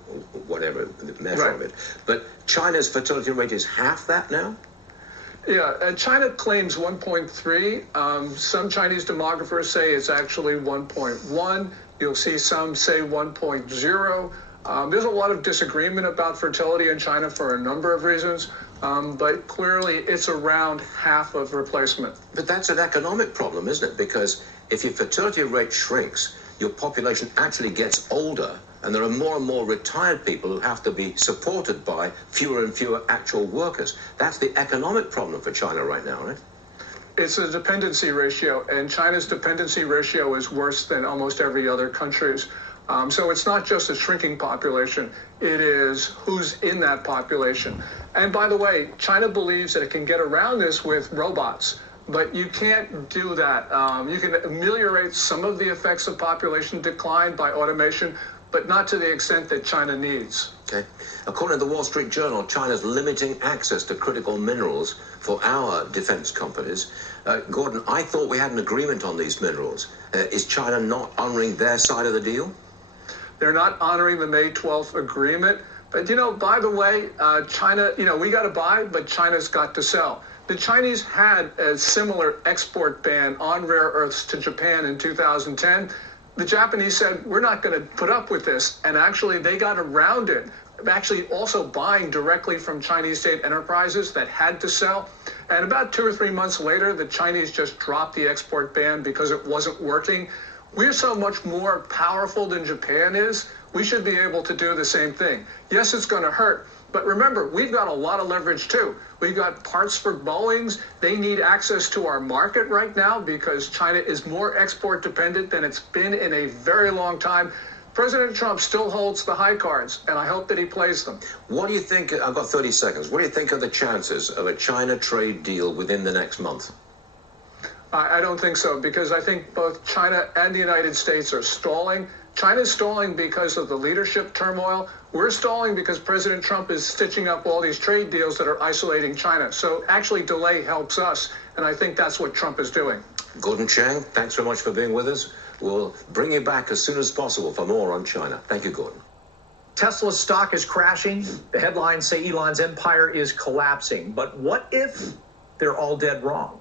whatever the measure of it. But China's fertility rate is half that now? Yeah, China claims 1.3. Some Chinese demographers say it's actually 1.1. You'll see some say 1.0. There's a lot of disagreement about fertility in China for a number of reasons, but clearly it's around half of replacement. But that's an economic problem, isn't it? Because if your fertility rate shrinks, your population actually gets older, and there are more and more retired people who have to be supported by fewer and fewer actual workers. That's the economic problem for China right now, right? It's a dependency ratio, and China's dependency ratio is worse than almost every other country's. So it's not just a shrinking population, it is who's in that population. And by the way, China believes that it can get around this with robots, but you can't do that. You can ameliorate some of the effects of population decline by automation, but not to the extent that China needs. Okay. According to the Wall Street Journal, China's limiting access to critical minerals for our defense companies. Gordon, I thought we had an agreement on these minerals. Is China not honoring their side of the deal? They're not honoring the May 12th agreement. But, by the way, China, we got to buy, but China's got to sell. The Chinese had a similar export ban on rare earths to Japan in 2010. The Japanese said, we're not going to put up with this. And actually, they got around it, actually also buying directly from Chinese state enterprises that had to sell. And about 2 or 3 months later, the Chinese just dropped the export ban because it wasn't working. We're so much more powerful than Japan is, we should be able to do the same thing. Yes, it's going to hurt, but remember, we've got a lot of leverage too. We've got parts for Boeings. They need access to our market right now because China is more export dependent than it's been in a very long time. President Trump still holds the high cards, and I hope that he plays them. What do you think, I've got 30 seconds, what do you think of the chances of a China trade deal within the next month? I don't think so, because I think both China and the United States are stalling. China's stalling because of the leadership turmoil. We're stalling because President Trump is stitching up all these trade deals that are isolating China. So actually, delay helps us, and I think that's what Trump is doing. Gordon Chang, thanks very much for being with us. We'll bring you back as soon as possible for more on China. Thank you, Gordon. Tesla's stock is crashing. The headlines say Elon's empire is collapsing. But what if they're all dead wrong?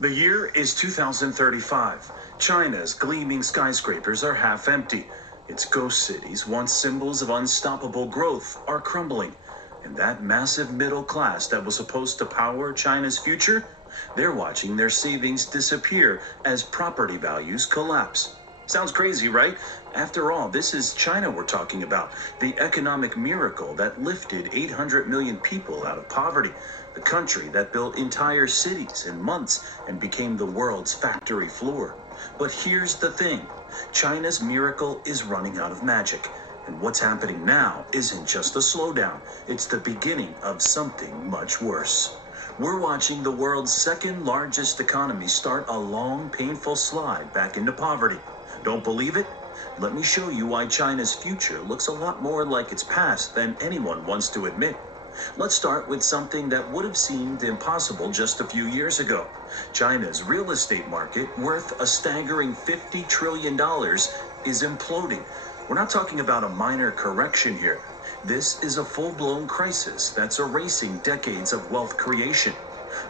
The year is 2035. China's gleaming skyscrapers are half empty. Its ghost cities, once symbols of unstoppable growth, are crumbling. And that massive middle class that was supposed to power China's future, they're watching their savings disappear as property values collapse. Sounds crazy, right? After all, this is China we're talking about, the economic miracle that lifted 800 million people out of poverty, the country that built entire cities in months and became the world's factory floor. But here's the thing, China's miracle is running out of magic. And what's happening now isn't just a slowdown, it's the beginning of something much worse. We're watching the world's second largest economy start a long, painful slide back into poverty. Don't believe it? Let me show you why China's future looks a lot more like its past than anyone wants to admit. Let's start with something that would have seemed impossible just a few years ago. China's real estate market, worth a staggering $50 trillion, is imploding. We're not talking about a minor correction here. This is a full-blown crisis that's erasing decades of wealth creation.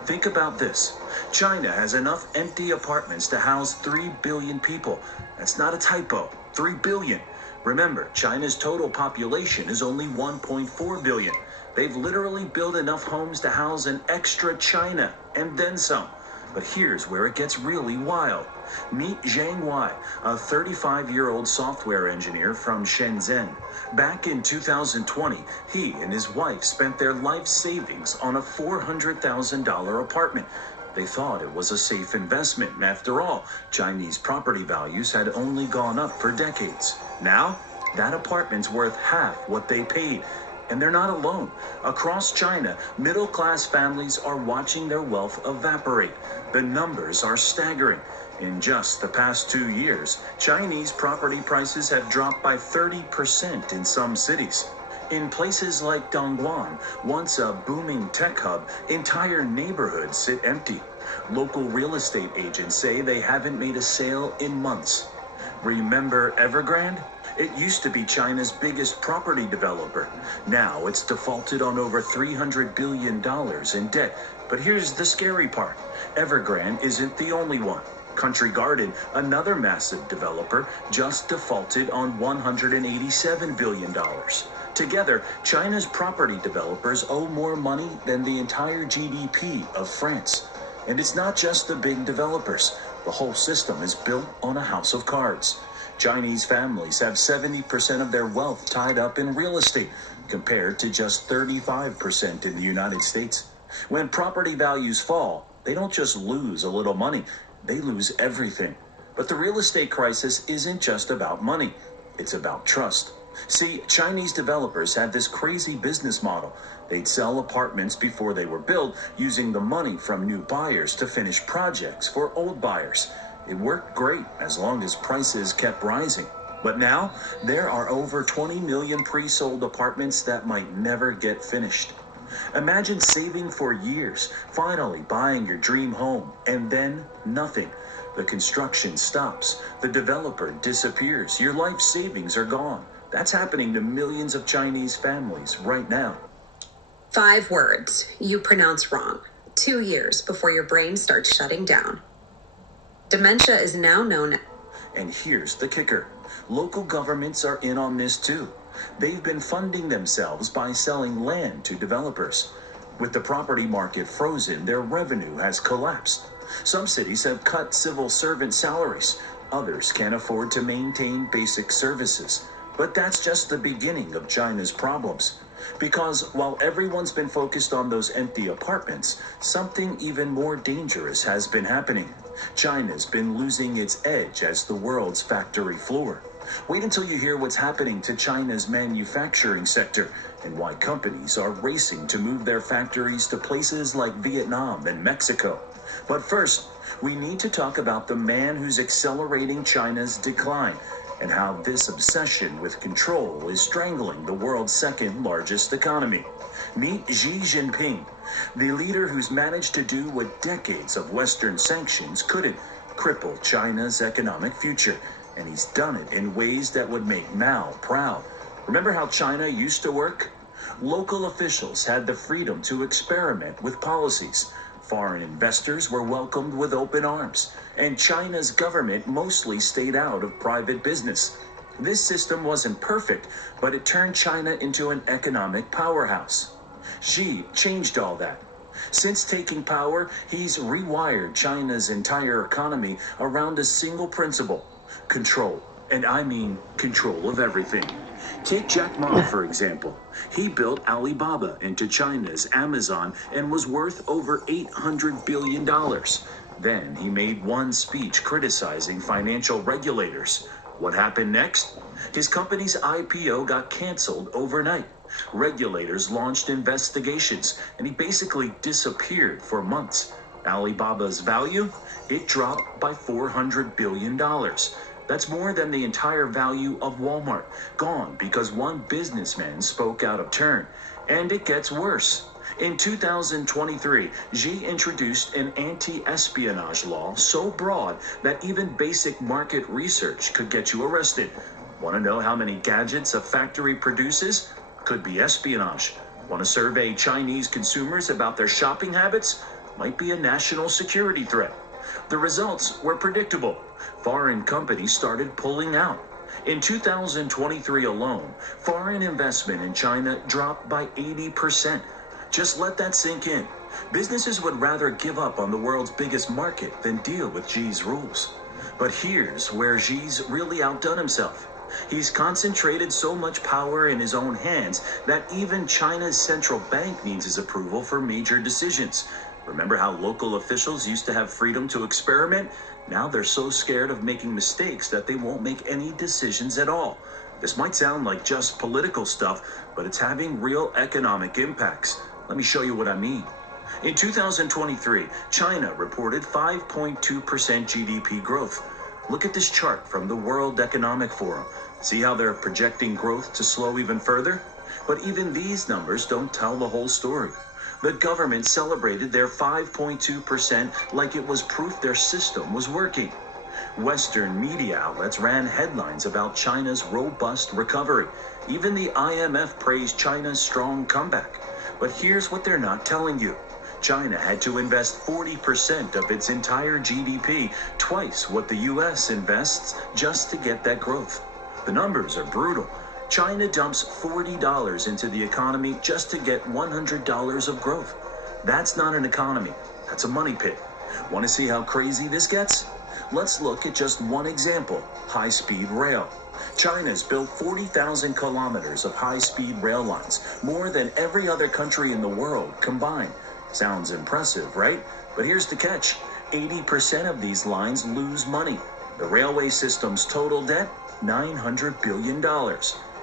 Think about this. China has enough empty apartments to house 3 billion people. That's not a typo. 3 billion. Remember, China's total population is only 1.4 billion. They've literally built enough homes to house an extra China, and then some. But here's where it gets really wild. Meet Zhang Wei, a 35-year-old software engineer from Shenzhen. Back in 2020, he and his wife spent their life savings on a $400,000 apartment. They thought it was a safe investment. After all, Chinese property values had only gone up for decades. Now, that apartment's worth half what they paid. And they're not alone. Across China, middle-class families are watching their wealth evaporate. The numbers are staggering. In just the past 2 years, Chinese property prices have dropped by 30% in some cities. In places like Dongguan, once a booming tech hub, entire neighborhoods sit empty. Local real estate agents say they haven't made a sale in months. Remember Evergrande? It used to be China's biggest property developer. Now it's defaulted on over $300 billion in debt. But here's the scary part. Evergrande isn't the only one. Country Garden, another massive developer, just defaulted on $187 billion. Together, China's property developers owe more money than the entire GDP of France. And it's not just the big developers. The whole system is built on a house of cards. Chinese families have 70% of their wealth tied up in real estate, compared to just 35% in the United States. When property values fall, they don't just lose a little money, they lose everything. But the real estate crisis isn't just about money, it's about trust. See, Chinese developers had this crazy business model. They'd sell apartments before they were built, using the money from new buyers to finish projects for old buyers. It worked great as long as prices kept rising. But now, there are over 20 million pre-sold apartments that might never get finished. Imagine saving for years, finally buying your dream home, and then nothing. The construction stops, the developer disappears, your life savings are gone. That's happening to millions of Chinese families right now. 5 words you pronounce wrong. 2 years before your brain starts shutting down. Dementia is now known. And here's the kicker. Local governments are in on this too. They've been funding themselves by selling land to developers. With the property market frozen, their revenue has collapsed. Some cities have cut civil servant salaries. Others can't afford to maintain basic services. But that's just the beginning of China's problems. Because while everyone's been focused on those empty apartments, something even more dangerous has been happening. China's been losing its edge as the world's factory floor. Wait until you hear what's happening to China's manufacturing sector and why companies are racing to move their factories to places like Vietnam and Mexico. But first, we need to talk about the man who's accelerating China's decline and how this obsession with control is strangling the world's second largest economy. Meet Xi Jinping, the leader who's managed to do what decades of Western sanctions couldn't: cripple China's economic future. And he's done it in ways that would make Mao proud. Remember how China used to work? Local officials had the freedom to experiment with policies. Foreign investors were welcomed with open arms, and China's government mostly stayed out of private business. This system wasn't perfect, but it turned China into an economic powerhouse. Xi changed all that. Since taking power, he's rewired China's entire economy around a single principle: control. And I mean control of everything. Take Jack Ma, for example. He built Alibaba into China's Amazon and was worth over $800 billion. Then he made one speech criticizing financial regulators. What happened next? His company's IPO got canceled overnight. Regulators launched investigations, and he basically disappeared for months. Alibaba's value? It dropped by $400 billion. That's more than the entire value of Walmart, gone because one businessman spoke out of turn. And it gets worse. In 2023, Xi introduced an anti-espionage law so broad that even basic market research could get you arrested. Want to know how many gadgets a factory produces? Could be espionage. Want to survey Chinese consumers about their shopping habits? Might be a national security threat. The results were predictable. Foreign companies started pulling out. In 2023 alone, foreign investment in China dropped by 80%. Just let that sink in. Businesses would rather give up on the world's biggest market than deal with Xi's rules. But here's where Xi's really outdone himself. He's concentrated so much power in his own hands that even China's central bank needs his approval for major decisions. Remember how local officials used to have freedom to experiment? Now they're so scared of making mistakes that they won't make any decisions at all. This might sound like just political stuff, but it's having real economic impacts. Let me show you what I mean. In 2023, China reported 5.2% GDP growth. Look at this chart from the World Economic Forum. See how they're projecting growth to slow even further? But even these numbers don't tell the whole story. The government celebrated their 5.2% like it was proof their system was working. Western media outlets ran headlines about China's robust recovery. Even the IMF praised China's strong comeback. But here's what they're not telling you. China had to invest 40% of its entire GDP, twice what the US invests, just to get that growth. The numbers are brutal. China dumps $40 into the economy just to get $100 of growth. That's not an economy. That's a money pit. Want to see how crazy this gets? Let's look at just one example, high-speed rail. China's built 40,000 kilometers of high-speed rail lines, more than every other country in the world combined. Sounds impressive, right? But here's the catch. 80% of these lines lose money. The railway system's total debt, $900 billion.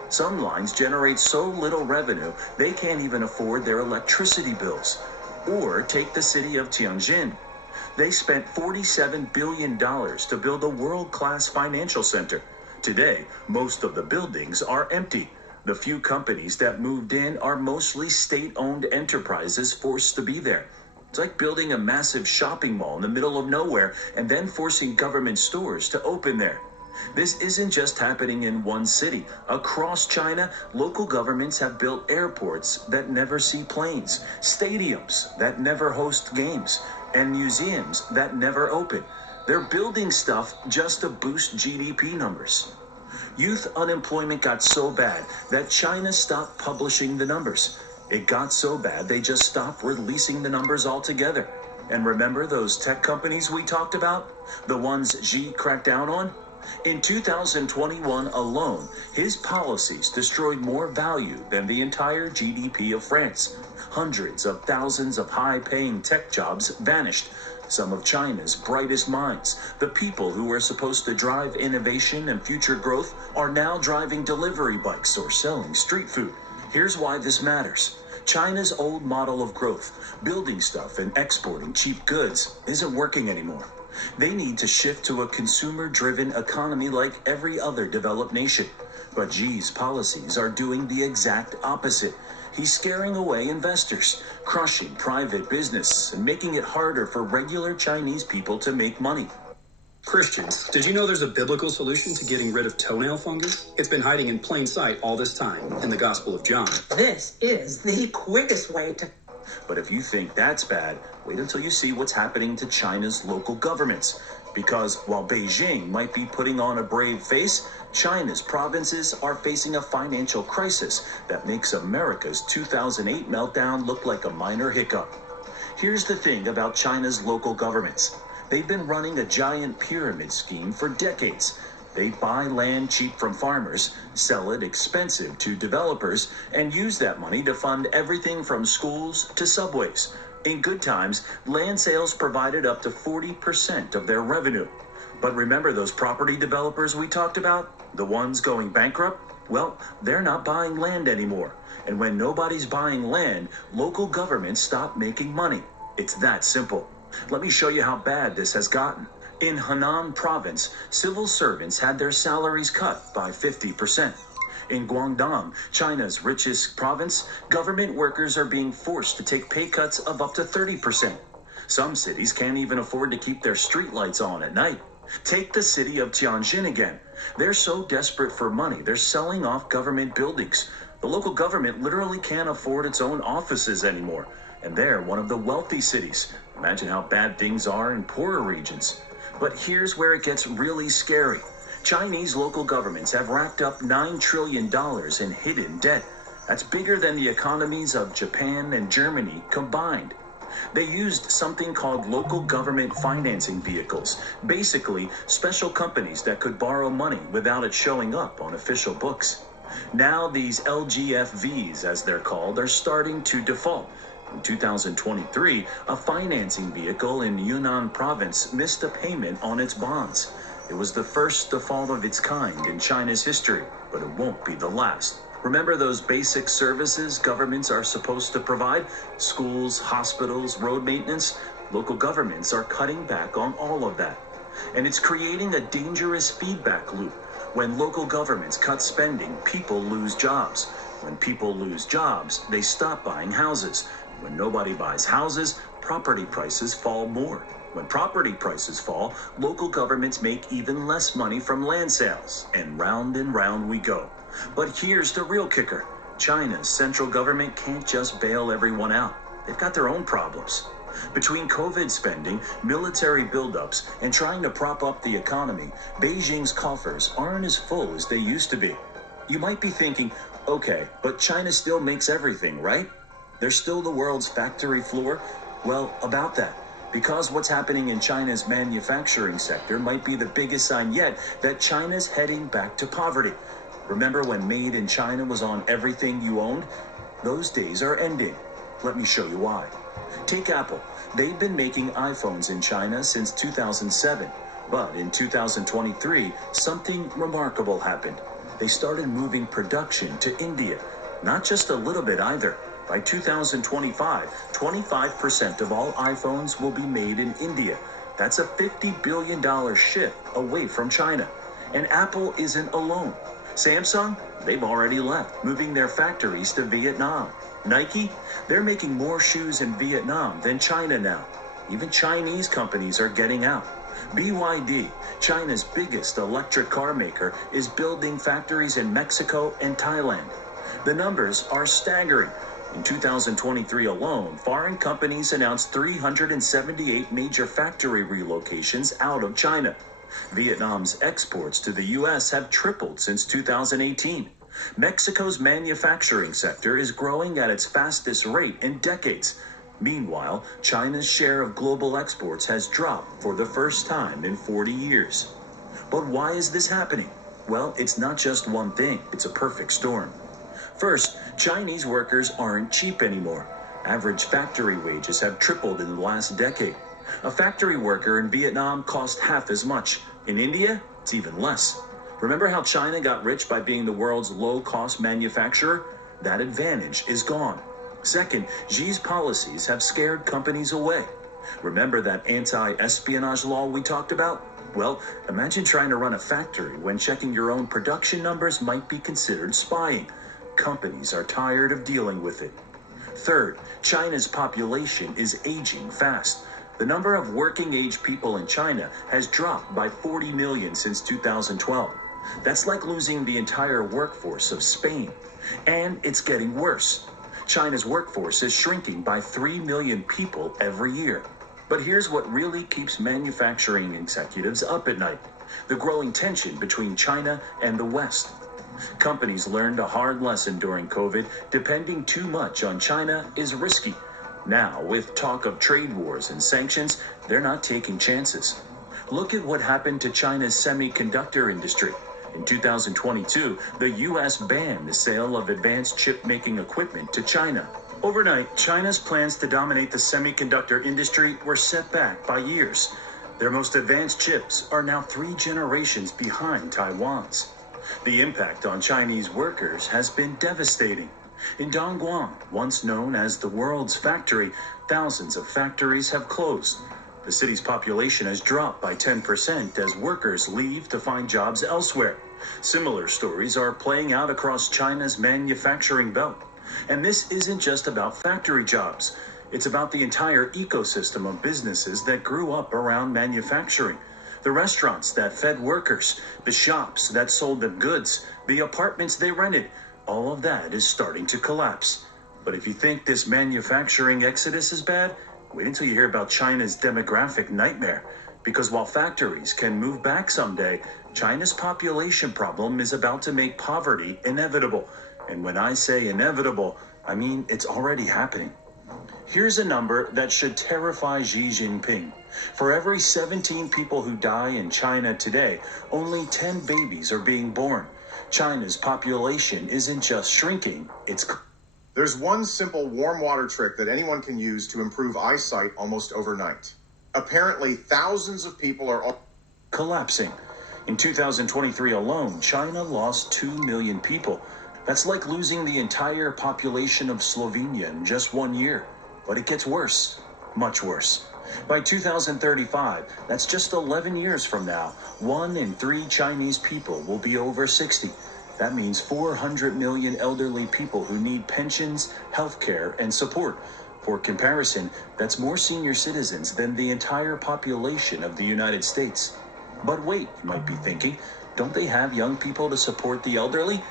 Some lines generate so little revenue, they can't even afford their electricity bills. Or take the city of Tianjin. They spent $47 billion to build a world-class financial center. Today, most of the buildings are empty. The few companies that moved in are mostly state-owned enterprises forced to be there. It's like building a massive shopping mall in the middle of nowhere and then forcing government stores to open there. This isn't just happening in one city. Across China, local governments have built airports that never see planes, stadiums that never host games, and museums that never open. They're building stuff just to boost GDP numbers. Youth unemployment got so bad that China stopped publishing the numbers. It got so bad they just stopped releasing the numbers altogether. And remember those tech companies we talked about? The ones Xi cracked down on? In 2021 alone, his policies destroyed more value than the entire GDP of France. Hundreds of thousands of high-paying tech jobs vanished. Some of China's brightest minds, the people who were supposed to drive innovation and future growth, are now driving delivery bikes or selling street food. Here's why this matters. China's old model of growth, building stuff and exporting cheap goods, isn't working anymore. They need to shift to a consumer-driven economy like every other developed nation. But Xi's policies are doing the exact opposite. He's scaring away investors, crushing private business, and making it harder for regular Chinese people to make money. Christians, did you know there's a biblical solution to getting rid of toenail fungus? It's been hiding in plain sight all this time in the Gospel of John. This is the quickest way to... But if you think that's bad, wait until you see what's happening to China's local governments. Because while Beijing might be putting on a brave face, China's provinces are facing a financial crisis that makes America's 2008 meltdown look like a minor hiccup. Here's the thing about China's local governments. They've been running a giant pyramid scheme for decades. They buy land cheap from farmers, sell it expensive to developers, and use that money to fund everything from schools to subways. In good times, land sales provided up to 40% of their revenue. But remember those property developers we talked about? The ones going bankrupt? Well, they're not buying land anymore. And when nobody's buying land, local governments stop making money. It's that simple. Let me show you how bad this has gotten. In Henan province, civil servants had their salaries cut by 50%. In Guangdong, China's richest province, government workers are being forced to take pay cuts of up to 30%. Some cities can't even afford to keep their streetlights on at night. Take the city of Tianjin again. They're so desperate for money, they're selling off government buildings. The local government literally can't afford its own offices anymore. And they're one of the wealthy cities. Imagine how bad things are in poorer regions. But here's where it gets really scary. Chinese local governments have racked up $9 trillion in hidden debt. That's bigger than the economies of Japan and Germany combined. They used something called local government financing vehicles, basically special companies that could borrow money without it showing up on official books. Now these LGFVs, as they're called, are starting to default. In 2023, a financing vehicle in Yunnan province missed a payment on its bonds. It was the first default of its kind in China's history, but it won't be the last. Remember those basic services governments are supposed to provide? Schools, hospitals, road maintenance? Local governments are cutting back on all of that. And it's creating a dangerous feedback loop. When local governments cut spending, people lose jobs. When people lose jobs, they stop buying houses. When nobody buys houses, property prices fall more. When property prices fall, local governments make even less money from land sales. And round we go. But here's the real kicker. China's central government can't just bail everyone out. They've got their own problems. Between COVID spending, military buildups, and trying to prop up the economy, Beijing's coffers aren't as full as they used to be. You might be thinking, okay, but China still makes everything, right? They're still the world's factory floor? Well, about that. Because what's happening in China's manufacturing sector might be the biggest sign yet that China's heading back to poverty. Remember when Made in China was on everything you owned? Those days are ending. Let me show you why. Take Apple. They've been making iPhones in China since 2007. But in 2023, something remarkable happened. They started moving production to India. Not just a little bit either. By 2025, 25% of all iPhones will be made in India. That's a $50 billion shift away from China. And Apple isn't alone. Samsung, they've already left, moving their factories to Vietnam. Nike, they're making more shoes in Vietnam than China now. Even Chinese companies are getting out. BYD, China's biggest electric car maker, is building factories in Mexico and Thailand. The numbers are staggering. In 2023 alone, foreign companies announced 378 major factory relocations out of China. Vietnam's exports to the U.S. have tripled since 2018. Mexico's manufacturing sector is growing at its fastest rate in decades. Meanwhile, China's share of global exports has dropped for the first time in 40 years. But why is this happening? Well, it's not just one thing, it's a perfect storm. First, Chinese workers aren't cheap anymore. Average factory wages have tripled in the last decade. A factory worker in Vietnam costs half as much. In India, it's even less. Remember how China got rich by being the world's low-cost manufacturer? That advantage is gone. Second, Xi's policies have scared companies away. Remember that anti-espionage law we talked about? Well, imagine trying to run a factory when checking your own production numbers might be considered spying. Companies are tired of dealing with it. Third, China's population is aging fast. The number of working-age people in China has dropped by 40 million since 2012. That's like losing the entire workforce of Spain. And it's getting worse. China's workforce is shrinking by 3 million people every year. But here's what really keeps manufacturing executives up at night: the growing tension between China and the West. Companies learned a hard lesson during COVID. Depending too much on China is risky. Now, with talk of trade wars and sanctions, they're not taking chances. Look at what happened to China's semiconductor industry. In 2022, the U.S. banned the sale of advanced chip-making equipment to China. Overnight, China's plans to dominate the semiconductor industry were set back by years. Their most advanced chips are now 3 generations behind Taiwan's. The impact on Chinese workers has been devastating. In Dongguan, once known as the world's factory, thousands of factories have closed. The city's population has dropped by 10% as workers leave to find jobs elsewhere. Similar stories are playing out across China's manufacturing belt. And this isn't just about factory jobs. It's about the entire ecosystem of businesses that grew up around manufacturing. The restaurants that fed workers, the shops that sold them goods, the apartments they rented, all of that is starting to collapse. But if you think this manufacturing exodus is bad, wait until you hear about China's demographic nightmare. Because while factories can move back someday, China's population problem is about to make poverty inevitable. And when I say inevitable, I mean it's already happening. Here's a number that should terrify Xi Jinping. For every 17 people who die in China today, only 10 babies are being born. China's population isn't just shrinking, it's... There's one simple warm water trick that anyone can use to improve eyesight almost overnight. Apparently, thousands of people are collapsing. In 2023 alone, China lost 2 million people. That's like losing the entire population of Slovenia in just 1 year. But it gets worse, much worse. By 2035, that's just 11 years from now, 1 in 3 Chinese people will be over 60. That means 400 million elderly people who need pensions, healthcare, and support. For comparison, that's more senior citizens than the entire population of the United States. But wait, you might be thinking, don't they have young people to support the elderly?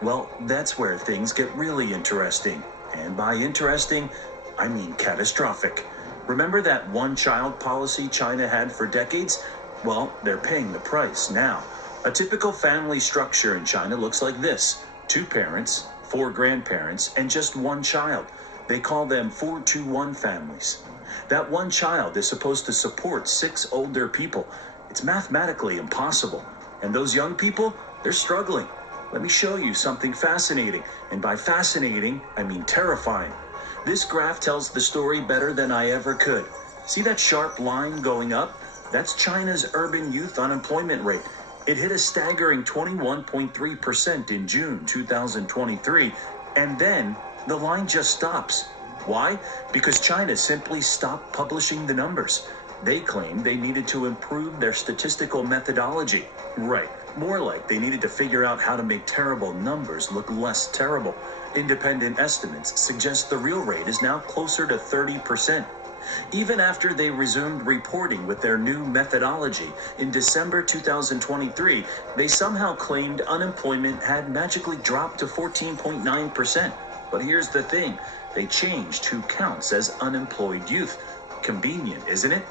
Well, that's where things get really interesting. And by interesting, I mean catastrophic. Remember that one-child policy China had for decades? Well, they're paying the price now. A typical family structure in China looks like this: 2 parents, 4 grandparents, and just 1 child. They call them 4-to-1 families. That 1 child is supposed to support 6 older people. It's mathematically impossible. And those young people, they're struggling. Let me show you something fascinating. And by fascinating, I mean terrifying. This graph tells the story better than I ever could. See that sharp line going up? That's China's urban youth unemployment rate. It hit a staggering 21.3% in June 2023, and then the line just stops. Why? Because China simply stopped publishing the numbers. They claimed they needed to improve their statistical methodology. Right, more like they needed to figure out how to make terrible numbers look less terrible. Independent estimates suggest the real rate is now closer to 30%. Even after they resumed reporting with their new methodology in December 2023, they somehow claimed unemployment had magically dropped to 14.9%. But here's the thing, they changed who counts as unemployed youth. Convenient, isn't it?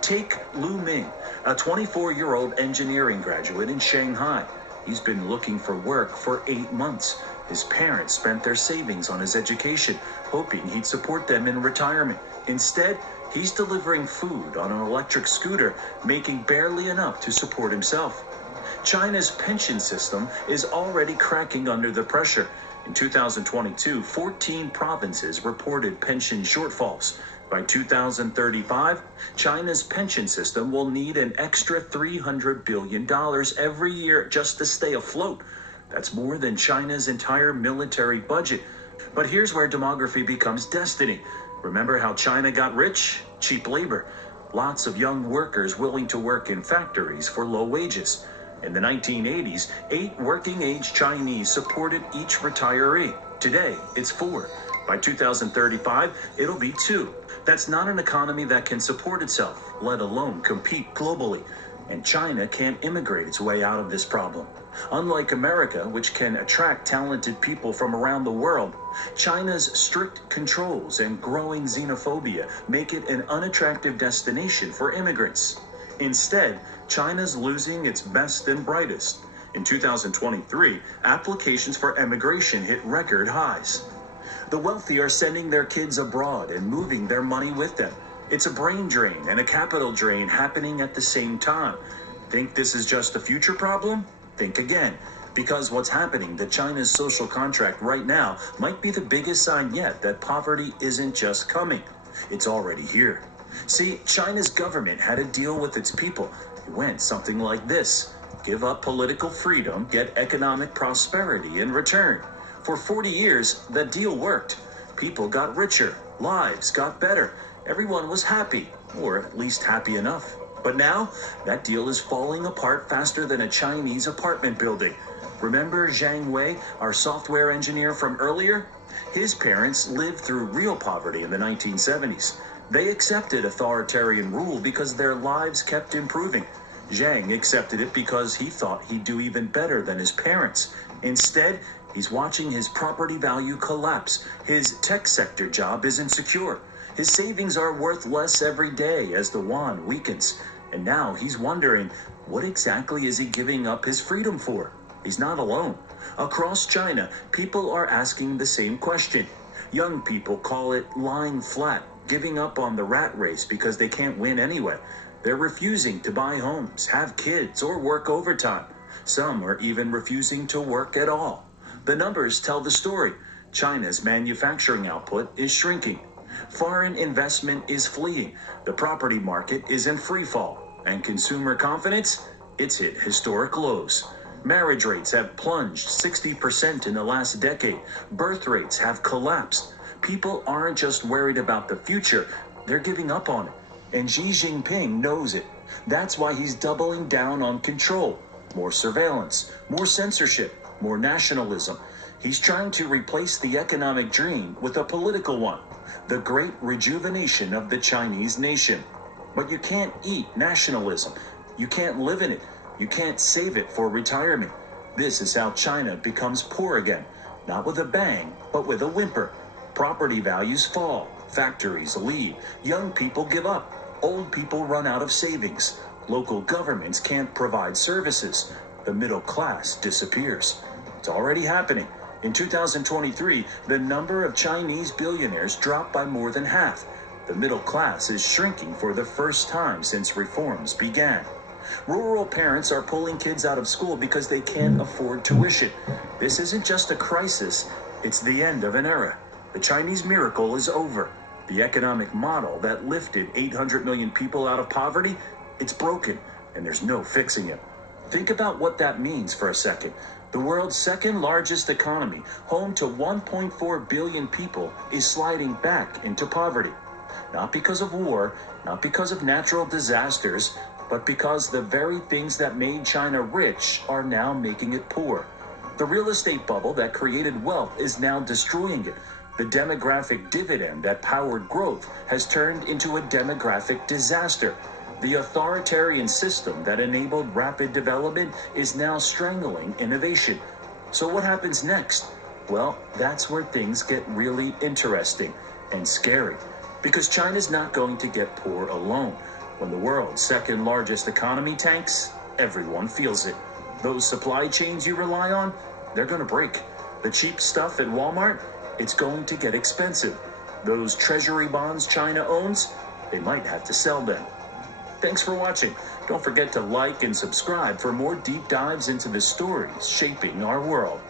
Take Lu Ming, a 24-year-old engineering graduate in Shanghai. He's been looking for work for 8 months. His parents spent their savings on his education, hoping he'd support them in retirement. Instead, he's delivering food on an electric scooter, making barely enough to support himself. China's pension system is already cracking under the pressure. In 2022, 14 provinces reported pension shortfalls. By 2035, China's pension system will need an extra $300 billion every year just to stay afloat. That's more than China's entire military budget. But here's where demography becomes destiny. Remember how China got rich? Cheap labor. Lots of young workers willing to work in factories for low wages. In the 1980s, 8 working-age Chinese supported each retiree. Today, it's 4. By 2035, it'll be 2. That's not an economy that can support itself, let alone compete globally. And China can't immigrate its way out of this problem. Unlike America, which can attract talented people from around the world, China's strict controls and growing xenophobia make it an unattractive destination for immigrants. Instead, China's losing its best and brightest. In 2023, applications for emigration hit record highs. The wealthy are sending their kids abroad and moving their money with them. It's a brain drain and a capital drain happening at the same time. Think this is just a future problem? Think again. Because what's happening to China's social contract right now might be the biggest sign yet that poverty isn't just coming. It's already here. See, China's government had a deal with its people. It went something like this. Give up political freedom, get economic prosperity in return. For 40 years, the deal worked. People got richer, lives got better. Everyone was happy, or at least happy enough. But now, that deal is falling apart faster than a Chinese apartment building. Remember Zhang Wei, our software engineer from earlier? His parents lived through real poverty in the 1970s. They accepted authoritarian rule because their lives kept improving. Zhang accepted it because he thought he'd do even better than his parents. Instead, he's watching his property value collapse. His tech sector job isn't secure. His savings are worth less every day as the yuan weakens. And now he's wondering, What exactly is he giving up his freedom for? He's not alone. Across China, people are asking the same question. Young people call it lying flat, giving up on the rat race because they can't win anyway. They're refusing to buy homes, have kids, or work overtime. Some are even refusing to work at all. The numbers tell the story. China's manufacturing output is shrinking. Foreign investment is fleeing. The property market is in free fall. And consumer confidence? It's hit historic lows. Marriage rates have plunged 60% in the last decade. Birth rates have collapsed. People aren't just worried about the future, they're giving up on it. And Xi Jinping knows it. That's why he's doubling down on control. More surveillance, more censorship, more nationalism. He's trying to replace the economic dream with a political one. The great rejuvenation of the Chinese nation. But you can't eat nationalism. You can't live in it. You can't save it for retirement. This is how China becomes poor again. Not with a bang, but with a whimper. Property values fall. Factories leave. Young people give up. Old people run out of savings. Local governments can't provide services. The middle class disappears. It's already happening. In 2023, the number of Chinese billionaires dropped by more than half. The middle class is shrinking for the first time since reforms began. Rural parents are pulling kids out of school because they can't afford tuition. This isn't just a crisis, it's the end of an era. The Chinese miracle is over. The economic model that lifted 800 million people out of poverty, it's broken, and there's no fixing it. Think about what that means for a second. The world's second largest economy, home to 1.4 billion people, is sliding back into poverty. Not because of war, not because of natural disasters, but because the very things that made China rich are now making it poor. The real estate bubble that created wealth is now destroying it. The demographic dividend that powered growth has turned into a demographic disaster. The authoritarian system that enabled rapid development is now strangling innovation. So what happens next? Well, that's where things get really interesting and scary. Because China's not going to get poor alone. When the world's second largest economy tanks, everyone feels it. Those supply chains you rely on, they're going to break. The cheap stuff at Walmart, it's going to get expensive. Those treasury bonds China owns, they might have to sell them. Thanks for watching. Don't forget to like and subscribe for more deep dives into the stories shaping our world.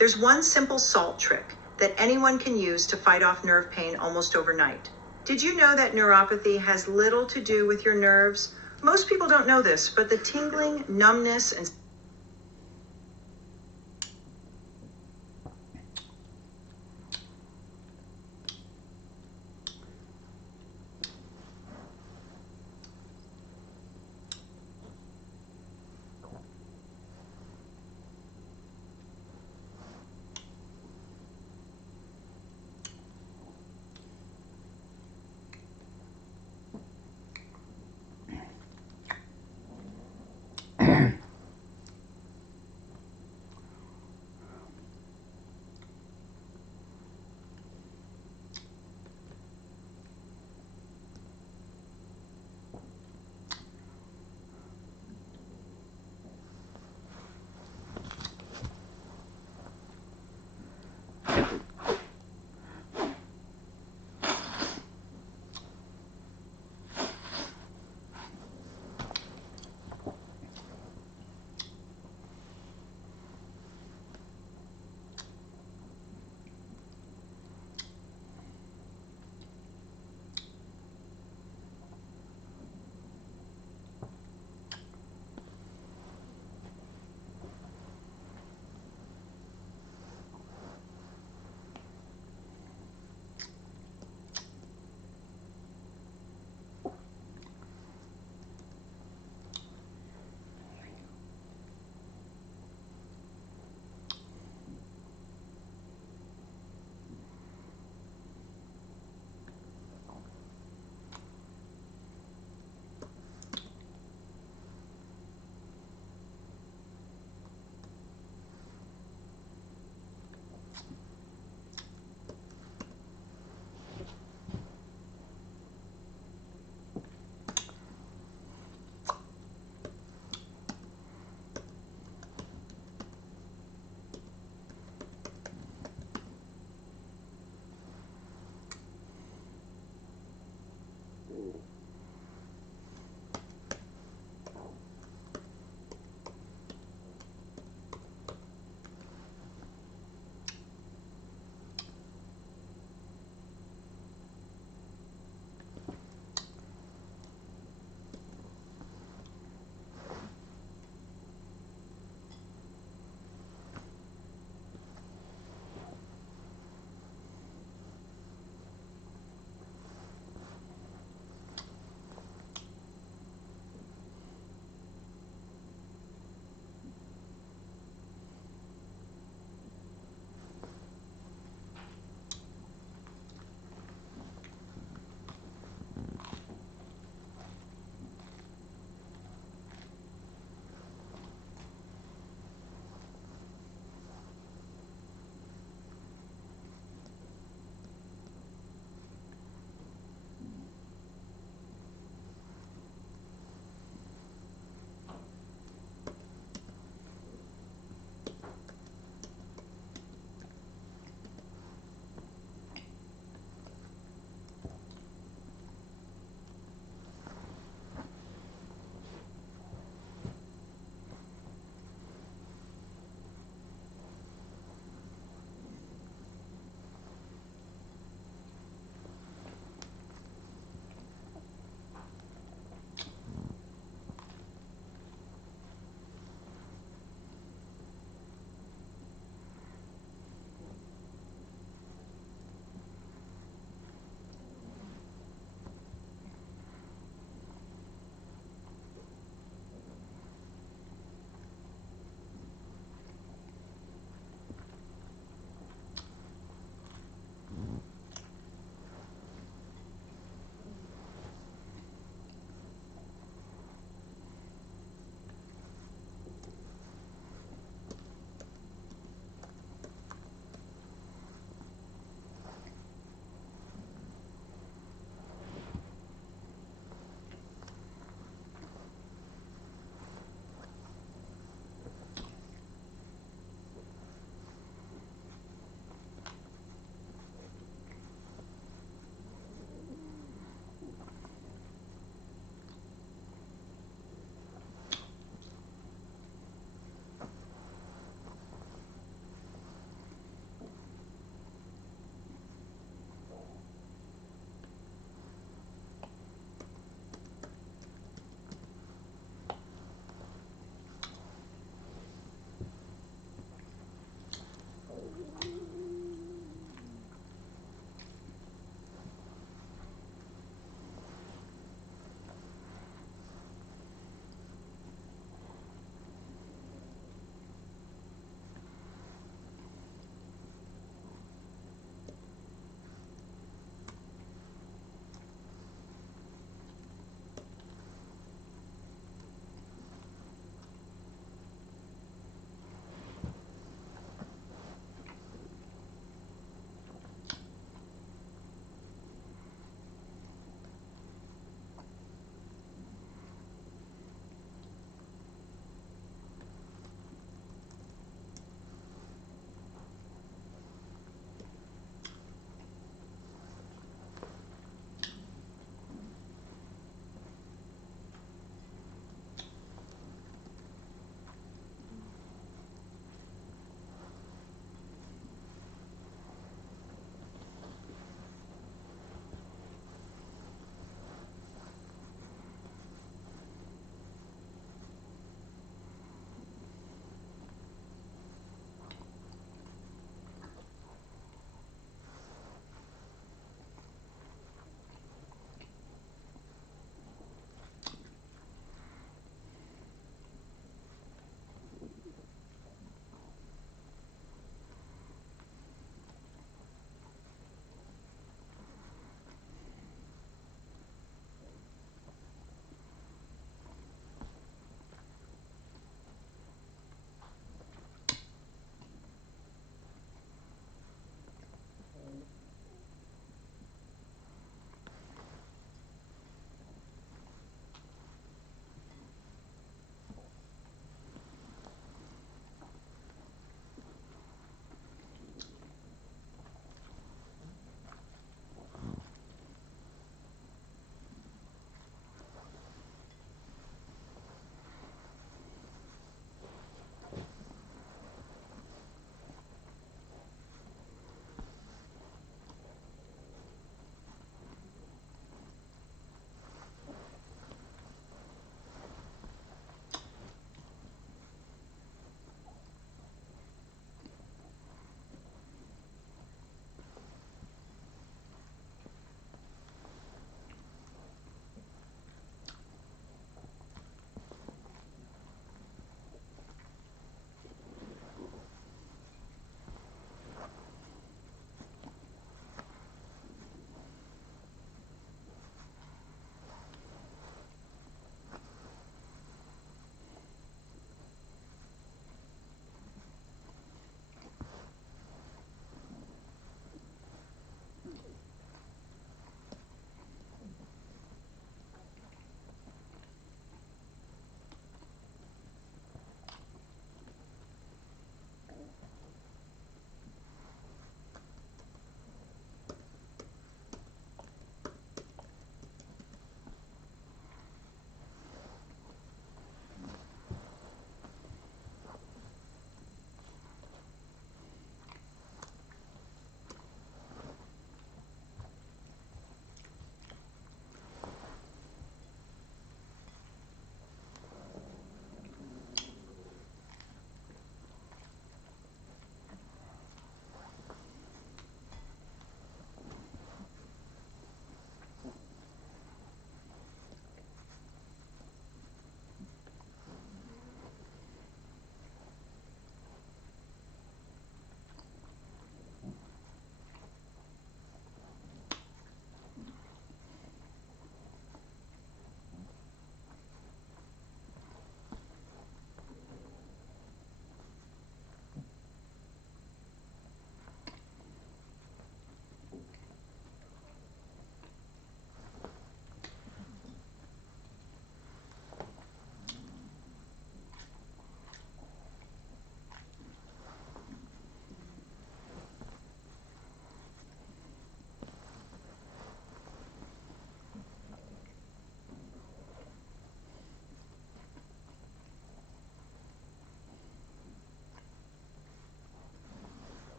There's one simple salt trick that anyone can use to fight off nerve pain almost overnight. Did you know that neuropathy has little to do with your nerves? Most people don't know this, but the tingling, numbness, and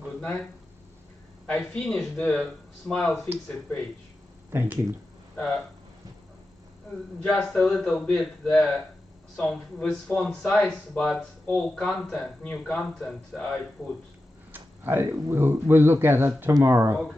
Good night. I finished the Smile Fixit page. Thank you. Just a little bit some with font size, but all content, new content I put. We'll look at it tomorrow. Okay.